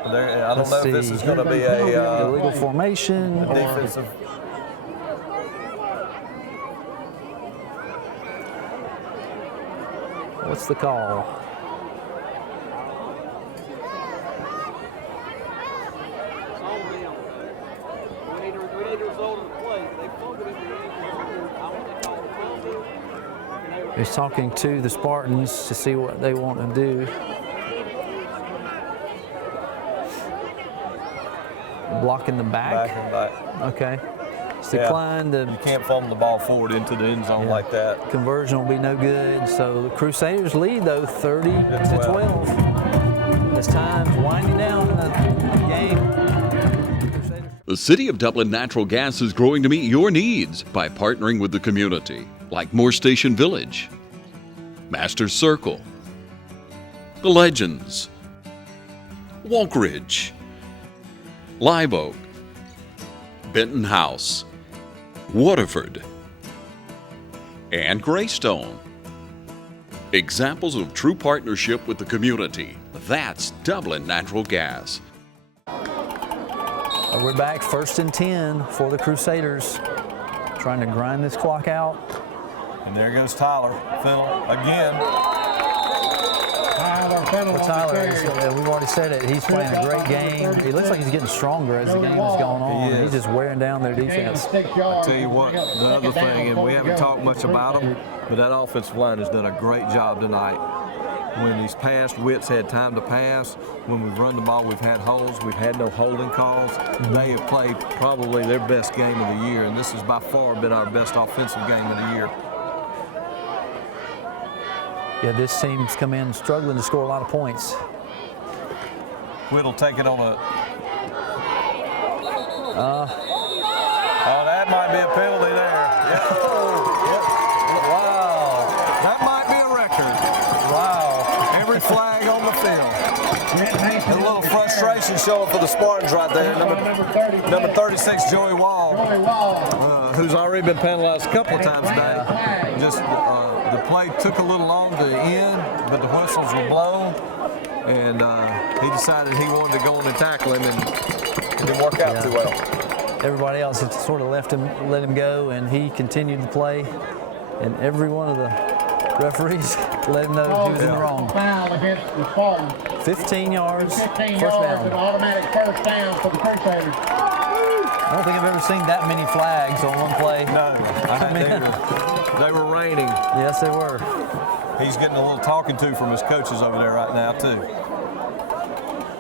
I don't know if this is going to be a illegal formation. Defensive. What's the call? He's talking to the Spartans to see what they want to do. Blocking the back. Back and back. Okay. It's declined. You can't fumble the ball forward into the end zone like that. Conversion will be no good. So the Crusaders lead though 30-12. This time's winding down in the game. The City of Dublin Natural Gas is growing to meet your needs by partnering with the community, like Moore Station Village, Masters Circle, The Legends, Walk Ridge, Live Oak, Benton House, Waterford, and Greystone. Examples of true partnership with the community. That's Dublin Natural Gas. We're back 1st and 10 for the Crusaders. Trying to grind this clock out. And there goes Tyler Fennell again. Tyler, we've already said it, he's playing a great game. He looks like he's getting stronger as the game is going on. He's just wearing down their defense. I tell you what, the other thing, and we haven't talked much about them, but that offensive line has done a great job tonight. When these past Wits had time to pass, when we've run the ball, we've had holes, we've had no holding calls. They have played probably their best game of the year, and this has by far been our best offensive game of the year. Yeah, this team's come in struggling to score a lot of points. Whit'll take it on a... oh, that might be a penalty there. Yep. Wow. That might be a record. Wow. Every flag on the field. A little frustration showing for the Spartans right there. Number 36, Joey Wall, who's already been penalized a couple of times today. Just the play took a little long to end, but the whistles were blown, and he decided he wanted to go in and tackle him, and it didn't work out too well. Everybody else had sort of let him go, and he continued to play, and every one of the referees let him know he was in the wrong. Foul against the Spartans. 15 yards, 15 first yards, down. an automatic first down for the Crusaders. I don't think I've ever seen that many flags on one play. No, they were raining. Yes, they were. He's getting a little talking to from his coaches over there right now, too.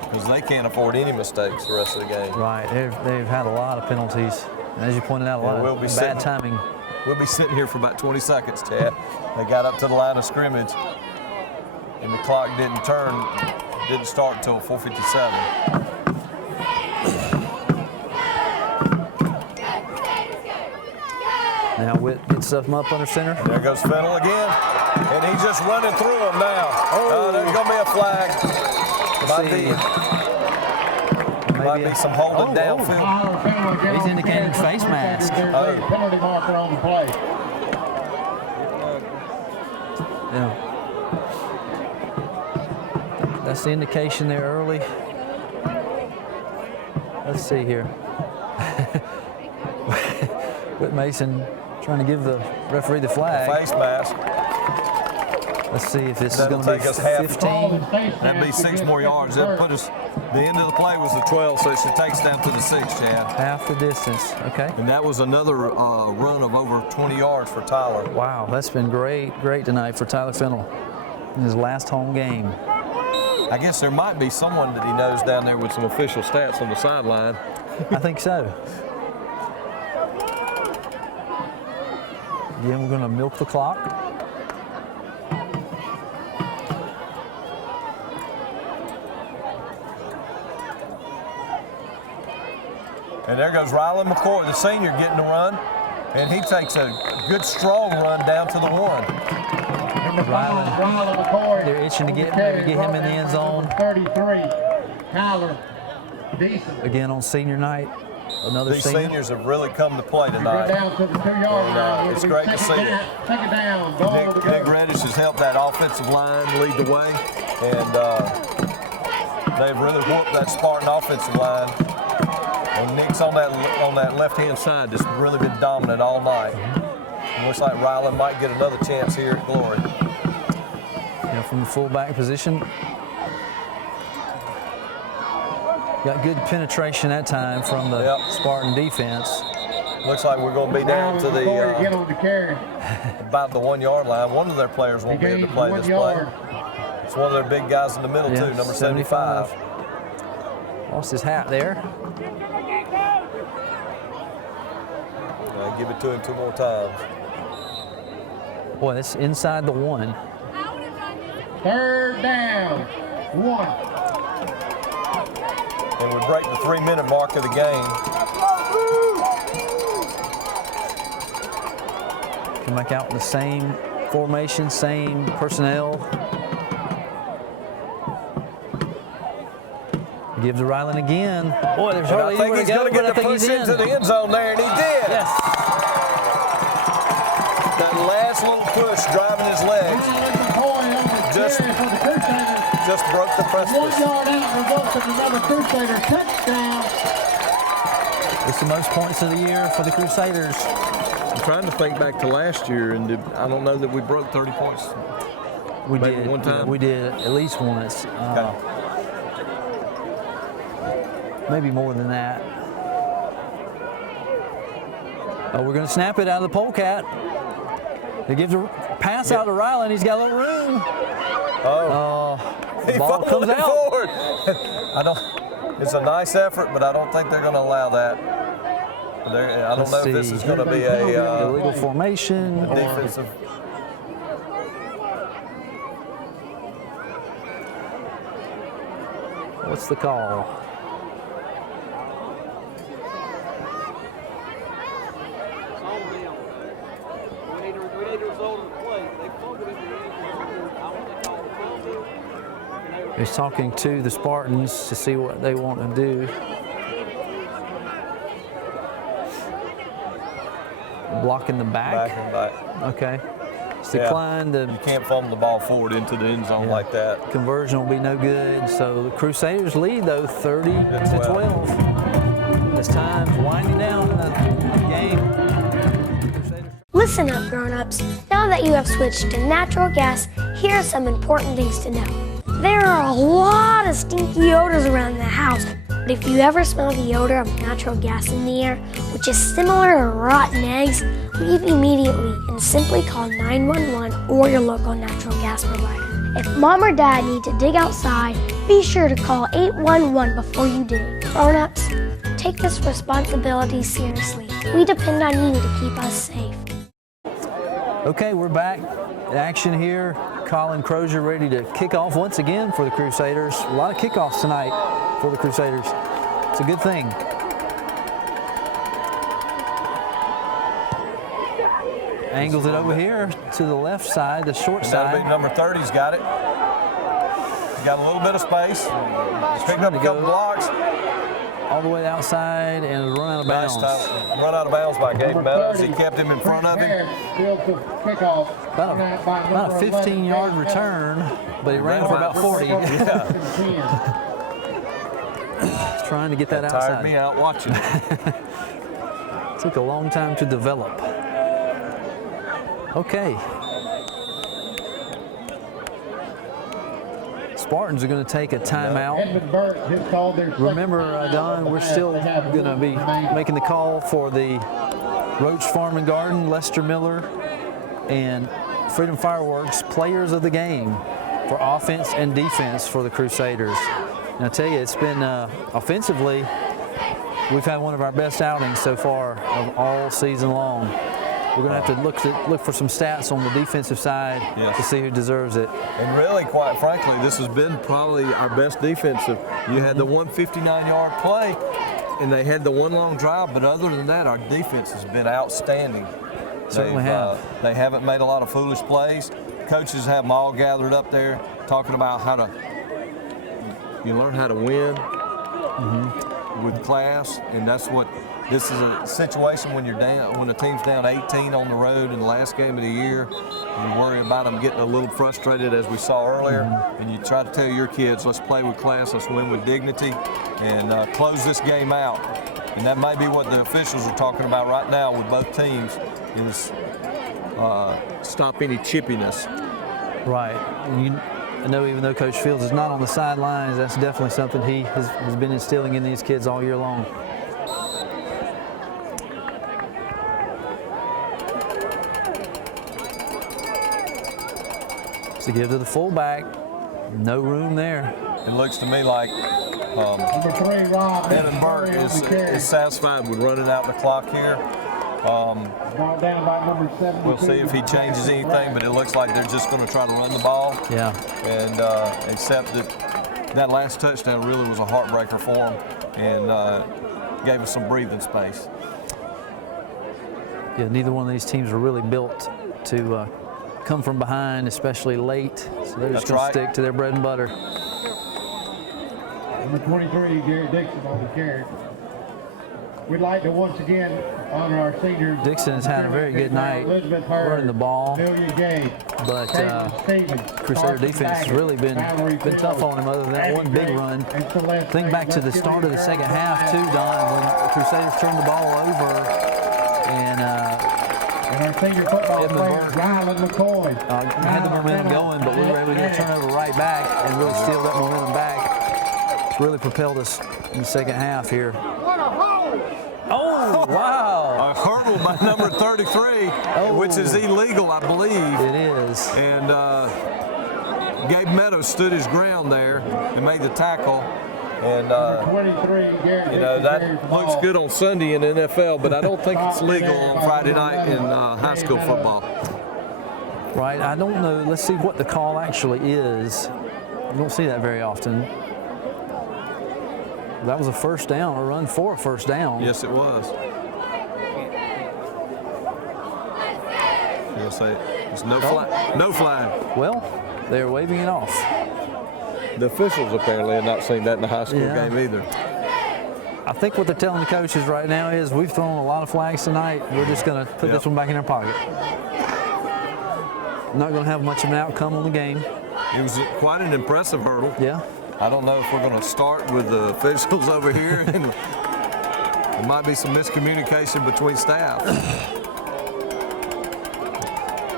Because they can't afford any mistakes the rest of the game. Right, they've had a lot of penalties. And as you pointed out, a lot of bad timing. We'll be sitting here for about 20 seconds, Chad. They got up to the line of scrimmage, and the clock didn't start until 4:57. Now Witt gets something up under center. And there goes Fennell again, and he's just running through him now. Oh, there's going to be a flag. Might be some holding downfield. He's indicating face mask. There's a penalty marker on the play. Yeah. That's the indication there early. Let's see here. Whit Mason trying to give the referee the flag. Face mask. Let's see if this is That'll going to take be us half. 15. That'd be 6 more yards. That'd put us, the end of the play was the 12, so it should take us down to the 6, Chad. Half the distance, okay. And that was another run of over 20 yards for Tyler. Wow, that's been great tonight for Tyler Fennell in his last home game. I guess there might be someone that he knows down there with some official stats on the sideline. I think so. Again, we're going to milk the clock. And there goes Rylan McCoy, the senior, getting the run. And he takes a good, strong run down to the 1. Rylan, they're itching to get him in the end zone. 33, Tyler. Again on senior night, another These senior. seniors have really come to play tonight. Down to the 2-yard line. It's great to see it. Take it down. Nick Reddish has helped that offensive line lead the way. And they've really whooped that Spartan offensive line. And Nick's on that left-hand side, just really been dominant all night. It looks like Rylan might get another chance here at Glory. From the fullback position. Got good penetration that time from the Spartan defense. Looks like we're going to be down to the about the 1-yard line. One of their players won't be able to play this play. It's one of their big guys in the middle too, number 75. Lost his hat there. Give it to him 2 more times. Boy, that's inside the 1. 3rd down, 1. And we break the 3-minute mark of the game. Come back out in the same formation, same personnel. Give to Rylan again. Boy, there's hardly I think he's going to get the push into the end zone there, and he did. Yes. That last little push driving his legs just broke the precipice. 1 yard out results in another Crusader touchdown. It's the most points of the year for the Crusaders. I'm trying to think back to last year, and I don't know that we broke 30 points. We Maybe did. one time. We did at least once. Okay. Maybe more than that. Oh, we're going to snap it out of the polecat. They give the pass out to Rylan. He's got a little room. He ball comes out. Forward. It's a nice effort, but I don't think they're going to allow that. I don't know if this is going to be a illegal formation or defensive. What's the call? He's talking to the Spartans to see what they want to do. Blocking the back. Back and back. Okay. It's declined. You can't fumble the ball forward into the end zone like that. Conversion will be no good. So the Crusaders lead though 30 to 12. This time's winding down the game. Listen up, grown-ups. Now that you have switched to natural gas, here are some important things to know. There are a lot of stinky odors around the house, but if you ever smell the odor of natural gas in the air, which is similar to rotten eggs, leave immediately and simply call 911 or your local natural gas provider. If mom or dad need to dig outside, be sure to call 811 before you do. Grown-ups, take this responsibility seriously. We depend on you to keep us safe. Okay, we're back. Action here. Colin Crozier ready to kick off once again for the Crusaders. A lot of kickoffs tonight for the Crusaders. It's a good thing. Angles it over here to the left side, the short side. That'll be number 30's got it. He's got a little bit of space. He's picked up a couple blocks. All the way outside and run out of bounds. Run out of bounds by Gabe Meadows. He kept him in front of him. About a 15-yard return, but he ran for about 40. He's trying to get that outside. Tired me out watching it. Took a long time to develop. Okay. Spartans are going to take a timeout. Edmund Burke has called their Remember, Don, we're still going to be making the call for the Roach Farm and Garden, Lester Miller, and Freedom Fireworks Players of the Game for offense and defense for the Crusaders. And I tell you, it's been offensively, we've had one of our best outings so far of all season long. We're going to have to look for some stats on the defensive side to see who deserves it. And really, quite frankly, this has been probably our best defensive. You had the 159-yard play, and they had the one long drive, but other than that, our defense has been outstanding. Certainly have. They haven't made a lot of foolish plays. Coaches have them all gathered up there talking about how to learn how to win with class, and that's what this is a situation when you're down, when the team's down 18 on the road in the last game of the year. You worry about them getting a little frustrated, as we saw earlier, and you try to tell your kids, let's play with class, let's win with dignity, and close this game out. And that may be what the officials are talking about right now with both teams, is stop any chippiness. Right. I know even though Coach Fields is not on the sidelines, that's definitely something he has been instilling in these kids all year long. To give to the fullback, no room there. It looks to me like Edmund Burke is satisfied with running out the clock here. Brought down by number 72. We'll see if he changes anything, but it looks like they're just going to try to run the ball. Yeah. And except that last touchdown really was a heartbreaker for them and gave us some breathing space. Yeah, neither one of these teams are really built to come from behind, especially late. So they're just going to stick to their bread and butter. Number 23, Garrett Dixon on the carry. We'd like to once again honor our seniors. Dixon has had a very good night running the ball, but Crusader defense has really been tough on him other than that one big run. Think back to the start of the second half too, Don, when the Crusaders turned the ball over and our senior football Edmund Burke had the momentum going, but we were able to get a turnover right back and really steal that momentum back. It's really propelled us in the second half here. Oh, wow. A hurdle by number 33, which is illegal, I believe. It is. And Gabe Meadows stood his ground there and made the tackle. And that looks good on Sunday in the NFL, but I don't think it's legal on Friday night in high school football. Right, I don't know. Let's see what the call actually is. You don't see that very often. That was a first down, a run for a first down. Yes, it was. You'll say it's no flag. No flag. Well, they're waving it off. The officials apparently have not seen that in the high school game either. I think what they're telling the coaches right now is we've thrown a lot of flags tonight. We're just going to put this one back in our pocket. Not going to have much of an outcome on the game. It was quite an impressive hurdle. Yeah. I don't know if we're going to start with the officials over here, and there might be some miscommunication between staff.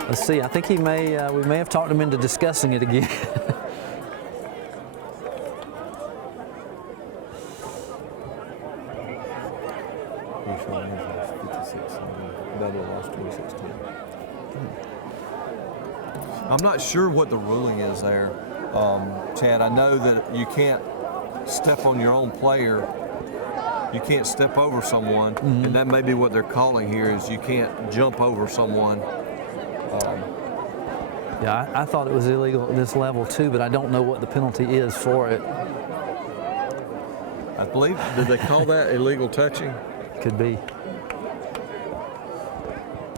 Let's see. I think we may have talked him into discussing it again. I'm not sure what the ruling is there. Chad, I know that you can't step on your own player. You can't step over someone, and that may be what they're calling here is you can't jump over someone. Yeah, I thought it was illegal at this level too, but I don't know what the penalty is for it. I believe, did they call that illegal touching? Could be.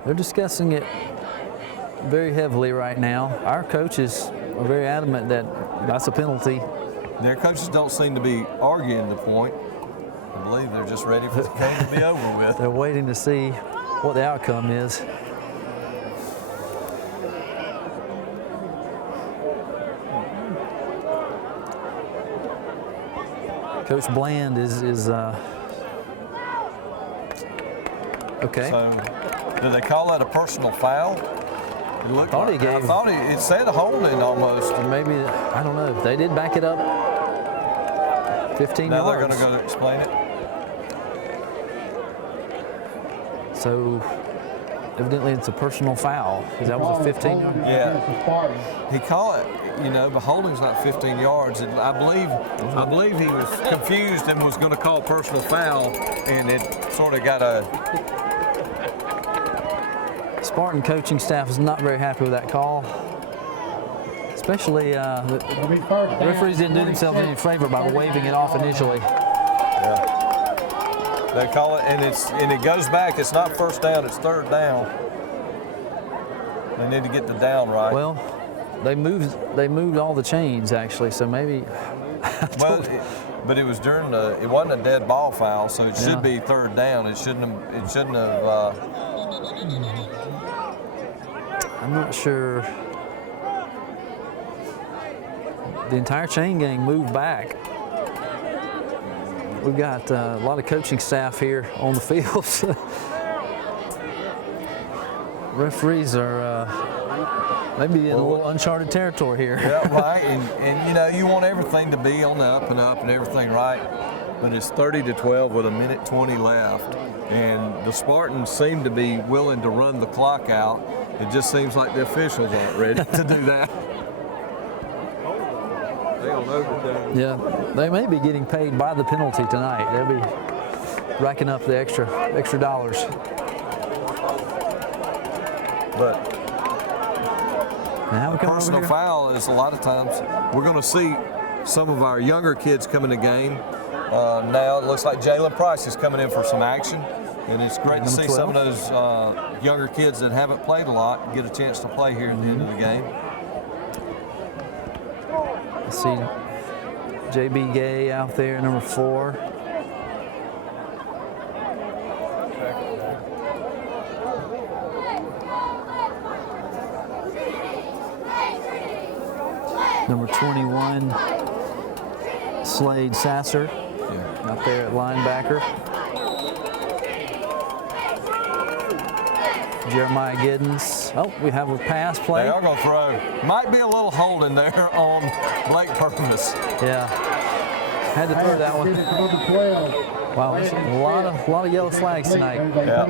They're discussing it very heavily right now. Our coaches are very adamant that that's a penalty. Their coaches don't seem to be arguing the point. I believe they're just ready for the game to be over with. They're waiting to see what the outcome is. Coach Bland is okay. So, do they call that a personal foul? I thought he gave. I thought it said holding almost. Or maybe, I don't know. They did back it up 15 now yards. Now they're going to go explain it. So evidently it's a personal foul because that was a 15-yard. Yeah. He called it, you know, but holding's not 15 yards. And I believe he was confused and was going to call personal foul, and it sort of got a. Spartan coaching staff is not very happy with that call. Especially the referees didn't do themselves any favor by waving it off initially. Yeah. They call it, and it goes back. It's not first down, it's third down. They need to get the down right. Well, they moved all the chains actually, so maybe. But it was during it wasn't a dead ball foul, so it should be third down. It shouldn't have. I'm not sure. The entire chain gang moved back. We've got a lot of coaching staff here on the field. Referees are maybe in a little uncharted territory here. Yeah, right. And you know, you want everything to be on the up and everything right. But it's 30-12 with 1:20 left. And the Spartans seem to be willing to run the clock out. It just seems like the officials aren't ready to do that. They on overtime. Yeah, they may be getting paid by the penalty tonight. They'll be racking up the extra dollars. But personal foul is a lot of times we're going to see some of our younger kids come in the game. Now it looks like Jalen Price is coming in for some action. And it's great to see some of those younger kids that haven't played a lot get a chance to play here at the end of the game. Let's see J.B. Gay out there, number 4. Number 21, Slade Sasser, out there at linebacker. Jeremiah Giddens. Oh, we have a pass play. They are going to throw. Might be a little holding there on Blake Purvis. Yeah. Had to throw that one. Wow, there's a lot of yellow flags tonight. Yeah.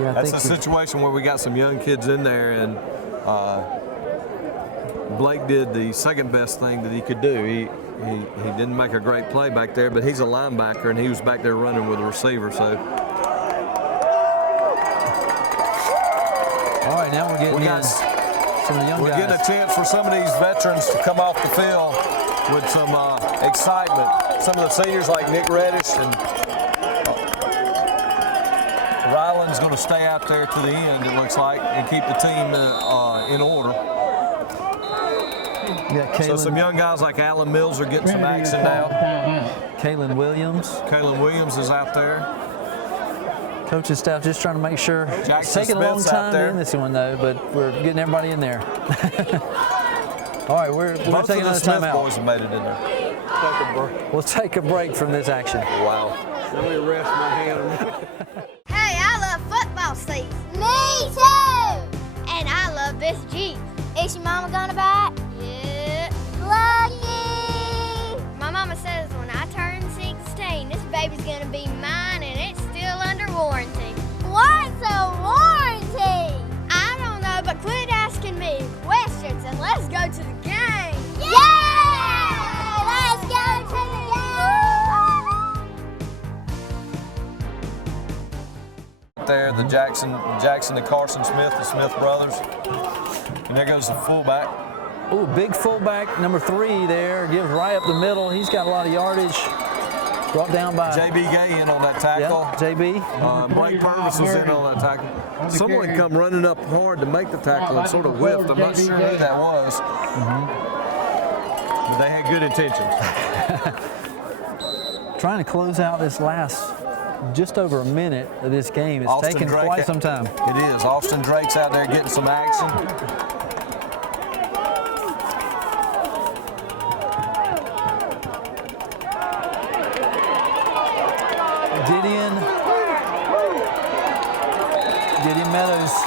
Yeah, that's a situation where we got some young kids in there, and Blake did the second best thing that he could do. He didn't make a great play back there, but he's a linebacker, and he was back there running with a receiver. So, all right, now we're getting some of the young guys. We're getting a chance for some of these veterans to come off the field with some excitement. Some of the seniors like Nick Reddish and Ryland's going to stay out there to the end, it looks like, and keep the team in order. So some young guys like Alan Mills are getting some action now. Kalen Williams. Kalen Williams is out there. Coaching staff just trying to make sure. Jackson it's taking a long Smith's time out to there. end this one, though, but we're getting everybody in there. All right, we're going to take another timeout. Boys have made it in there. We'll take a break from this action. Wow. Let me rest my hand. Hey, I love football season. Me too. And I love this Jeep. Is your mama gonna buy it? Yeah. Lucky. My mama says when I turn 16, this baby's gonna be mine and it's still under warranty. What's a warranty? I don't know, but quit asking me questions and let's go to the game. Yeah! Let's go to the game! There, the Jackson and Carson Smith, the Smith brothers. And there goes the fullback. Ooh, big fullback, number 3 there, gives right up the middle. He's got a lot of yardage. Brought down by J.B. Gay in on that tackle. Yeah, J.B. Blake Purvis was in on that tackle. Someone come running up hard to make the tackle and sort of whiffed. I'm not sure who that was. But they had good intentions. Trying to close out this last just over a minute of this game. It's taken quite some time. It is. Austin Drake's out there getting some action.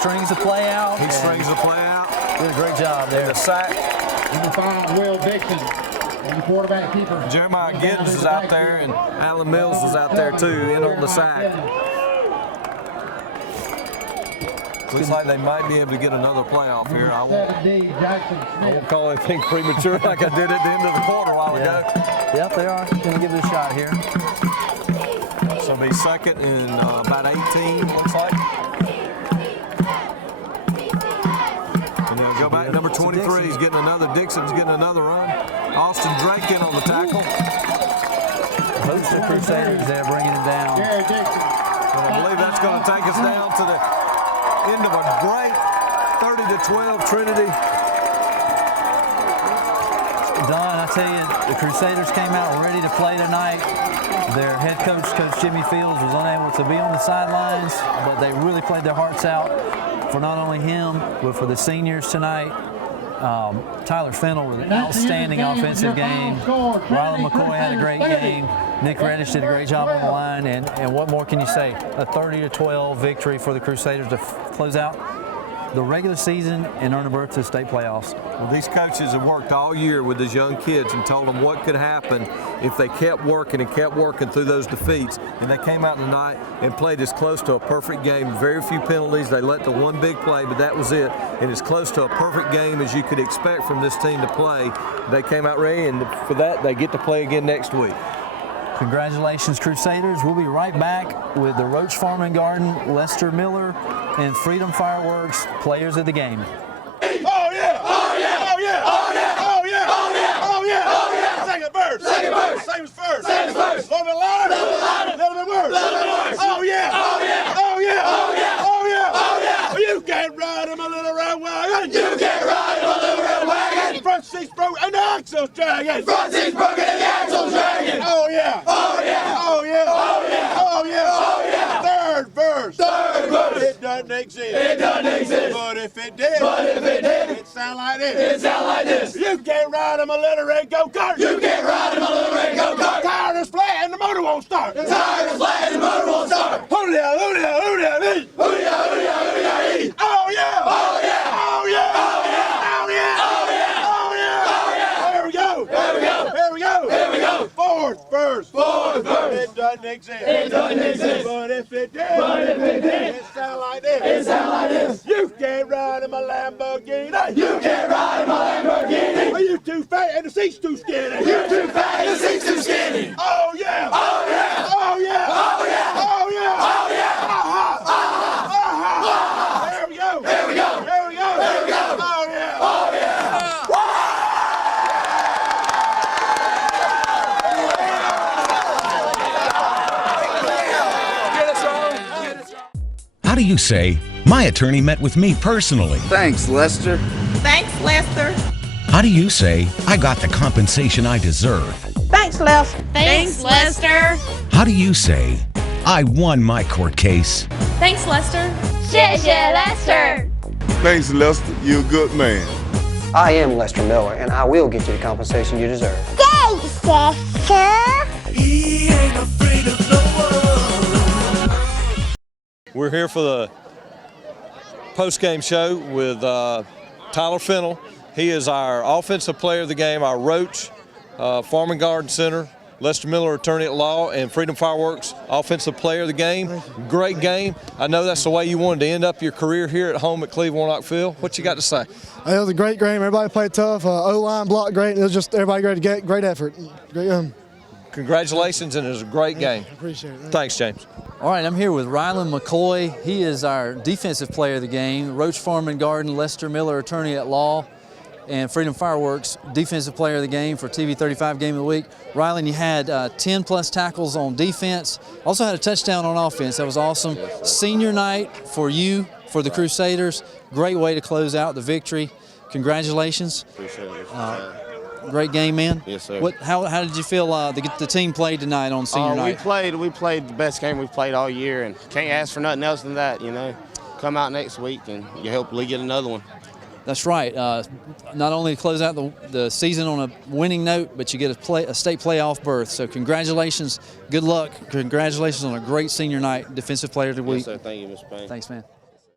strings the play out. He strings the play out. Did a great job there. The sack. Number 5, Will Dixon. And the quarterback keeper. Jeremiah Giddens is out there, and Alan Mills is out there too, in on the sack. Looks like they might be able to get another playoff here. I won't call anything premature like I did at the end of the quarter a while ago. Yep, they are going to give it a shot here. So it'll be second and about 18, looks like. And they'll go back number 23. He's getting another. Dixon's getting another run. Austin Drake in on the tackle. Host the Crusaders there, bringing it down. And I believe that's going to take us down to the end of a great 30-12 Trinity. Don, I tell you, the Crusaders came out ready to play tonight. Their head coach, Coach Jimmy Fields, was unable to be on the sidelines, but they really played their hearts out for not only him, but for the seniors tonight. Tyler Fennell with an outstanding offensive game. Rylan McCoy had a great game. Nick Reddish did a great job on the line. And what more can you say? A 30-12 victory for the Crusaders to close out the regular season and earn a berth to the state playoffs. Well, these coaches have worked all year with these young kids and told them what could happen if they kept working and kept working through those defeats. And they came out tonight and played as close to a perfect game. Very few penalties. They let the one big play, but that was it. And as close to a perfect game as you could expect from this team to play. They came out ready, and for that, they get to play again next week. Congratulations, Crusaders. We'll be right back with the Roach Farm and Garden, Lester Miller, and Freedom Fireworks players of the game. Oh yeah! Oh yeah! Oh yeah! Oh yeah! Oh yeah! Oh yeah! Oh yeah! Oh yeah! Second verse! Second verse! Same as first! Same as first! A little bit louder! A little bit louder! A little bit worse! A little bit worse! Oh yeah! Oh yeah! Oh yeah! Oh yeah! Oh yeah! Oh yeah! You can't ride in my little red wagon! You can't ride in my little red wagon! Front seat's broken and the axle's dragging! Front seat's broken and the axle's dragging! Oh yeah! Oh yeah! Oh yeah! Oh yeah! Oh yeah! Oh yeah! Third verse! Third verse! It doesn't exist! It doesn't exist! But if it did! But if it did! It sound like this! It sound like this! You can't ride in my little red go-kart! You can't ride in my little red go-kart! Tire is flat and the motor won't start! The tire is flat and the motor won't start! Hoo-da, hoo-da, hoo-da, hoo-da, hoo-da, hoo-da, hoo-da, oh yeah! Oh yeah! Oh yeah! Oh yeah! Oh yeah! Oh yeah! Oh yeah! Oh yeah! There we go! There we go! There we go! There we go! Fourth verse! Fourth verse! It doesn't exist! It doesn't exist! But if it did! But if it did! It sound like this! It sound like this! You can't ride in my Lamborghini! You can't ride in my Lamborghini! Are you too fat and the seat's too skinny? You're too fat and the seat's too skinny! Oh yeah! Oh yeah! Oh yeah! Oh yeah! Oh yeah! Oh yeah! Aha! Aha! Aha! There we go! There we go! There we go! There we go! Oh yeah! Oh yeah! How do you say, my attorney met with me personally? Thanks, Lester. Thanks, Lester. How do you say, I got the compensation I deserve? Thanks, Lester. Thanks, Lester. How do you say, I won my court case? Thanks, Lester. Lester. Thanks, Lester. You're a good man. I am Lester Miller, and I will get you the compensation you deserve. Thanks, Lester. He ain't afraid of no one. We're here for the post-game show with Tyler Fennell. He is our offensive player of the game, our Roach Farm and Garden Center, Lester Miller, attorney at law, and Freedom Fireworks offensive player of the game. Great game. I know that's the way you wanted to end up your career here at home at Cleveland Warnock Field. What you got to say? It was a great game. Everybody played tough. O-line blocked great. It was just everybody great effort. Great. Congratulations, and it was a great game. Appreciate it. Thanks, James. All right, I'm here with Rylan McCoy. He is our defensive player of the game. Roach Farm and Garden, Lester Miller, attorney at law, and Freedom Fireworks, defensive player of the game for TV 35 Game of the Week. Rylan, you had 10-plus tackles on defense. Also had a touchdown on offense. That was awesome. Senior night for you, for the Crusaders. Great way to close out the victory. Congratulations. Appreciate it. Great game, man. Yes, sir. How did you feel the team played tonight on senior night? We played the best game we've played all year, and can't ask for nothing else than that, you know. Come out next week, and you hopefully get another one. That's right. Not only close out the season on a winning note, but you get a state playoff berth. So congratulations. Good luck. Congratulations on a great senior night. Defensive player of the week. Yes, sir. Thank you, Mr. Payne. Thanks, man.